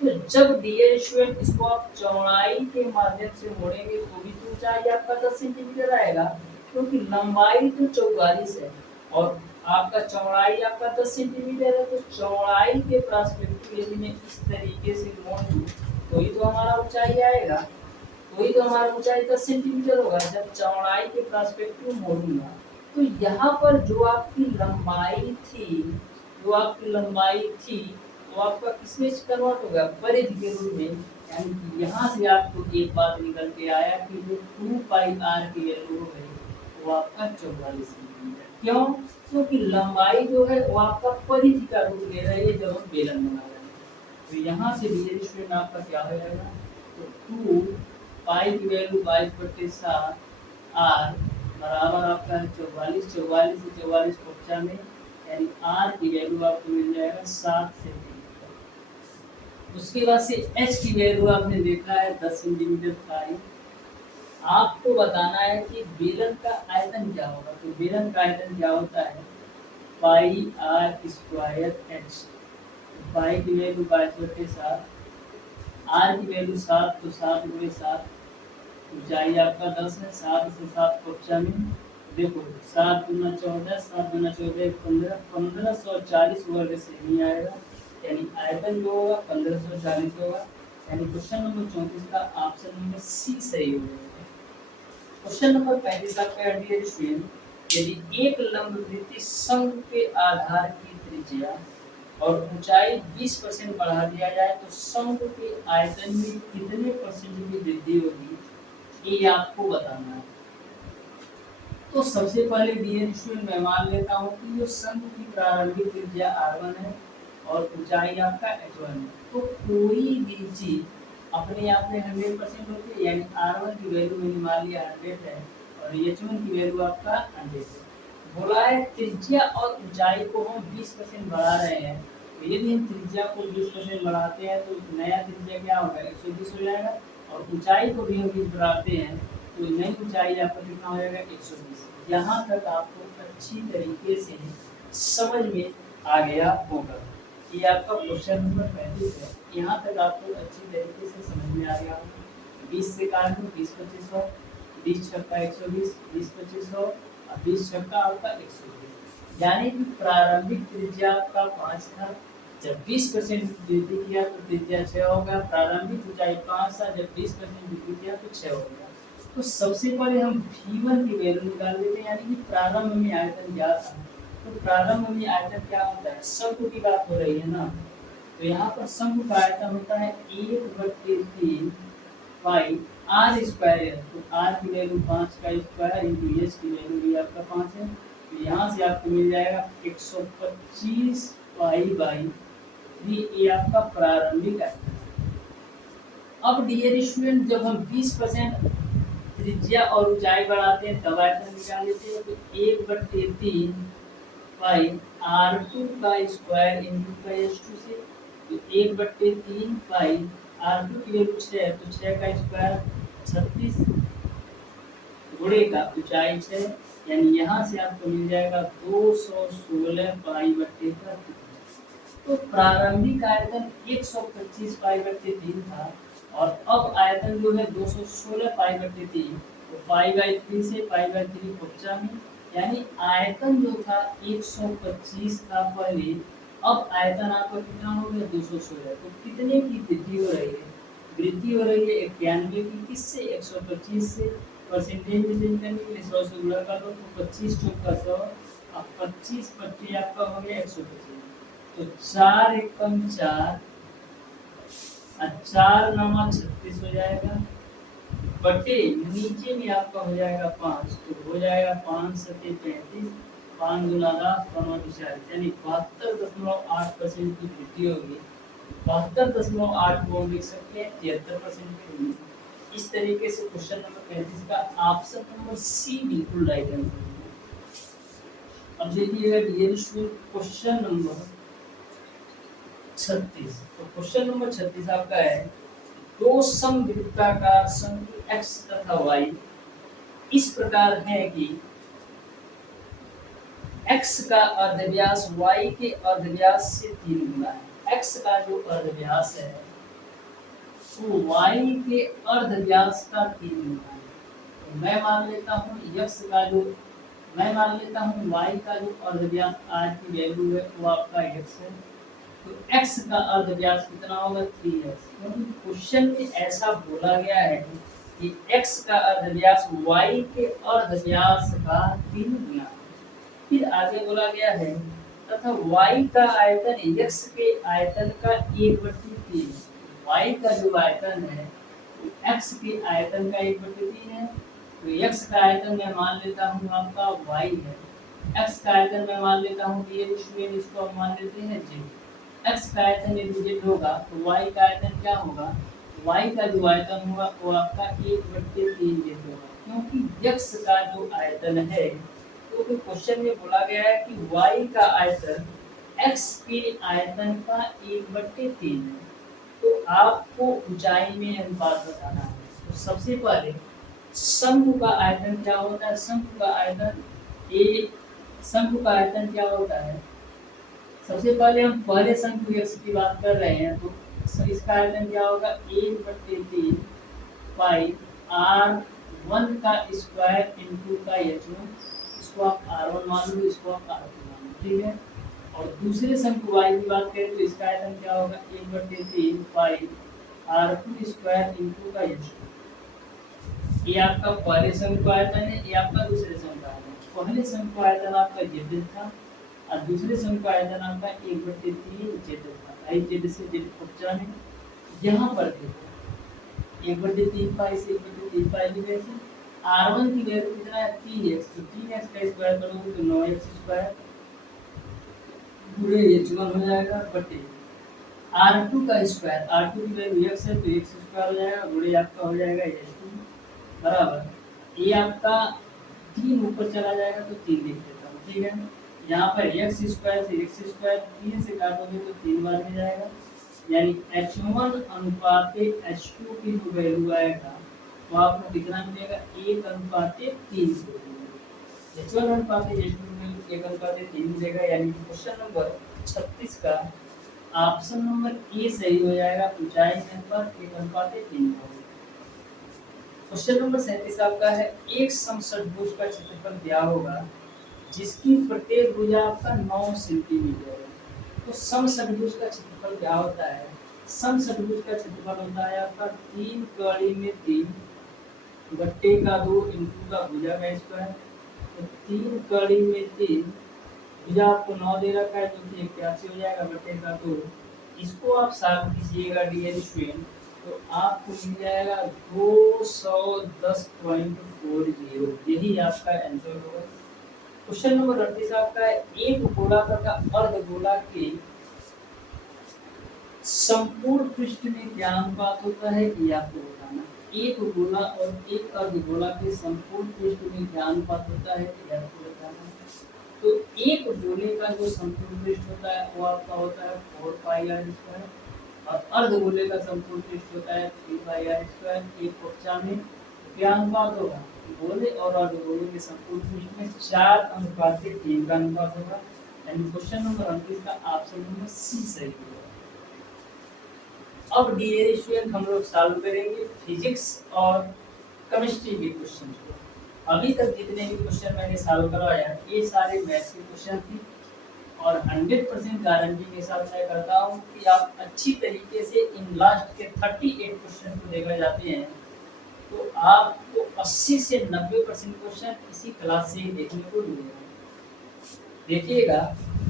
तो जब डियर स्टूडेंट इसको आप चौड़ाई के माध्यम से मोड़ेंगे तो भी तो ऊंचाई आपका 10 सेंटीमीटर आएगा, क्योंकि लंबाई तो 44 है और आपका चौड़ाई आपका 10 सेंटीमीटर है। तो चौड़ाई के पर्सपेक्टिव यदि मैं इस तरीके से मोड़ दूं तो ही तो हमारा ऊंचाई आएगा, तो ही तो हमारा ऊंचाई 10 सेंटीमीटर होगा जब चौड़ाई के पर्सपेक्टिव मोड़ूंगा। तो यहाँ पर जो आपकी लंबाई थी, तो आपका किसमें कन्वर्ट होगा? परिधि के रूप में। यानी कि यहाँ से आपको एक बात निकल के आया कि जो 2 पाई आर की वैल्यू हो गई वो आपका 44 सेंटीमीटर। क्यों? क्योंकि लंबाई जो है वो आपका परिधि का रूप ले रही है जब हम बेलन बना रहे हैं। तो यहाँ से डियर स्टूडेंट आपका क्या हो जाएगा? तो 2 पाई की वैल्यू 22/7 आर बराबर आपका है 44, 44 से 44 95, यानी आर की वैल्यू आपको मिल जाएगा 7 सेंटीमीटर। उसके बाद से एच की वैल्यू आपने देखा है 10 सेंटीमीटर पाई। आपको बताना है कि बेलन का आयतन क्या होगा। तो बेलन का आयतन क्या होता है? पाई आर स्क्वायर एच। पाई की वैल्यू 22/7, आर की वैल्यू 7, तो 7 × 7, ऊंचाई आपका 10 है, 7 से 7 95। देखो 7 × 14, 7 × 14 15, 1540 वर्ग सेमी आएगा, यानी आयतन जो होगा 1540 होगा। यानी क्वेश्चन नंबर 34 का ऑप्शन नंबर सी सही हो जाएगा। क्वेश्चन नंबर 35 आपका डियर स्टूडेंट, यदि एक लंब वृत्ति शंकु के आधार की त्रिज्या और ऊंचाई 20% बढ़ा दिया जाए तो शंकु के आयतन में कितने परसेंट की वृद्धि होगी, ये आपको बताना है। तो सबसे पहले डियर स्टूडेंट मैं मान लेता हूँ कि जो शंकु की प्रारंभिक त्रिज्या r1 है और ऊंचाई आपका h1 है, तो कोई भी चीज अपने आप में 100% होती है, यानी r1 की वैल्यू मैंने मान लिया 100 है और h1 की वैल्यू आपका 100 है। बोला है त्रिज्या और ऊंचाई को हम 20% बढ़ा रहे हैं, तो यदि हम त्रिज्या को 20% बढ़ाते हैं तो नया त्रिज्या क्या होगा, 120 हो जाएगा, और ऊंचाई को भी हम 20 बढ़ाते हैं तो नई ऊंचाई आपका कितना हो जाएगा, 120। यहाँ तक आपको अच्छी तरीके से समझ में आ गया होगा। ये आपका क्वेश्चन नंबर 35 है, यहाँ तक आपको अच्छी तरीके से समझ में आ गया होगा। 20 से काट दो, 20 25 100, 20 छक्का 120, 20 25 100 और 20 छक्का आपका 120, यानी कि प्रारंभिक त्रिज्या आपका 5 था, जब 20% वृद्धि किया तो त्रिज्या 6 हो गया। प्रारंभिक ऊंचाई 5 था, जब 20% वृद्धि किया तो 6 हो गया। तो सबसे पहले हम V1 की वैल्यू निकाल लेते हैं, यानी कि प्रारंभ में आयतन क्या था। तो प्रारंभ में आयतन क्या होता है, शंकु की बात हो रही है ना, तो यहाँ पर शंकु का आयतन होता है 1/3 पाई r स्क्वायर। तो r की वैल्यू 5 का स्क्वायर इंटू h की वैल्यू भी आपका 5 है, तो यहाँ से आपको मिल जाएगा 125 पाई बाई 3, ये आपका प्रारंभिक आयतन। अब डियर स्टूडेंट जब हम 20% त्रिज्या और ऊंचाई बढ़ाते हैं तब आयतन निकाल लेते हैं, तो 1/3 पाई r2 का स्क्वायर इंटू का h2 से, तो 1/3 पाई r2 की वैल्यू 6 है, तो 6 का स्क्वायर 36 गुणे का ऊंचाई 6, यानी यहाँ से आपको मिल जाएगा 216 पाई/3। तो प्रारंभिक आयतन 125 पाई/3 था और अब आयतन जो है 216 पाई/3, तो पाई/3 से पाई/3 बचा में, यानी आयतन जो था 125 था पहले, अब आयतन आपका कितना हो गया, 216। तो कितने की वृद्धि हो रही है, वृद्धि हो रही है 91 की, किससे, 125 से। परसेंटेज में चेंज करने के लिए 100 से गुणा कर लो, तो 25 चौका 100 और 25 25 आपका हो गया 125। तो 4 एकम 4 और 4 9 36 हो जाएगा, बटे नीचे में आपका हो जाएगा 5, तो हो जाएगा 5 सते 35, 5 गुना 10 5 यानी 72.8% की वृद्धि होगी। 72.8 को लिख सकते हैं 73% की होगी। इस तरीके से क्वेश्चन नंबर 35 का ऑप्शन नंबर सी बिल्कुल राइट आंसर है। अब देखिएगा डियर स्टूडेंट क्वेश्चन नंबर 36। तो क्वेश्चन नंबर 36 आपका है, दो समवृत्ताकार शंकु x तथा y इस प्रकार है कि x का अर्धव्यास y के अर्धव्यास से 3 गुना है। x का जो अर्धव्यास है वो y के अर्धव्यास का 3 गुना है। तो मैं मान लेता हूँ y का जो अर्धव्यास r की वैल्यू है वो आपका x है, तो x का अर्धव्यास कितना होगा, 3x। क्योंकि क्वेश्चन में ऐसा बोला गया है कि x का अर्धव्यास y के अर्धव्यास का 3 गुना। फिर आगे बोला गया है तथा y का आयतन x के आयतन का 1/3। y का जो आयतन है वो x के आयतन का 1/3 है, तो x का आयतन मैं मान लेता हूँ आपका y है, x का आयतन मैं मान लेता हूँ कि ये स्टूडेंट इसको हम मान लेते हैं z। x का आयतन यदि z होगा तो y का आयतन क्या होगा, y का जो आयतन होगा वो आपका 1/3 z होगा। क्योंकि x का जो आयतन है तो क्वेश्चन में बोला गया है कि y का आयतन x के आयतन का 1/3 है, तो आपको ऊंचाई में अनुपात बताना है। तो सबसे पहले शंकु का आयतन क्या होता है, शंकु का आयतन क्या होता है, सबसे पहले हम पहले शंकु x की बात कर रहे हैं, तो इसका आयतन क्या होगा, 1/3 पाई r1 का स्क्वायर इंटू का h1, इसको आप r1 मान लो, इसको आप r2 मान लो, ठीक है। और दूसरे शंकु y की बात करें तो इसका आयतन क्या होगा, 1/3 पाई r2 स्क्वायर इंटू का h2। ये आपका पहले शंकु आयतन है, ये आपका दूसरे शंकु आयतन है। पहले समकोण आयतन आपका जेड था और दूसरे समकोण आयतन आपका 1/3 जेड था। आई जेड से जेड कब्जा में यहाँ पर देखो 1/3 पाई से 1/3 पाई की वजह से R1 की वैल्यू कितना है 3x, तो 3x का स्क्वायर करोगे तो 9x स्क्वायर पूरे h1 हो जाएगा बटे R2 का स्क्वायर, R2 की वैल्यू x है तो x स्क्वायर हो जाएगा गुणे आपका हो जाएगा h2 बराबर ये आपका 3 ऊपर चला जाएगा तो 3 लिख देता हूँ, ठीक है। यहाँ पर x स्क्वायर से x स्क्वायर 3 से काटोगे तो 3 बार में जाएगा, यानी h1 अनुपात h2 की जो वैल्यू आएगा तो आपको कितना मिलेगा 1:3 h1 अनुपात h2 में 1:3 मिलेगा, यानी क्वेश्चन नंबर 36 का ऑप्शन नंबर ए सही हो जाएगा। ऊंचाई के अनुपात 1:3 होगा। क्वेश्चन नंबर 37 आपका है एक समषट्भुज का क्षेत्रफल क्या होगा जिसकी प्रत्येक भुजा आपका 9 सेंटीमीटर है। तो समषट्भुज का क्षेत्रफल क्या होता है? समषट्भुज का क्षेत्रफल होता है आपका 3 कड़ी में 3 बट्टे का 2 इंटू का भुजा का स्क्वायर। तो 3 कड़ी में 3 भुजा आपको 9 दे रखा है जो कि 81 हो जाएगा बट्टे का 2। इसको आप साफ कीजिएगा डियर स्टूडेंट तो आपको मिल जाएगा 210.40, यही आपका आंसर होगा। क्वेश्चन नंबर 38 आपका है एक गोलाकार का अर्धगोला के संपूर्ण पृष्ठ में क्या अनुपात होता है ये आपको बताना। एक गोला और एक अर्धगोला के संपूर्ण पृष्ठ में क्या अनुपात होता है ये आपको बताना। तो एक गोले का जो संपूर्ण पृष्ठ होता है वो आपका होता है 4 पाई आर स्क्वायर और अर्धगोले का संपूर्ण पृष्ठ होता है 3 पाई आर स्क्वायर। एक कक्षा में क्या अनुपात होगा? गोले और अर्धगोले के संपूर्ण पृष्ठ में 4:3 का अनुपात होगा, यानी क्वेश्चन नंबर 29 का ऑप्शन नंबर सी सही होगा। अब डियर स्टूडेंट हम लोग सॉल्व करेंगे फिजिक्स और केमिस्ट्री के क्वेश्चन को। अभी तक जितने भी क्वेश्चन मैंने सॉल्व करवाया ये सारे मैथ्स के क्वेश्चन थे और 100% गारंटी के साथ मैं करता हूँ कि आप अच्छी तरीके से इन लास्ट के 38 क्वेश्चन को देखा जाते हैं तो आपको 80 से 90% क्वेश्चन इसी क्लास से ही देखने को मिलेगा। देखिएगा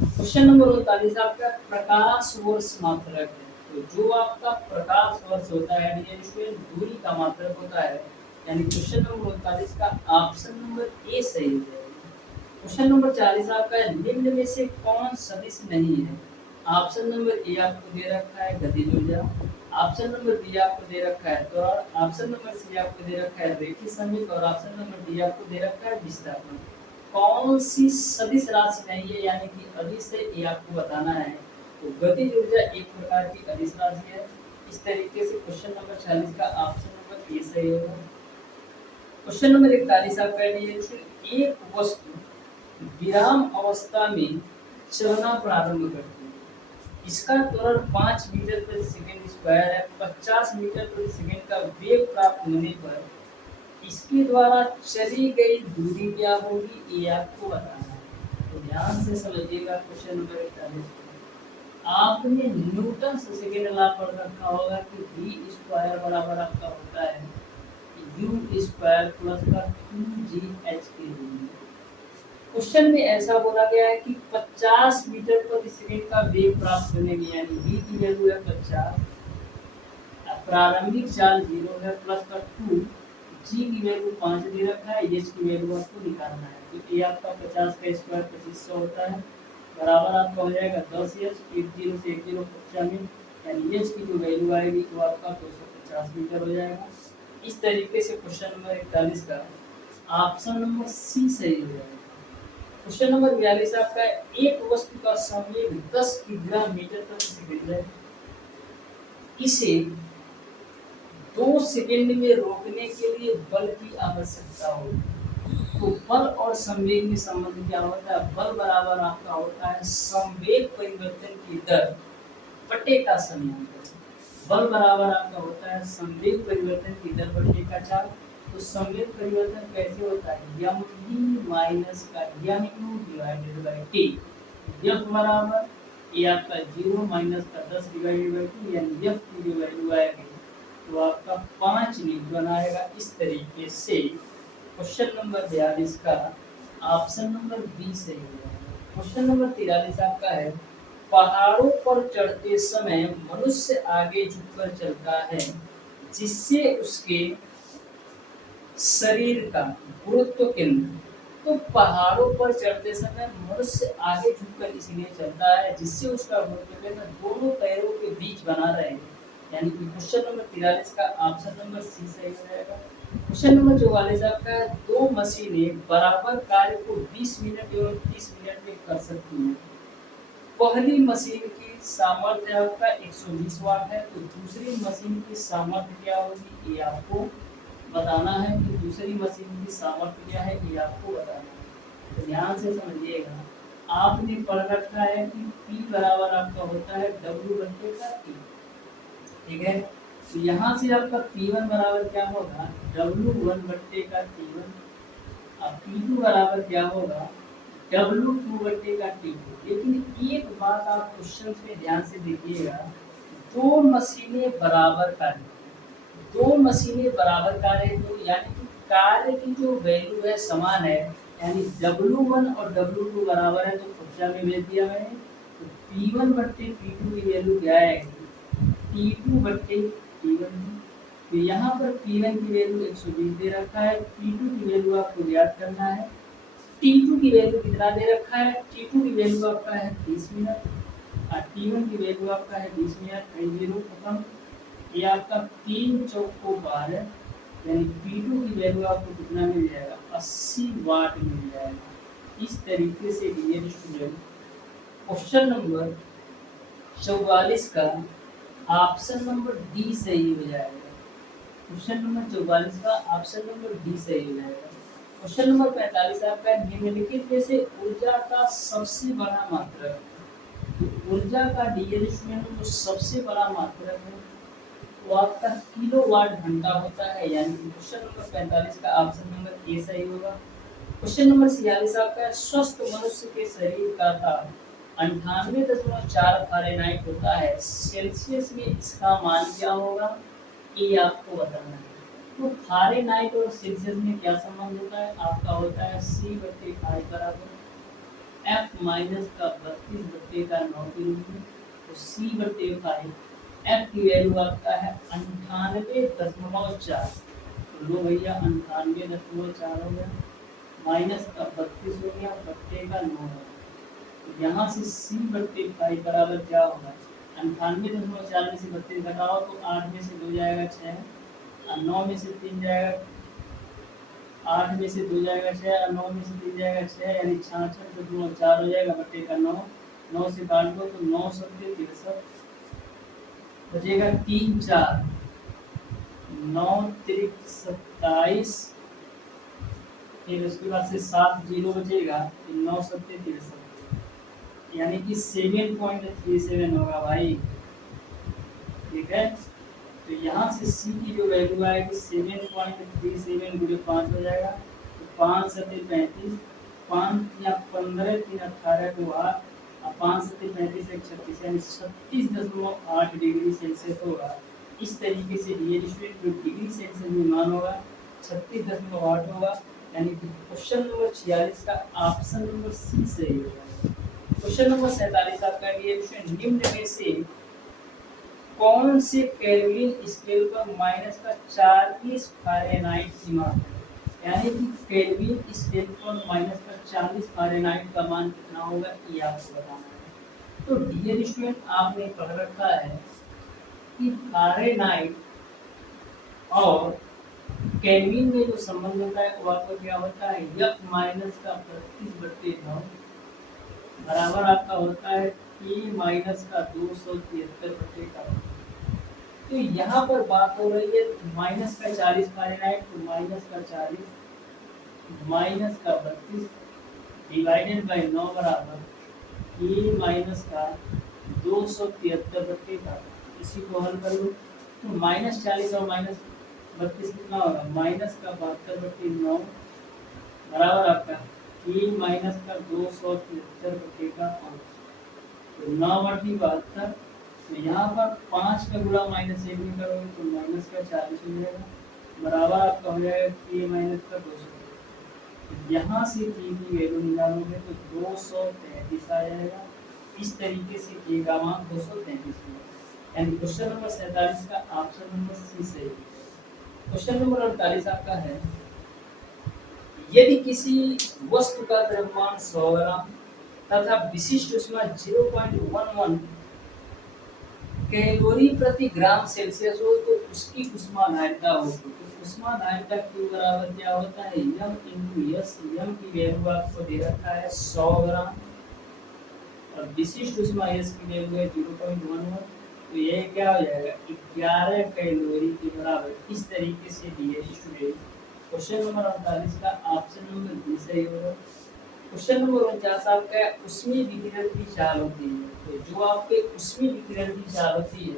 क्वेश्चन नंबर 39 आपका प्रकाश वर्ष मात्रक है। तो जो आपका प्रकाश वर्ष होता है दूरी का मात्रक होता है, यानी क्वेश्चन नंबर 39 का ऑप्शन नंबर ए सही है। क्वेश्चन नंबर 40 आपका है निम्न में से कौन सदिश नहीं है? ऑप्शन नंबर ए आपको दे रखा है गतिज ऊर्जा, ऑप्शन नंबर बी आपको दे रखा है त्वरण, ऑप्शन नंबर सी आपको दे रखा है रेखीय सममित और ऑप्शन नंबर डी आपको दे रखा है विस्थापन। कौन सी सदिश राशि नहीं है यानी कि अदिश है ये आपको बताना है। तो गतिज ऊर्जा एक प्रकार की अदिश राशि है। इस तरीके से क्वेश्चन नंबर 40 का ऑप्शन नंबर ए सही होगा। क्वेश्चन नंबर 41 आपका है एक वस्तु विराम अवस्था में चलना प्रारंभ करती है। इसका त्वरण 5 मीटर प्रति सेकंड स्क्वायर है। 50 मीटर प्रति सेकंड का वेग प्राप्त होने पर इसके द्वारा चली गई दूरी क्या होगी ये आपको बताना है। तो ध्यान से समझिएगा क्वेश्चन नंबर 41। आपने न्यूटन से सेकंड लॉ पढ़ रखा होगा कि v स्क्वायर बराबर आपका होता है u स्क्वायर प्लस का 2gh के रूप में। क्वेश्चन में ऐसा बोला गया है कि 50 मीटर प्रति सेकंड का वेग प्राप्त करने की, यानी v की वैल्यू है 50, प्रारंभिक चाल 0 है प्लस का 2, g की वैल्यू 5 दे रखा है, h की वैल्यू आपको निकालना है। तो ये आपका 50 का स्क्वायर 2500 होता है बराबर आपका हो जाएगा 10h। 10 से 10 कक्षा में यानी h की जो वैल्यू आएगी वो आपका 250 मीटर हो जाएगा। इस तरीके से क्वेश्चन नंबर 41 का ऑप्शन नंबर सी सही हो जाएगा। क्वेश्चन नंबर 42 आपका एक वस्तु का संवेग 10 किग्रा मीटर प्रति सेकंड है। इसे 2 सेकंड में रोकने के लिए बल की आवश्यकता होगी। तो बल और संवेग में संबंध क्या होता है? बल बराबर आपका होता है संवेग परिवर्तन की दर बटे का समयांतर। बल बराबर आपका होता है संवेग परिवर्तन की दर बटे का चाल। तो संवेग परिवर्तन कैसे होता है? m माइनस का mu divided by t। f बराबर ये आपका 0 माइनस का 10 डिवाइडेड बाय 2, यानी f की जो वैल्यू आएगी तो आपका 5 न्यूटन आएगा। इस तरीके से क्वेश्चन नंबर 42 का ऑप्शन नंबर बी सही है। क्वेश्चन नंबर 43 आपका है, पहाड़ों पर चढ़ते समय मनुष्य आगे झुककर चलता है जिससे उसके शरीर का गुरुत्व केंद्र। तो पहाड़ों पर चढ़ते समय मनुष्य आगे झुककर इसलिए चलता है जिससे उसका गुरुत्व केंद्र दोनों पैरों के बीच बना रहे। यानी कि क्वेश्चन नंबर 43 का ऑप्शन नंबर सी सही हो जाएगा। क्वेश्चन नंबर 44 आपका है, दो मशीनें बराबर कार्य को 20 मिनट एवं 30 मिनट में कर सकती हैं। पहली मशीन की सामर्थ्य आपका 120 वाट है, तो दूसरी मशीन की सामर्थ्य क्या होगी ये आपको बताना है। कि दूसरी मशीन की सामर्थ्य क्या है ये आपको बताना है। तो ध्यान से समझिएगा, आपने पढ़ रखा है कि P बराबर आपका होता है W बटे का T, ठीक है। तो यहाँ से आपका P1 बराबर क्या होगा, W1 बटे का T1, अब P2 बराबर क्या होगा, W2 बटे का T2। लेकिन एक बात आप क्वेश्चन में ध्यान से देखिएगा, दो मशीनें बराबर कार्य, दो मशीनें बराबर कार्य, तो यानी कि कार्य की जो वैल्यू है समान है, यानी W1 और W2 बराबर है, तो कक्षा में भेज दिया मैंने। तो P1 बट्टे P2 की वैल्यू क्या आएगी, P2 बट्टे P1। तो यहाँ पर P1 की वैल्यू 120 दे रखा है, P2 की वैल्यू आपको याद करना है। T2 की वैल्यू कितना दे रखा है, T2 की वैल्यू आपका है 30 मिनट और T1 की वैल्यू आपका है 20 मिनट। 0 खत्म, ये आपका 3 चौको 12, यानी P2 की वैल्यू आपको कितना मिल जाएगा, 80 वाट मिल जाएगा। इस तरीके से डियर स्टूडेंट क्वेश्चन नंबर 44 का ऑप्शन नंबर डी सही हो जाएगा। क्वेश्चन नंबर 44 का ऑप्शन नंबर डी सही हो जाएगा। क्वेश्चन नंबर 45 आपका निम्नलिखित में से ऊर्जा का सबसे बड़ा मात्रक, ऊर्जा का डियर स्टूडेंट जो सबसे बड़ा मात्रक है वो आपका किलोवाट घंटा होता है। यानी कि क्वेश्चन नंबर 45 का ऑप्शन नंबर ए सही होगा। क्वेश्चन नंबर 46 आपका स्वस्थ मनुष्य के शरीर का ताप 98.4 फारेनहाइट होता है, सेल्सियस में इसका मान क्या होगा ये आपको बताना है। तो फारेनहाइट और सेल्सियस में क्या संबंध होता है, आपका होता है C/5 बराबर F माइनस का 32 बट्टे का 9 के रूप में। तो C/5 F की वैल्यू आपका है 98.4, तो लो भैया 98.4 हो गया, माइनस का 32 हो गया, बट्टे का 9 हो गया। तो यहाँ से C/5 बराबर क्या होगा, 98.4 में से 32 घटाओ तो 8 में से 2 जाएगा 6, और 9 में से 3 जाएगा, 8 में से 2 जाएगा 6 और 9 में से 3 जाएगा 6, यानी 66.4 हो जाएगा, बट्टे का 9। 9 से काट दो तो 9 सत्ते 63, बचेगा 3 4, 9 त्रिक 27, फिर उसके बाद से 7 जीरो बचेगा, 9 सत्ते 63, यानी कि 7.37 होगा भाई, ठीक है। तो यहाँ से C की जो वैल्यू आएगी 7.37 गुणे 5 हो जाएगा, तो 5 सत्ते 35, 5 या 15 3 18 को 8 और 5 सत्ते 35 एक 36, यानी 36.8 डिग्री सेल्सियस होगा। इस तरीके से डियर स्टूडेंट जो डिग्री सेल्सियस में मान होगा 36.8 होगा, यानी कि क्वेश्चन नंबर 46 का ऑप्शन नंबर सी सही होगा। क्वेश्चन नंबर 47 आपका डियर स्टूडेंट, निम्न में से कौन से केल्विन स्केल पर माइनस का 40 फारेनहाइट सीमा है, यानी कि केल्विन स्केल पर माइनस का 40 फारेनहाइट का मान कितना होगा ये आपको बताना है। तो डियर स्टूडेंट आपने पढ़ रखा है कि फारेनहाइट और केल्विन में जो संबंध होता है वो आपको क्या होता है, F माइनस का 32/9 बराबर आपका होता है T माइनस का 273 का। तो यहाँ पर बात हो रही है माइनस का 40 फारेनहाइट, तो माइनस का 40 माइनस का 32 डिवाइडेड बाय 9 बराबर T माइनस का 273 का। इसी को हल कर लो तो माइनस 40 और माइनस 32 कितना होगा, माइनस का 72/9 बराबर आपका T माइनस का 273 का 5, तो 9/72। तो यहाँ पर 5 का गुणा -1 में करोगे तो माइनस का 40 हो जाएगा, बराबर आपका हो जाएगा T माइनस का 200। यहाँ से k की वैल्यू निकालोगे तो 233 आ जाएगा। इस तरीके से k का मान 233 होगा। यानी क्वेश्चन नंबर 47 का ऑप्शन नंबर सी सही है। क्वेश्चन नंबर 48 आपका है, यदि किसी वस्तु का द्रव्यमान 100 ग्राम तथा विशिष्ट ऊष्मा 0.11 कैलोरी प्रति ग्राम सेल्सियस हो तो उसकी ऊष्माधारिता हो। तो ऊष्माधारिता Q बराबर क्या होता है, m इंटू एस। m की वैल्यू आपको दे रखा है 100 ग्राम और विशिष्ट ऊष्मा एस की वैल्यू है 0.11। तो ये क्या हो जाएगा, 11 कैलोरी के बराबर। इस तरीके से दिए स्टूडेंट। क्वेश्चन नंबर 48 का ऑप्शन नंबर बी सही होगा। क्वेश्चन नंबर 49 आपका ऊष्मीय विकिरण की चाल होती है। तो जो आपके ऊष्मीय विकिरण की चाल होती है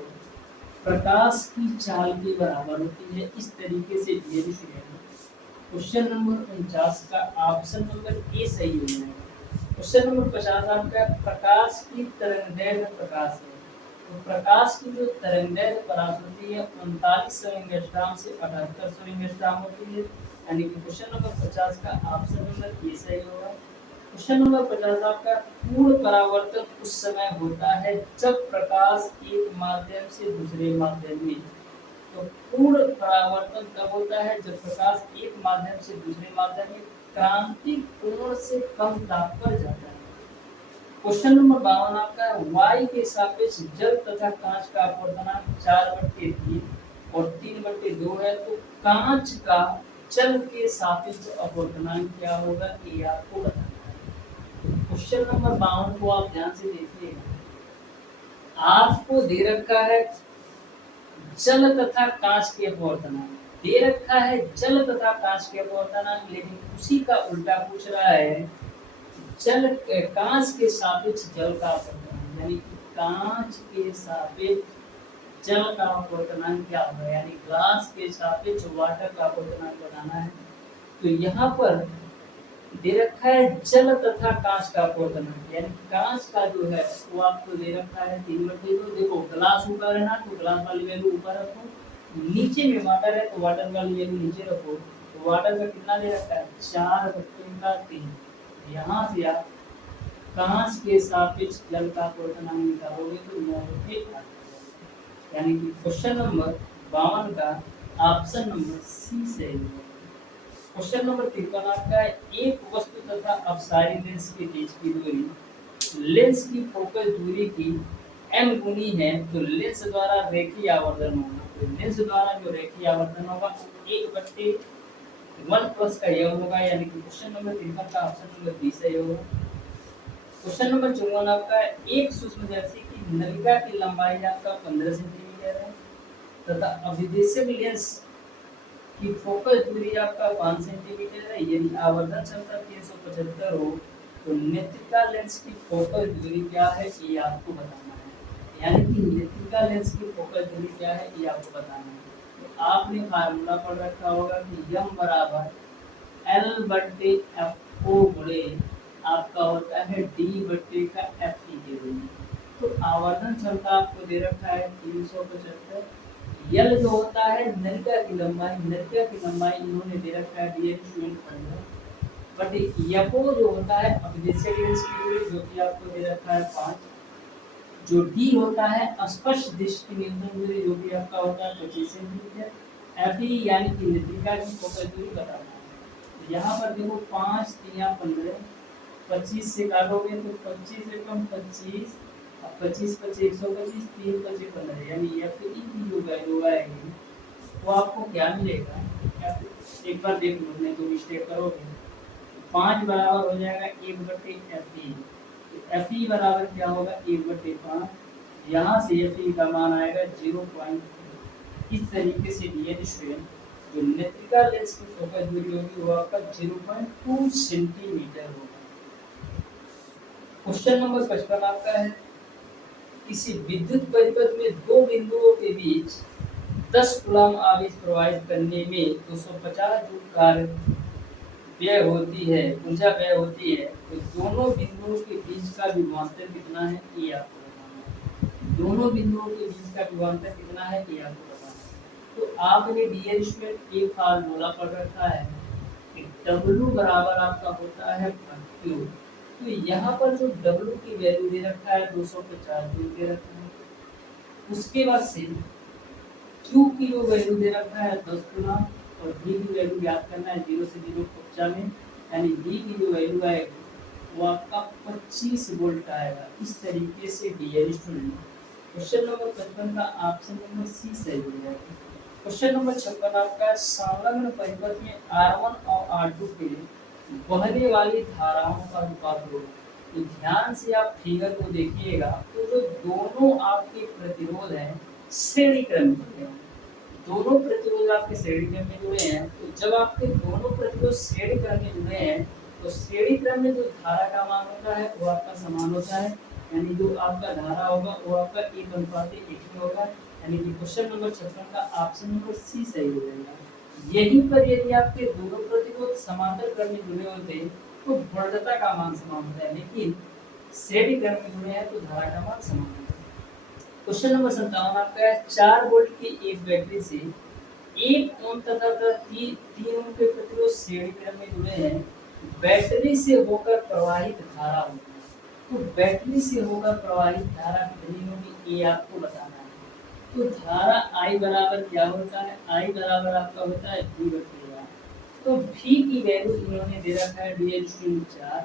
प्रकाश की चाल के बराबर होती है। इस तरीके से दिए स्टूडेंट। क्वेश्चन नंबर 49 का ऑप्शन नंबर ए सही हो जाएगा। क्वेश्चन नंबर 50 आपका प्रकाश की तरंगदैर्घ्य प्रकाश है। तो प्रकाश की जो तरंगदैर्घ्य प्रकाश होती है 3900 एंगस्ट्रॉम से 7800 एंगस्ट्रॉम होती है। यानी कि क्वेश्चन नंबर 50 का ऑप्शन नंबर ए सही होगा। क्वेश्चन नंबर 50 आपका पूर्ण परावर्तन उस समय होता है जब प्रकाश एक माध्यम से दूसरे माध्यम में। तो पूर्ण परावर्तन तब होता है जब प्रकाश एक माध्यम से दूसरे माध्यम में क्रांतिक कोण से कम ताप पर जाता है। क्वेश्चन नंबर 52 आपका y के सापेक्ष जल तथा कांच का अपवर्तनांक 4/3 और 3/2 है। तो कांच का जल के सापेक्ष अपवर्तनांक क्या होगा, ये आपको बताना है। क्वेश्चन नंबर 52 को आप ध्यान से देखिएगा। आपको दे रखा है जल तथा कांच के अपवर्तनांक, दे रखा है जल तथा कांच के अपवर्तनांक, लेकिन उसी का उल्टा पूछ रहा है जल कांच के सापेक्ष जल का अपवर्तनांक। यानी कि कांच के सापेक्ष जल का अपवर्तनांक क्या होगा, यानी ग्लास के सापेक्ष वाटर का अपवर्तनांक बताना है। तो यहाँ पर दे रखा है जल तथा कांच का अपवर्तनांक, यानी कांच का जो है वो आपको दे रखा है 3/2। देखो ग्लास ऊपर है ना, तो ग्लास वाली वैल्यू ऊपर रखो, नीचे में वाटर है तो वाटर वाली वैल्यू नीचे रखो। तो वाटर का कितना दे रखा है 4/3। यहाँ से आप कांच के सापेक्ष जल का अपवर्तनांक निकालोगे तो 9/8। यानी कि क्वेश्चन नंबर 52 का ऑप्शन नंबर सी सही है। क्वेश्चन नंबर 53 आपका है, एक वस्तु तथा अपसारी लेंस के बीच की दूरी लेंस की फोकल दूरी की m गुनी है। तो लेंस द्वारा रेखीय आवर्धन होगा। तो लेंस द्वारा जो रेखीय आवर्धन होगा 1/1 प्लस का यह होगा। यानी कि क्वेश्चन नंबर 53 का ऑप्शन नंबर बी सही होगा। क्वेश्चन नंबर 54 आपका है, एक सूक्ष्मदर्शी की नलिका की लंबाई आपका 15 सेंटीमीटर है तथा अभिदेशक लेंस की फोकस दूरी आपका 5 सेंटीमीटर है। यदि आवर्धन क्षमता 375 हो तो नेत्रिका लेंस की फोकस दूरी क्या है, ये आपको बताना है। यानी कि नेत्रिका लेंस की फोकस दूरी क्या है, ये आपको बताना है। तो आपने फार्मूला पढ़ रखा होगा कि m बराबर L/FO गुणे आपका होता है D/का FE के रूप में। तो आवर्धन क्षमता आपको दे रखा है 375। यल जो होता है नलिका की लंबाई, नलिका की लंबाई इन्होंने दे रखा है DH 15। बट यफो जो होता है अभिदेशक लेंस की दूरी जो कि आपको दे रखा है 5। जो डी होता है स्पष्ट दृष्टि न्यूनतम दूरी जो कि आपका होता है 25 सेंटीमीटर। एफई यानी कि नेत्रिका की फोकल दूरी बताना है। यहाँ पर देखो 5 3 15, 25 से काटोगे तो 25 से कम 25, 25 25 125, 3 25 15। यानी एफई की जो वैल्यू आएगी वो आपको क्या मिलेगा, एक बार देख लो, नहीं तो मिस्टेक करोगे। 5 बराबर हो जाएगा 1/FE। FE बराबर क्या होगा 1/5। यहाँ से FE का मान आएगा 0.3। इस तरीके से दिए स्टूडेंट जो नेत्रिका लेंस की फोकस दूरी होगी वो आपका 0.2 सेंटीमीटर होगा। क्वेश्चन नंबर 55 आपका है, किसी विद्युत परिपथ में दो बिंदुओं के बीच 10 कूलम आवेश प्रवाहित करने में 250 जूल कार्य व्यय होती है, ऊर्जा व्यय होती है। तो दोनों बिंदुओं के बीच का विभवांतर कितना है, ये आपको बताना है। दोनों बिंदुओं के बीच का विभवांतर कितना है, ये आपको बताना है। तो आपने डियर स्टूडेंट एक फार्मूला पढ़ रखा है कि W बराबर आपका होता है Q। तो यहाँ पर जो W की वैल्यू दे रखा है 250 जूल दे रखा है। उसके बाद से Q की जो वैल्यू दे रखा है 10 गुना, और V की वैल्यू याद करना है 0 से 0 कक्षा में, यानी V की जो वैल्यू आएगी वो आपका 25 वोल्ट आएगा। इस तरीके से डियर स्टूडेंट क्वेश्चन नंबर 55 का ऑप्शन नंबर सी सही हो जाएगा। क्वेश्चन नंबर 56 आपका संलग्न परिपथ में R1 और R2 के बहने वाली धाराओं का अनुपात होगा। तो ध्यान से आप फिगर को देखिएगा, तो जो दोनों आपके प्रतिरोध हैं श्रेणी क्रम में जुड़े हैं, दोनों प्रतिरोध आपके श्रेणी क्रम में जुड़े हैं। तो जब आपके दोनों प्रतिरोध श्रेणी क्रम में जुड़े हैं तो श्रेणी क्रम में जो धारा का मान होता है वो आपका समान होता है, यानी जो आपका धारा होगा वो आपका 1:1 में होगा, यानी कि क्वेश्चन नंबर 56 का ऑप्शन नंबर सी सही हो जाएगा। यहीं पर यदि आपके दोनों प्रतिरोध समांतर क्रम में जुड़े होते तो बढ़ता का मान समान होता है, लेकिन श्रेणी क्रम में जुड़े हैं तो धारा का मान समान होता है। क्वेश्चन नंबर 57 आपका है 4 वोल्ट की एक बैटरी से 1 ओम तथा 3 ओम के प्रतिरोध श्रेणी क्रम में जुड़े हैं। बैटरी से होकर प्रवाहित धारा होगी। तो बैटरी से होकर प्रवाहित धारा कितनी होगी ये आपको बताना है। तो धारा I बराबर क्या होता है, I बराबर आपका होता है V/R। तो V की वैल्यू इन्होंने दे रखा है डियर स्टूडेंट 4।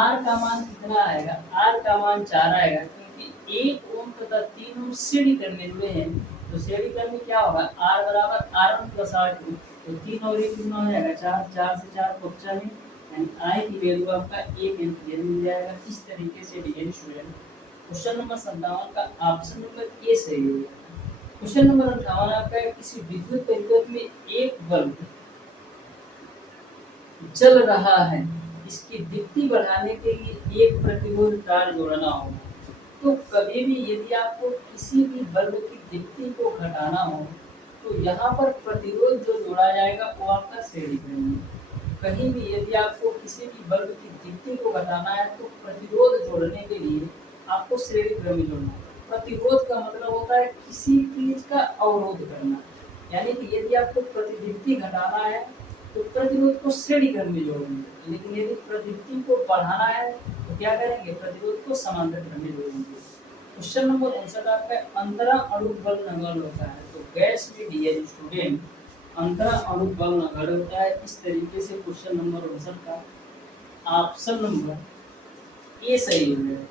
R का मान कितना आएगा, R का मान 4 आएगा, क्योंकि 1 ओम तथा 3 ओम श्रेणी क्रम में जुड़े हैं। तो श्रेणी क्रम में क्या होगा, R बराबर R1 + R2, तो 3 और 1 कितना हो जाएगा 4, 4 से 4 कक्षा में, यानी I की वैल्यू आपका 1 एम्पीयर मिल जाएगा। इस तरीके से डियर स्टूडेंट क्वेश्चन नंबर 57 का ऑप्शन नंबर ए सही हो जाएगा। क्वेश्चन नंबर 58 आपका है किसी विद्युत परिपथ में एक बल्ब जल रहा है, इसकी दीप्ति बढ़ाने के लिए एक प्रतिरोध तार जोड़ना होगा। तो कभी भी यदि आपको किसी भी बल्ब की दीप्ति को घटाना हो तो यहाँ पर प्रतिरोध जो जोड़ा जाएगा वो आपका श्रेणी क्रम में। कहीं भी यदि आपको किसी भी बल्ब की दीप्ति को घटाना है तो प्रतिरोध जोड़ने के लिए आपको श्रेणी क्रम में जोड़ना है। प्रतिरोध का मतलब होता है किसी चीज का अवरोध करना, यानी कि यदि आपको प्रतिदीप्ति घटाना है तो प्रतिरोध को श्रेणी क्रम में जोड़ेंगे, लेकिन यदि प्रतिदीप्ति को बढ़ाना है तो क्या करेंगे, प्रतिरोध को समांतर क्रम में जोड़ेंगे। क्वेश्चन नंबर 59 आपका अंतरा अणु बल नगण्य होता है। तो गैस में डियर स्टूडेंट अंतरा अणु बल नगण्य होता है। इस तरीके से क्वेश्चन नंबर 59 का ऑप्शन नंबर ए सही हो जाएगा,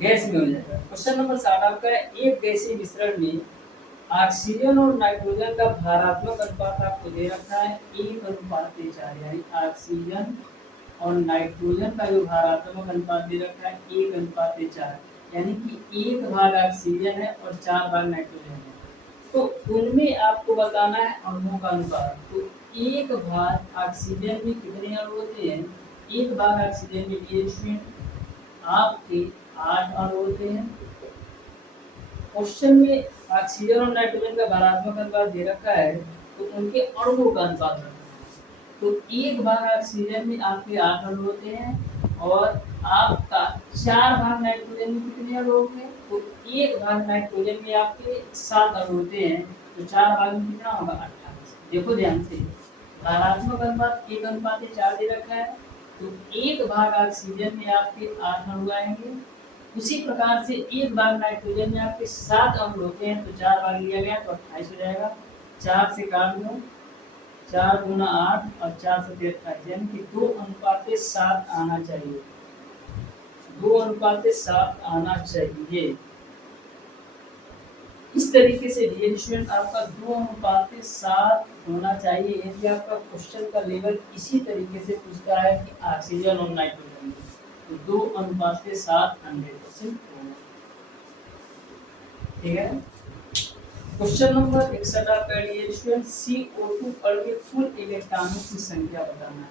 गैस में हो जाएगा। क्वेश्चन नंबर 60 आपका है एक गैसीय मिश्रण में ऑक्सीजन और नाइट्रोजन का भारात्मक अनुपात आपको दे रखा है 1:4, यानी ऑक्सीजन और नाइट्रोजन का जो भारात्मक अनुपात दे रखा है 1:4, यानी कि 1 भाग ऑक्सीजन है और 4 भाग नाइट्रोजन है। तो उनमें आपको बताना है अणुओं का अनुपात। तो 1 भाग ऑक्सीजन में कितने अणु होते हैं, 1 भाग ऑक्सीजन में ये आपके 8 अणु होते हैं। क्वेश्चन में ऑक्सीजन और नाइट्रोजन का भारात्मक अनुपात दे रखा है तो उनके अणुओं का अनुपात रखा है। तो 1 भाग ऑक्सीजन में आपके 8 अणु होते हैं और आपका 4 भाग नाइट्रोजन में कितने अणु होंगे, तो 1 भाग नाइट्रोजन में आपके 7 अणु होते हैं। तो 4 भाग में कितना होगा 28। देखो ध्यान से, भारात्मक अनुपात 1:4 दे रखा है, तो 1 भाग ऑक्सीजन में आपके 8 अणु आएंगे। उसी प्रकार से 1 भाग नाइट्रोजन में आपके 7 अणु होते हैं, तो 4 भाग लिया गया तो 28 हो जाएगा। 4 से काट दो, 4 गुना 8 और 4 से 28, यानी कि 2:7 आना चाहिए, 2:7 आना चाहिए। इस तरीके से डियर स्टूडेंट आपका 2:7 होना चाहिए यदि आपका क्वेश्चन का लेवल इसी तरीके से पूछता है कि ऑक्सीजन और नाइट्रोजन, तो 2:7 100% होगा। ठीक है। क्वेश्चन नंबर 61 आपका डियर स्टूडेंट CO2 अणु के कुल इलेक्ट्रॉनों की संख्या बताना है।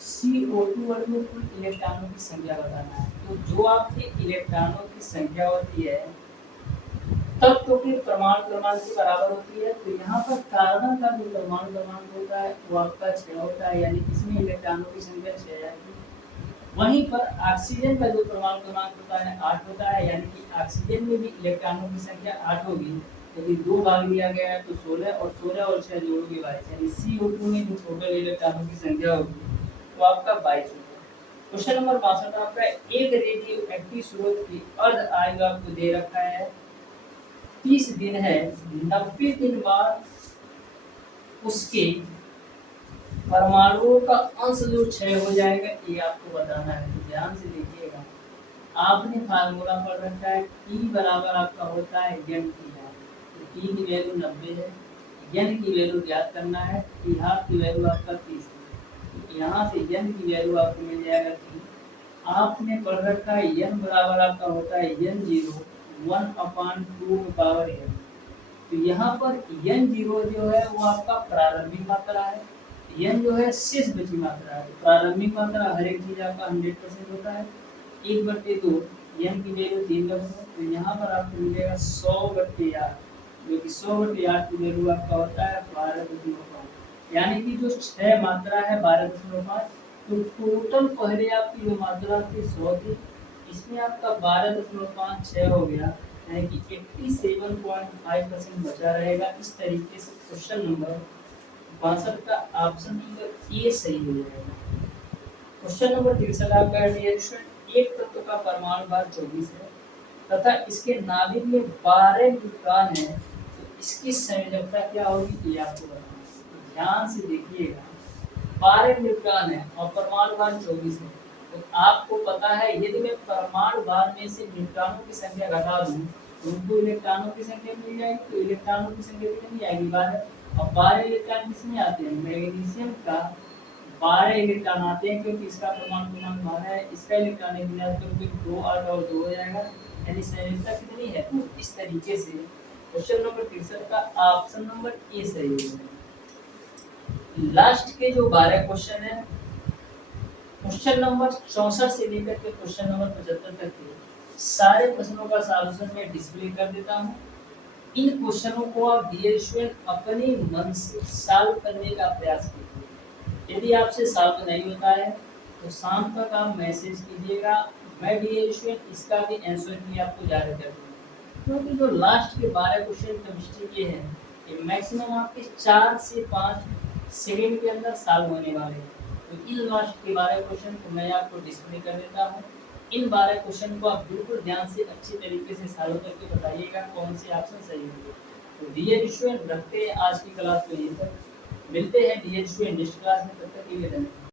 CO2 अणु में कुल इलेक्ट्रॉनों की संख्या बताना है। तो जो आपके इलेक्ट्रॉनों की संख्या होती है तत्व के परमाणु क्रमांक के बराबर होती है। तो यहाँ पर कार्बन का जो परमाणु क्रमांक होता है वो आपका 6 होता है, यानी इसमें इलेक्ट्रॉनों की संख्या 6 आएगी। वहीं पर ऑक्सीजन का जो परमाणु क्रमांक होता है 8 होता है, यानी कि ऑक्सीजन में भी इलेक्ट्रॉनों की संख्या 8 होगी। यदि 2 भाग लिया गया है तो 16 और 16 और 6 जोड़ोगे 22, यानी CO2 में जो टोटल इलेक्ट्रॉनों की संख्या होगी वो आपका 22 होगा। क्वेश्चन नंबर 62 आपका एक रेडियो एक्टिव स्रोत की अर्ध आयु आपको दे रखा है 30 दिन है, 90 दिन बाद उसके परमाणुओं का अंश जो क्षय हो जाएगा, ये आपको बताना है। तो ध्यान से देखिएगा, आपने फार्मूला पढ़ रखा है T बराबर आपका होता है n टी हाफ। तो T की वैल्यू 90 है, n की वैल्यू ज्ञात करना है, T हाफ की वैल्यू आपका 30 है। तो यहाँ से n की वैल्यू आपको मिल जाएगा 3। आपने पढ़ रखा है n बराबर आपका होता है n0 1/2 में पावर n। तो यहाँ पर n0 जो है वो आपका प्रारंभिक मात्रा है, n जो है शेष बची मात्रा है। प्रारंभिक मात्रा हर एक चीज आपका 100% होता है, 1/2 n की वैल्यू 3 रखो, तो यहाँ पर आपको मिलेगा 100/8, जो कि 100/8 की वैल्यू आपका होता है 12.5, यानी कि जो 6 मात्रा है 12.5। तो टोटल पहले आपकी जो मात्रा थी 100 थी, इसमें आपका 12.56 हो गया, यानी कि 87.5% बचा रहेगा। इस तरीके से क्वेश्चन नंबर 62 का ऑप्शन नंबर ए सही हो जाएगा। क्वेश्चन नंबर 63 आपका रिएक्शन एक तत्व का परमाणु भार 24 है तथा इसके नाभिक में 12 न्यूट्रॉन है, तो इसकी संयोजकता क्या होगी ये आपको बताना है। तो ध्यान से देखिएगा, 12 न्यूट्रॉन है और परमाणु भार 24 है, तो आपको पता है यदि मैं परमाणु भार में से न्यूट्रॉनों की संख्या घटा दूं तो उनको इलेक्ट्रॉनों की संख्या मिल जाएगी। तो इलेक्ट्रॉनों की संख्या कितनी आएगी 12, और 12 इलेक्ट्रॉन किसमें आते हैं, मैग्नीशियम का 12 इलेक्ट्रॉन आते हैं, क्योंकि इसका परमाणु 12 है, इसका इलेक्ट्रॉनिक विन्यास करके 2 8 और 2 हो जाएगा, यानी संयोजकता कितनी है। तो इस तरीके से क्वेश्चन नंबर 63 का ऑप्शन नंबर ए सही हो जाएगा। लास्ट के जो 12 क्वेश्चन है, क्वेश्चन नंबर 64 से लेकर के क्वेश्चन नंबर 75 तक के सारे प्रश्नों का सॉल्यूशन मैं डिस्प्ले कर देता हूँ। इन क्वेश्चनों को आप डियर स्टूडेंट अपने मन से सॉल्व करने का प्रयास कीजिए। यदि आपसे सॉल्व नहीं होता है तो शाम तक आप मैसेज कीजिएगा, मैं डियर स्टूडेंट इसका भी आंसर भी आपको जारी कर दूँगा। क्योंकि जो लास्ट के 12 क्वेश्चन केमिस्ट्री के हैं ये मैक्सिमम आपके 4 से 5 सेकंड के अंदर सॉल्व होने वाले हैं। तो इन लास्ट के 12 क्वेश्चन को मैं आपको डिस्प्ले कर देता हूँ। इन 12 क्वेश्चन को आप बिल्कुल ध्यान से अच्छे तरीके से सॉल्व करके बताइएगा कौन से ऑप्शन सही होंगे। तो डियर स्टूडेंट रखते हैं आज की क्लास को यहीं तक, मिलते हैं डियर स्टूडेंट नेक्स्ट क्लास में, तब तक के लिए धन्यवाद।